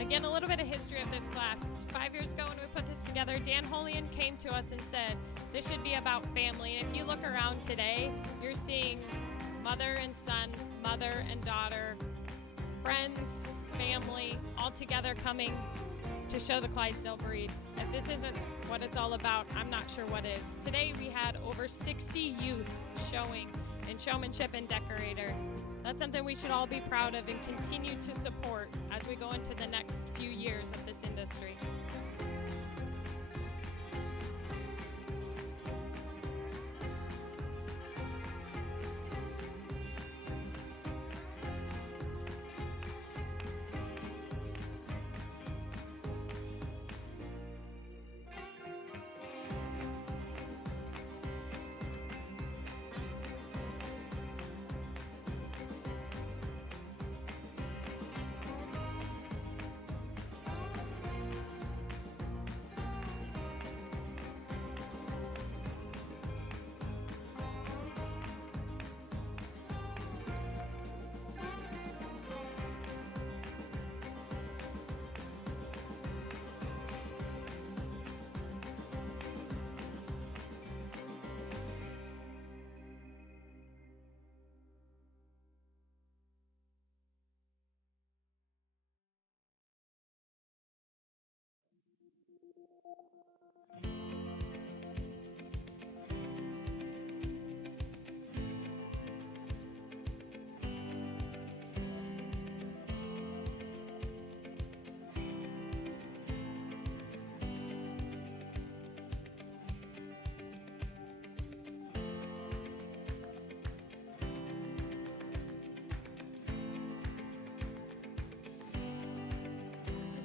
Again, a little bit of history of this class. 5 years ago when we put this together, Dan Holian came to us and said, this should be about family. And if you look around today, you're seeing mother and son, mother and daughter, friends, family, all together coming to show the Clydesdale breed. If this isn't what it's all about, I'm not sure what is. Today we had over 60 youth showing in showmanship and decorator. That's something we should all be proud of and continue to support as we go into the next few years of this industry.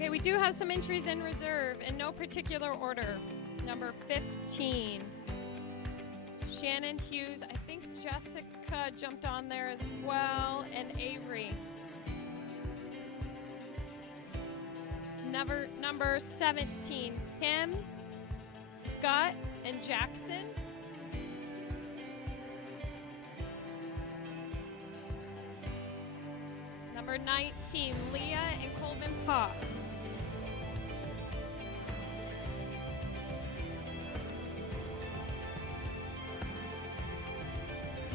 Okay, we do have some entries in reserve in no particular order. Number 15, Shannon Hughes. I think Jessica jumped on there as well, and Avery. Number 17, Kim, Scott, and Jackson. Number 19, Leah and Colvin Pop.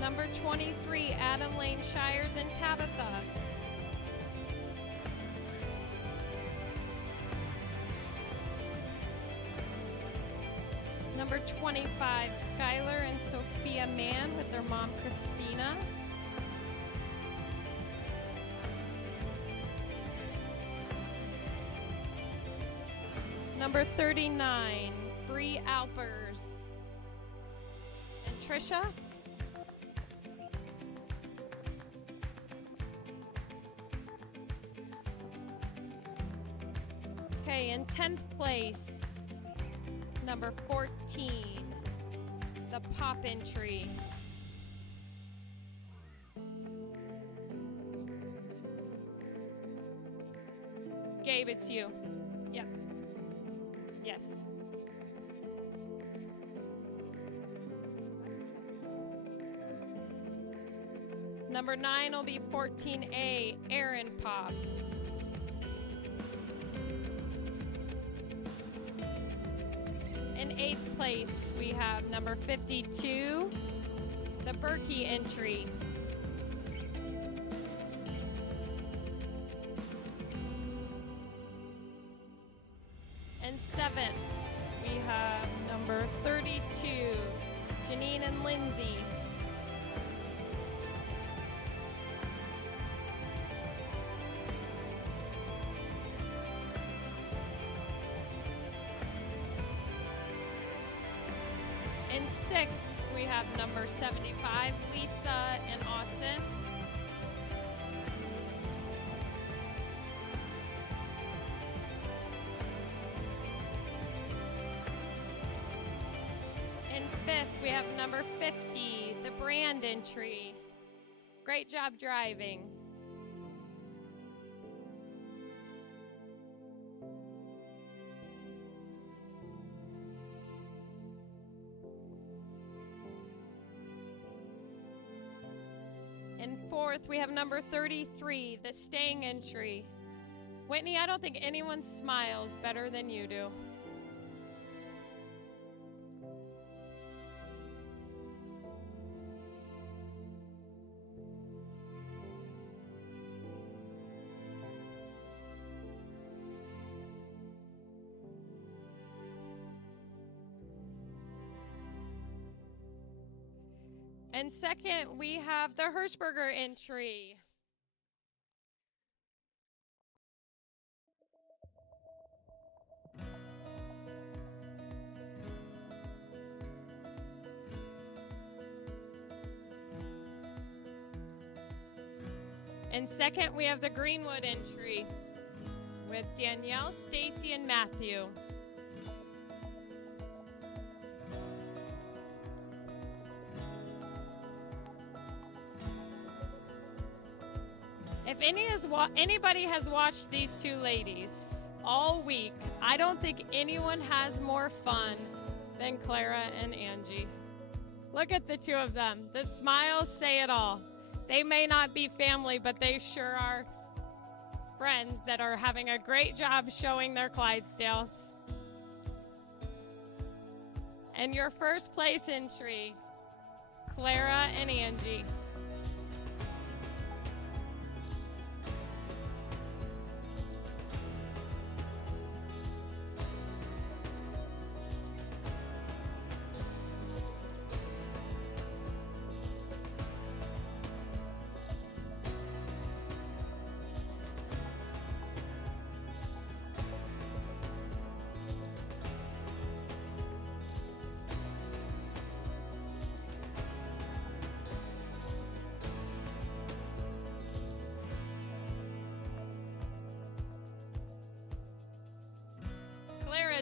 Number 23, Adam Lane Shires and Tabitha. Number 25, Skylar and Sophia Mann with their mom, Christina. Number 39, Bree Alpers and Trisha. Okay, in 10th place, number 14, the pop entry. Gabe, it's you. Yep. Yes. Number 9 will be 14A, Aaron Pop. In 8th place, we have number 52, the Berkey entry. And 7th, we have number 32, Janine and Lindsay. In 6th, we have number 75, Lisa and Austin. In 5th, we have number 50, the brand entry. Great job driving. In 4th, we have number 33, the staying entry. Whitney, I don't think anyone smiles better than you do. And 2nd, we have the Hirschberger entry. And 2nd, we have the Greenwood entry with Danielle, Stacy, and Matthew. If anybody has watched these two ladies all week, I don't think anyone has more fun than Clara and Angie. Look at the two of them. The smiles say it all. They may not be family, but they sure are friends that are having a great job showing their Clydesdales. And your first place entry, Clara and Angie.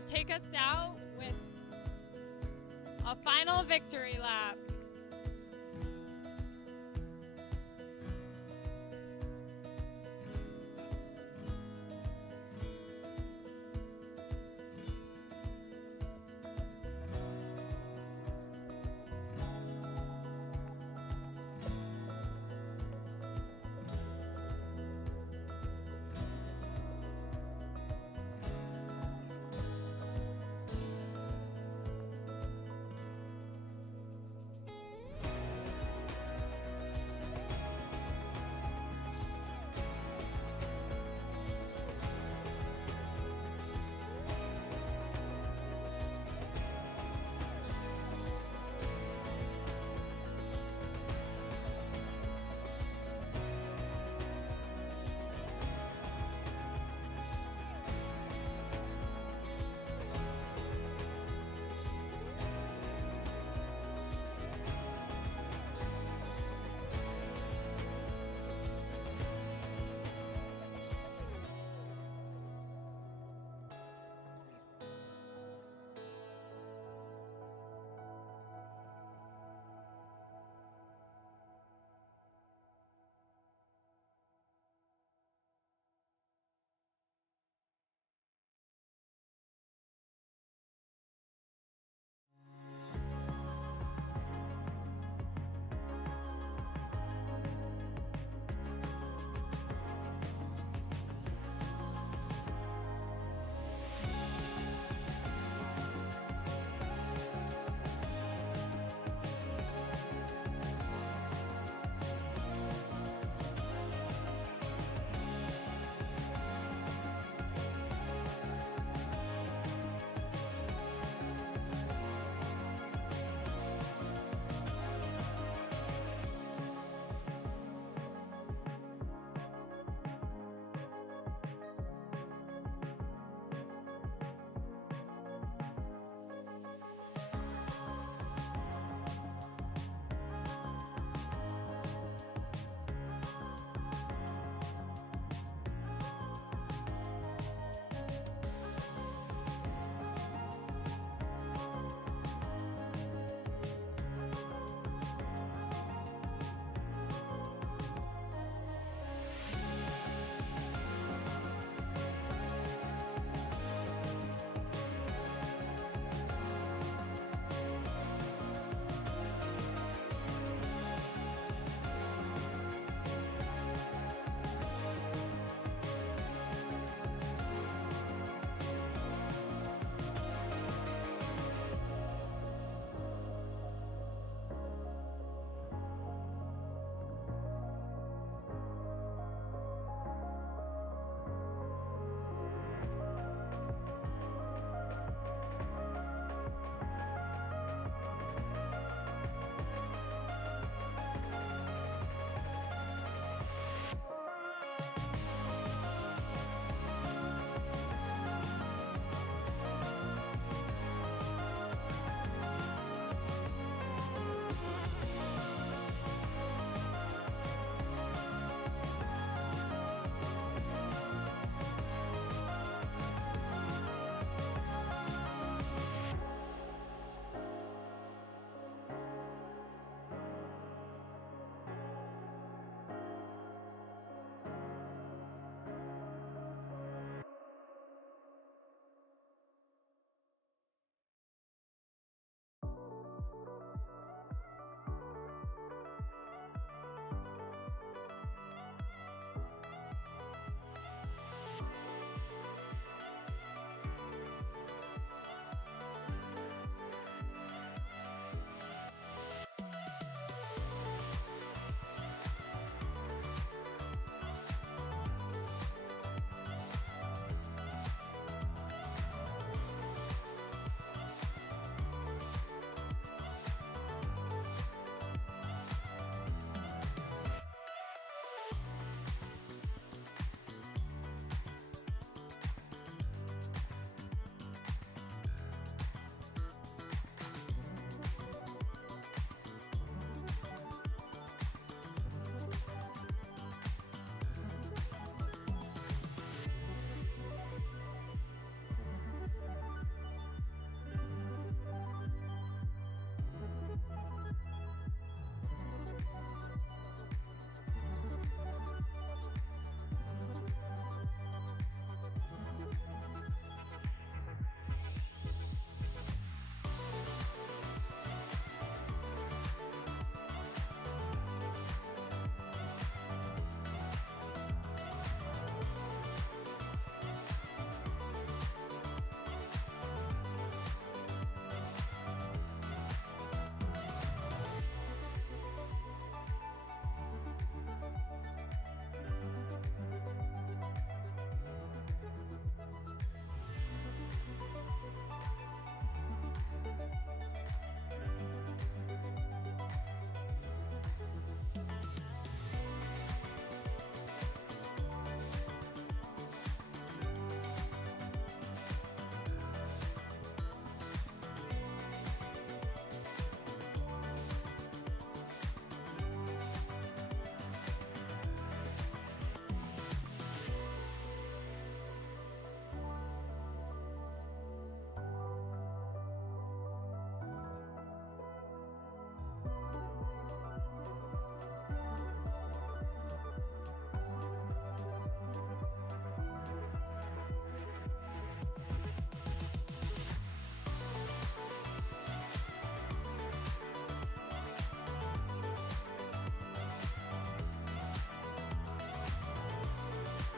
take us out with a final victory lap.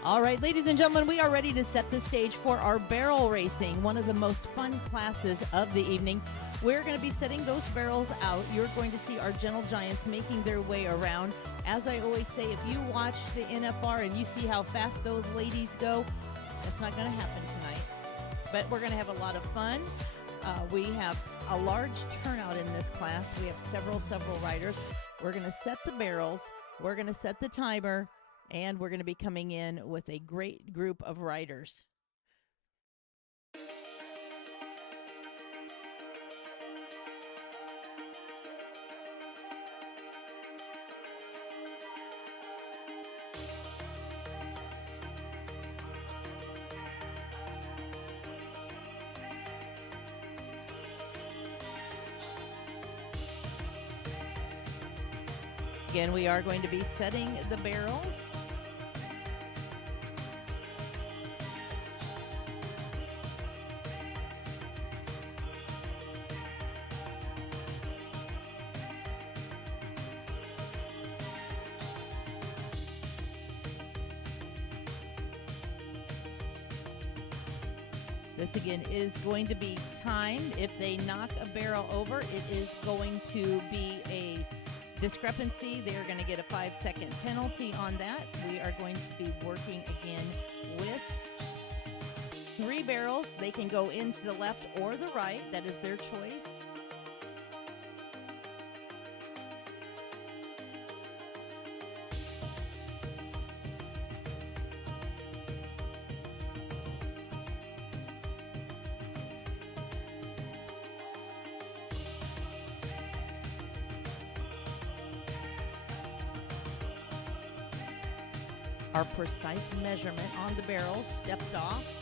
All right, ladies and gentlemen, we are ready to set the stage for our barrel racing, one of the most fun classes of the evening. We're going to be setting those barrels out. You're going to see our gentle giants making their way around. As I always say, if you watch the NFR and you see how fast those ladies go, that's not going to happen tonight. But we're going to have a lot of fun. We have a large turnout in this class. We have several riders. We're going to set the barrels. We're going to set the timer. And we're going to be coming in with a great group of riders. Again, we are going to be setting the barrels. This again is going to be timed. If they knock a barrel over, it is going to be a discrepancy. They're going to get a 5-second penalty on that. We are going to be working again with 3 barrels. They can go into the left or the right. That is their choice. Our precise measurement on the barrel stepped off.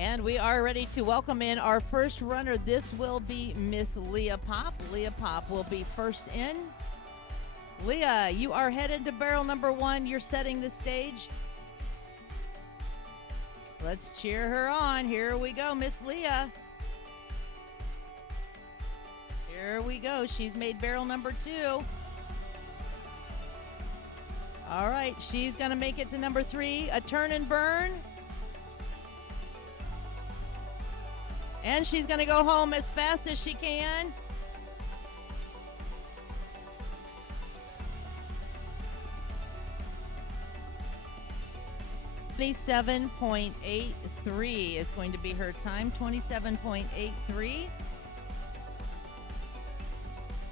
And we are ready to welcome in our first runner. This will be Miss Leah Pop. Leah Pop will be first in. Leah, you are headed to barrel number 1. You're setting the stage. Let's cheer her on. Here we go, Miss Leah. Here we go. She's made barrel number 2. All right, she's going to make it to number 3, a turn and burn. And she's going to go home as fast as she can. $27.83 is going to be her time. 27.83.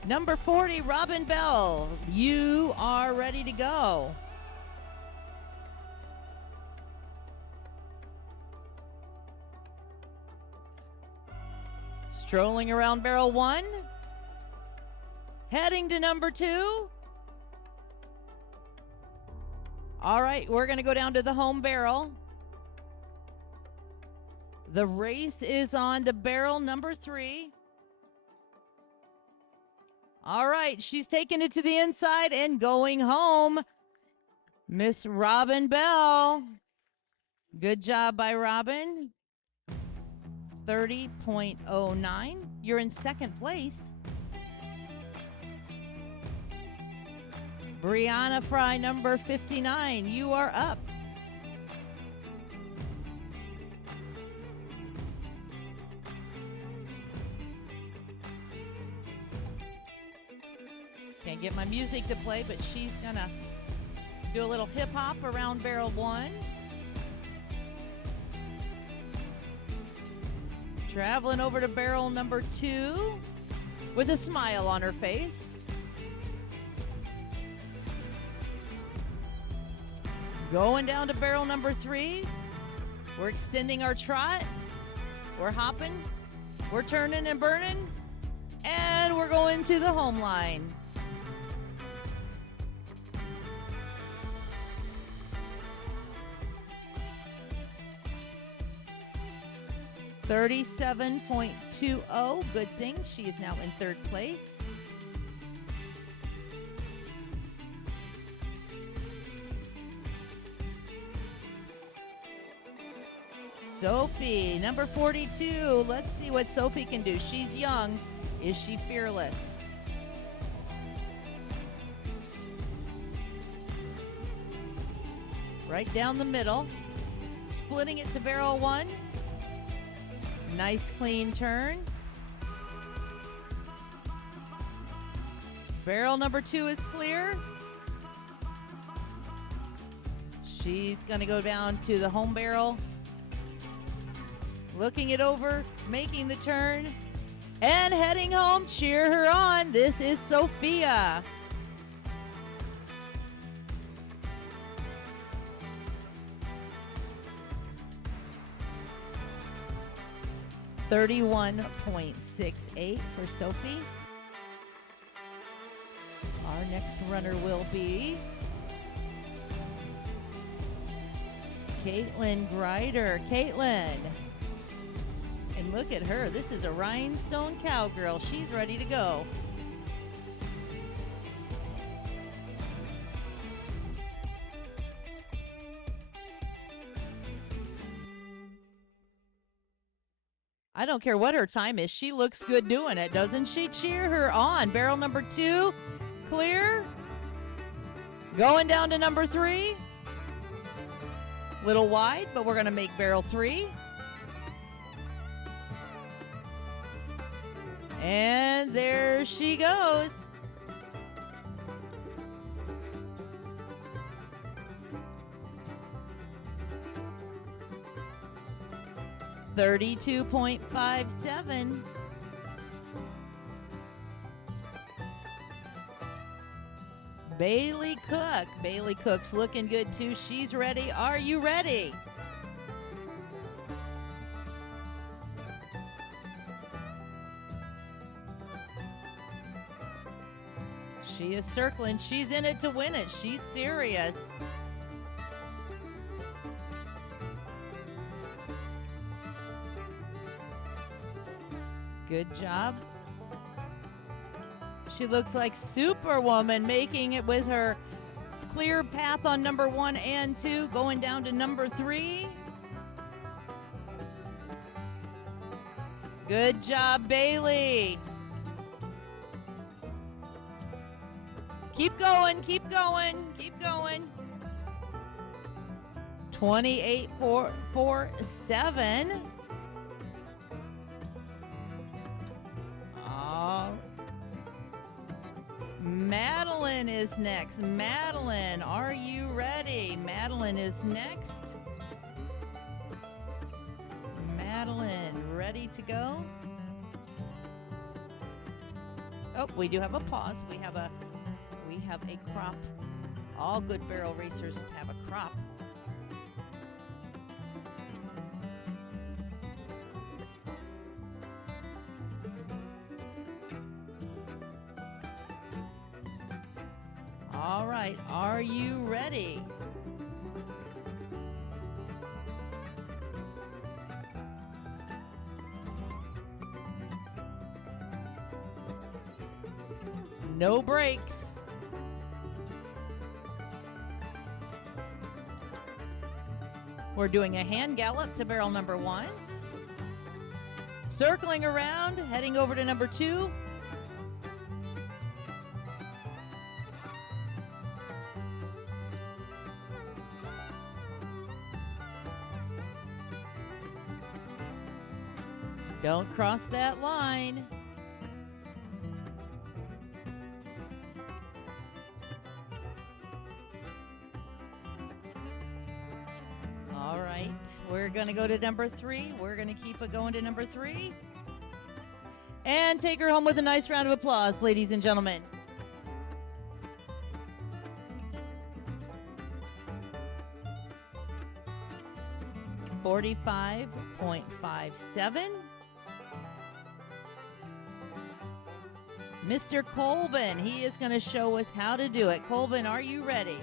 Number 40, Robin Bell. You are ready to go. Strolling around barrel 1. Heading to number 2. All right, we're going to go down to the home barrel. The race is on to barrel number 3. All right, she's taking it to the inside and going home. Miss Robin Bell. Good job by Robin. 30.09. You're in second place. Brianna Fry, number 59. You are up. Can't get my music to play, but she's gonna do a little hip hop around barrel 1. Traveling over to barrel number 2 with a smile on her face. Going down to barrel number 3. We're extending our trot. We're hopping. We're turning and burning. And we're going to the home line. $37.20. Good thing she is now in third place. Sophie, number 42. Let's see what Sophie can do. She's young. Is she fearless? Right down the middle. Splitting it to barrel 1. Nice clean turn. Barrel number 2 is clear. She's going to go down to the home barrel. Looking it over, making the turn, and heading home. Cheer her on. This is Sophia. $31.68 for Sophie. Our next runner will be Caitlin Grider. Caitlin. And look at her. This is a rhinestone cowgirl. She's ready to go. I don't care what her time is. She looks good doing it, doesn't she? Cheer her on. Barrel number 2, clear. Going down to number 3. Little wide, but we're going to make barrel 3. And there she goes. $32.57. Bailey Cook. Bailey Cook's looking good too. She's ready. Are you ready? She is circling. She's in it to win it. She's serious. Good job. She looks like Superwoman, making it with her clear path on number 1 and 2, going down to number 3. Good job, Bailey. Keep going, keep going, keep going. 28.47. Madeline is next. Madeline, are you ready? Madeline is next. Madeline, ready to go? Oh, we do have a pause. We have a crop. All good barrel racers have a crop. All right, are you ready? No brakes. We're doing a hand gallop to barrel number 1. Circling around, heading over to number 2. Don't cross that line. All right, we're going to go to number 3. We're going to keep it going to number 3. And take her home with a nice round of applause, ladies and gentlemen. $45.57. Mr. Colvin, he is going to show us how to do it. Colvin, are you ready?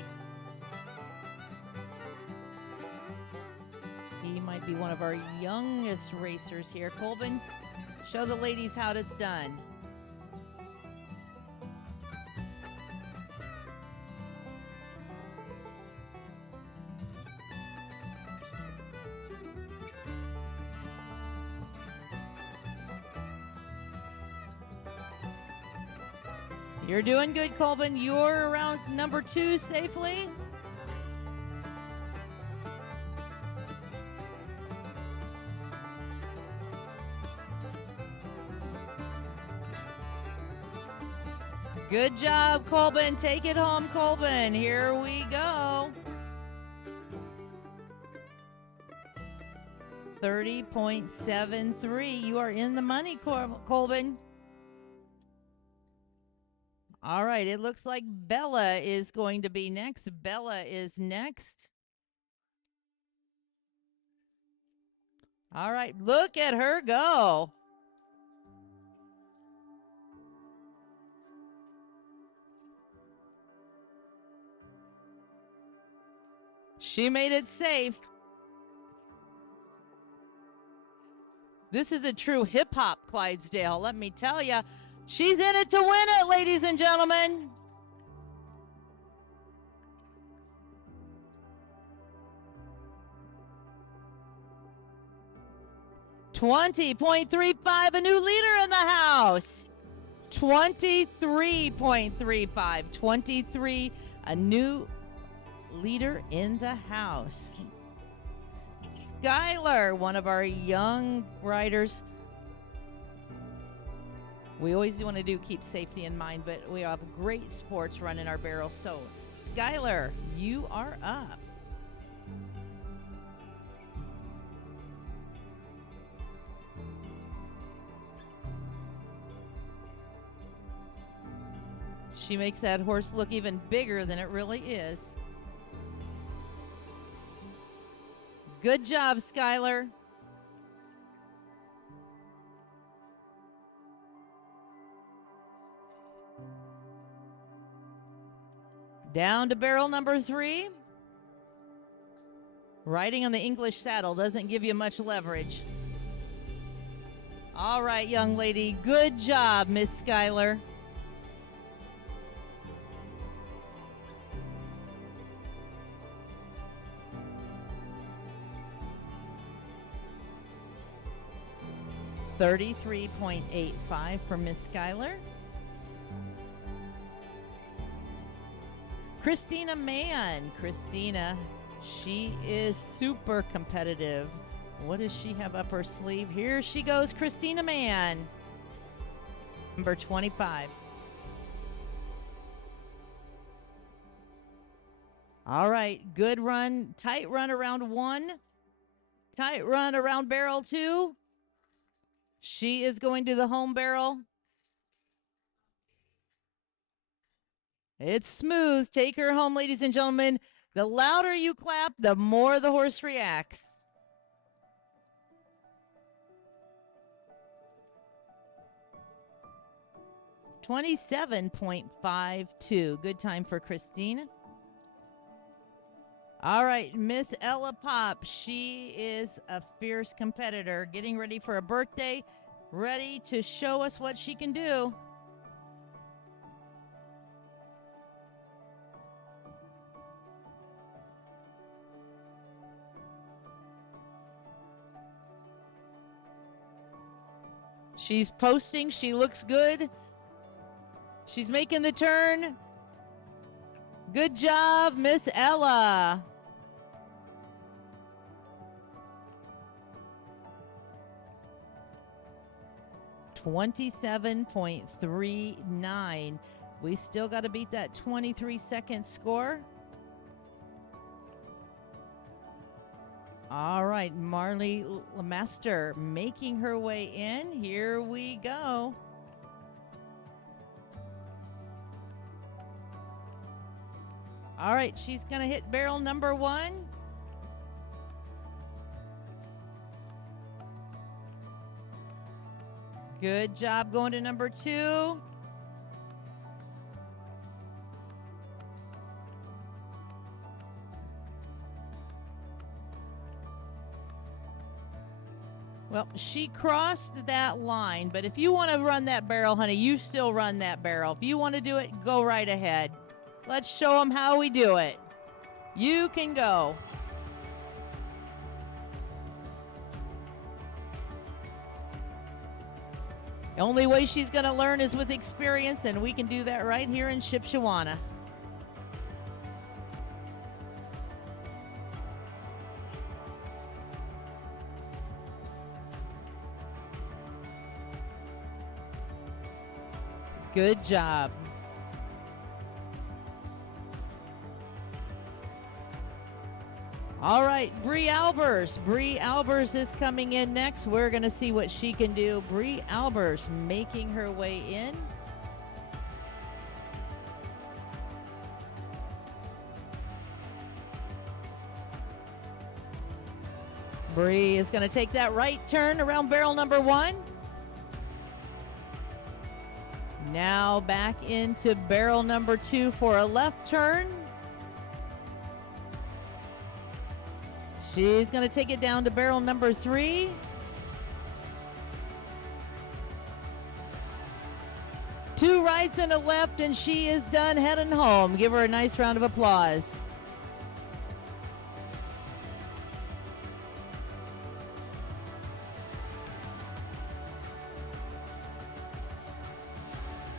He might be one of our youngest racers here. Colvin, show the ladies how it's done. You're doing good, Colvin. You're around number 2 safely. Good job, Colvin. Take it home, Colvin. Here we go. 30.73. You are in the money, Colvin. All right, it looks like Bella is going to be next. Bella is next. All right, look at her go. She made it safe. This is a true hip-hop Clydesdale, let me tell you. She's in it to win it, ladies and gentlemen. $20.35, a new leader in the house. 23.35. 23, a new leader in the house. Skylar, one of our young riders. We always want to keep safety in mind, but we have great sports running our barrels. So, Skylar, you are up. She makes that horse look even bigger than it really is. Good job, Skylar. Down to barrel number 3. Riding on the English saddle doesn't give you much leverage. All right, young lady. Good job, Miss Skylar. $33.85 for Miss Skylar. Christina Mann. Christina, she is super competitive. What does she have up her sleeve? Here she goes, Christina Mann. Number 25. All right, good run. Tight run around 1. Tight run around barrel 2. She is going to the home barrel. It's smooth. Take her home, ladies and gentlemen. The louder you clap, the more the horse reacts. .52. Good time for Christina. All right, Miss Ella Pop. She is a fierce competitor, getting ready for a birthday, ready to show us what she can do. She's posting. She looks good. She's making the turn. Good job, Miss Ella. .27.39. We still got to beat that 23-second score. All right, Marley Lemaster making her way in. Here we go. All right, she's going to hit barrel number 1. Good job going to number 2. Well, she crossed that line, but if you want to run that barrel, honey, you still run that barrel. If you want to do it, go right ahead. Let's show them how we do it. You can go. The only way she's going to learn is with experience, and we can do that right here in Shipshewana. Good job. All right, Bree Albers. Bree Albers is coming in next. We're going to see what she can do. Bree Albers making her way in. Bree is going to take that right turn around barrel number 1. Now back into barrel number 2 for a left turn. She's going to take it down to barrel number 3. Two rights and a left, and she is done heading home. Give her a nice round of applause.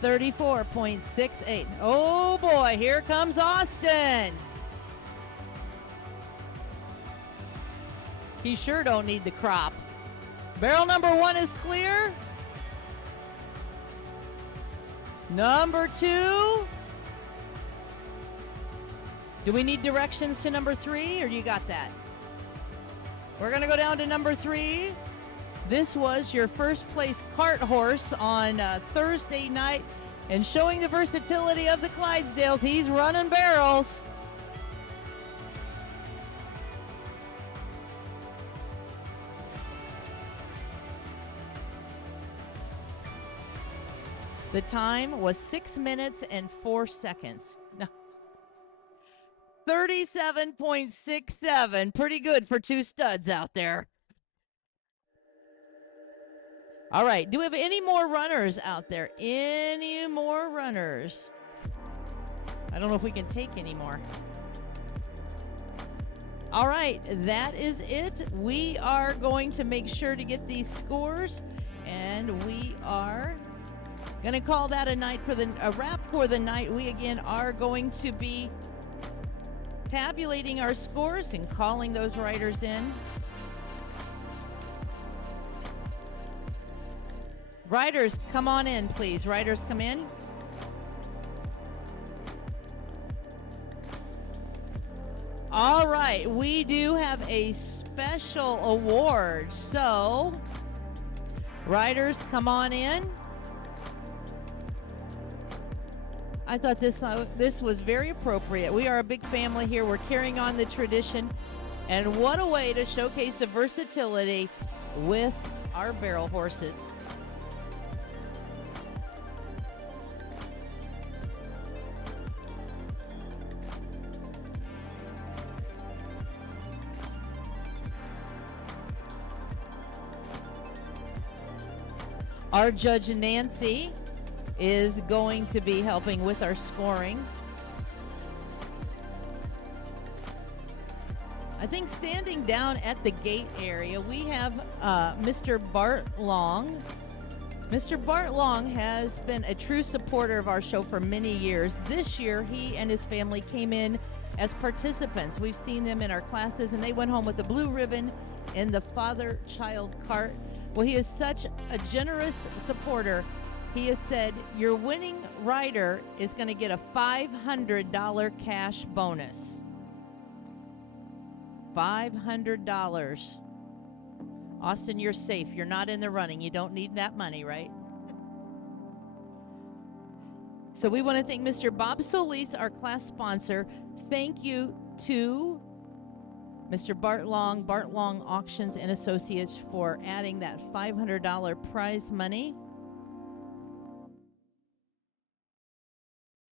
.34.68. Oh boy, here comes Austin. He sure don't need the crop. Barrel number 1 is clear. Number 2. Do we need directions to number 3, or you got that? We're going to go down to number 3. This was your first place cart horse on Thursday night, and showing the versatility of the Clydesdales. He's running barrels. The time was 6 minutes and 4 seconds. No. 37.67. Pretty good for 2 studs out there. All right. Do we have any more runners out there? Any more runners? I don't know if we can take any more. All right. That is it. We are going to make sure to get these scores, and we are going to call that a wrap for the night. We again are going to be tabulating our scores and calling those riders in. Riders, come on in, please. Riders, come in. All right, we do have a special award. So, riders, come on in. I thought this was very appropriate. We are a big family here. We're carrying on the tradition. And what a way to showcase the versatility with our barrel horses. Our judge Nancy is going to be helping with our scoring. I think standing down at the gate area, we have Mr. Bart Long. Mr. Bart Long has been a true supporter of our show for many years. This year, he and his family came in as participants. We've seen them in our classes, and they went home with a blue ribbon in the father-child cart. Well, he is such a generous supporter. He has said, your winning rider is going to get a $500 cash bonus. $500. Austin, you're safe. You're not in the running. You don't need that money, right? So we want to thank Mr. Bob Solis, our class sponsor. Thank you to Mr. Bart Long Auctions and Associates for adding that $500 prize money.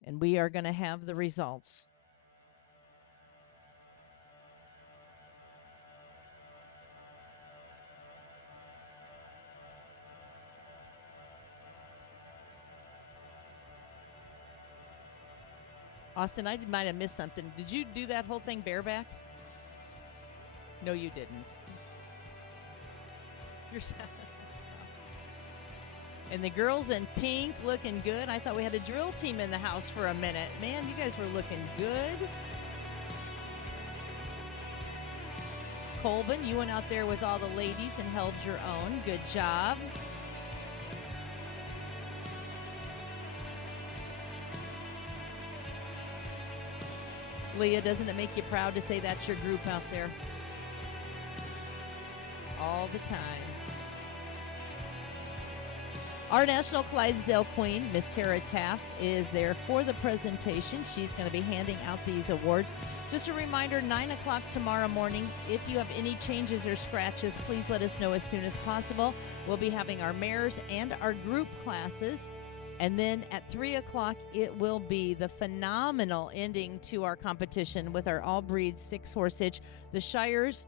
And we are going to have the results. Austin, I might have missed something. Did you do that whole thing bareback? No, you didn't. You're and the girls in pink looking good. I thought we had a drill team in the house for a minute. Man, you guys were looking good. Colvin, you went out there with all the ladies and held your own. Good job. Leah, doesn't it make you proud to say that's your group out there? All the time. Our National Clydesdale Queen, Miss Tara Taft, is there for the presentation. She's going to be handing out these awards. Just a reminder, 9 o'clock tomorrow morning. If you have any changes or scratches, please let us know as soon as possible. We'll be having our mares and our group classes. And then at 3 o'clock, it will be the phenomenal ending to our competition with our all-breed 6-horse hitch. The Shires,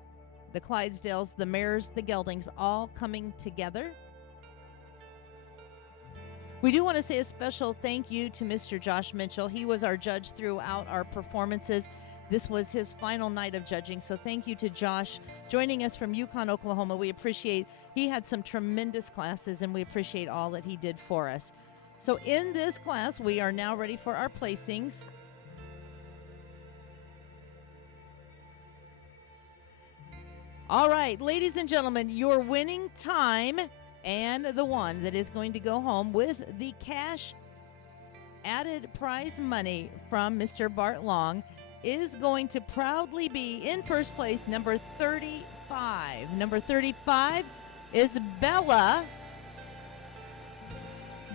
the Clydesdales, the mares, the geldings, all coming together. We do want to say a special thank you to Mr. Josh Mitchell. He was our judge throughout our performances. This was his final night of judging, so thank you to Josh joining us from Yukon, Oklahoma. We appreciate, he had some tremendous classes, and we appreciate all that he did for us. So in this class, we are now ready for our placings. All right, ladies and gentlemen, your winning time and the one that is going to go home with the cash added prize money from Mr. Bart Long is going to proudly be in first place, number 35. Number 35 is Bella.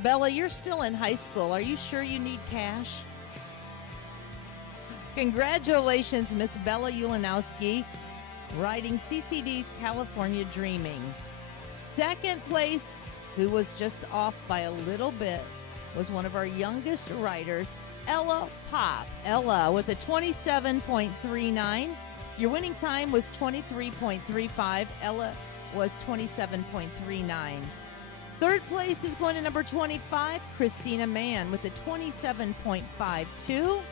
Bella, you're still in high school. Are you sure you need cash? Congratulations, Miss Bella Ulanowski, riding CCD's California Dreaming. Second place, who was just off by a little bit, was one of our youngest riders, Ella Pop. Ella with a 27.39. Your winning time was 23.35. Ella was 27.39. Third place is going to number 25, Christina Mann with a 27.52.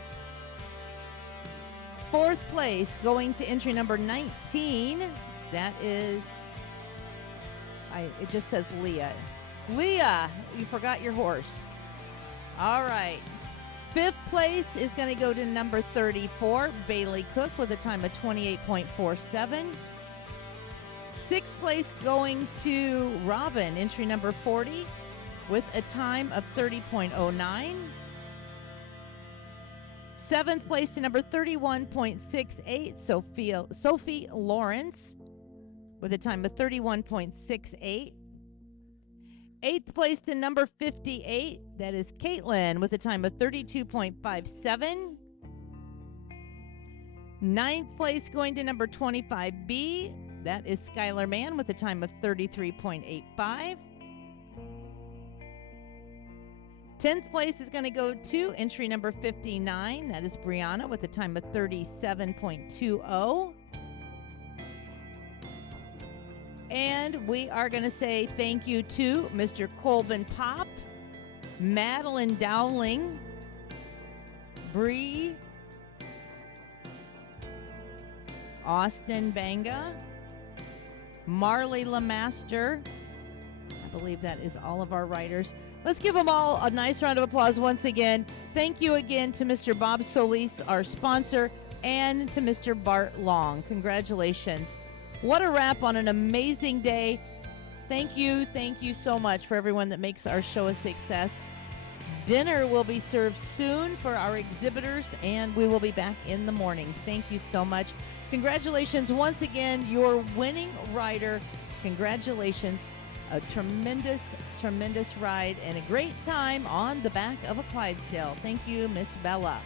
Fourth place going to entry number 19. That is, it just says Leah. Leah, you forgot your horse. All right. Fifth place is going to go to number 34, Bailey Cook with a time of 28.47. Sixth place going to Robin, entry number 40, with a time of 30.09. Seventh place to number 31.68, Sophie Lawrence, with a time of 31.68. 8th place to number 58. That is Caitlin with a time of 32.57. 9th place going to number 25B. That is Skylar Mann with a time of 33.85. 10th place is going to go to entry number 59. That is Brianna with a time of 37.20. And we are going to say thank you to Mr. Colvin Pop, Madeline Dowling, Bree, Austin Banga, Marley Lamaster. I believe that is all of our writers. Let's give them all a nice round of applause once again. Thank you again to Mr. Bob Solis, our sponsor, and to Mr. Bart Long. Congratulations. What a wrap on an amazing day. Thank you so much for everyone that makes our show a success. Dinner will be served soon for our exhibitors, and we will be back in the morning. Thank you so much. Congratulations once again, your winning rider. Congratulations. A tremendous, tremendous ride and a great time on the back of a Clydesdale. Thank you, Miss Bella.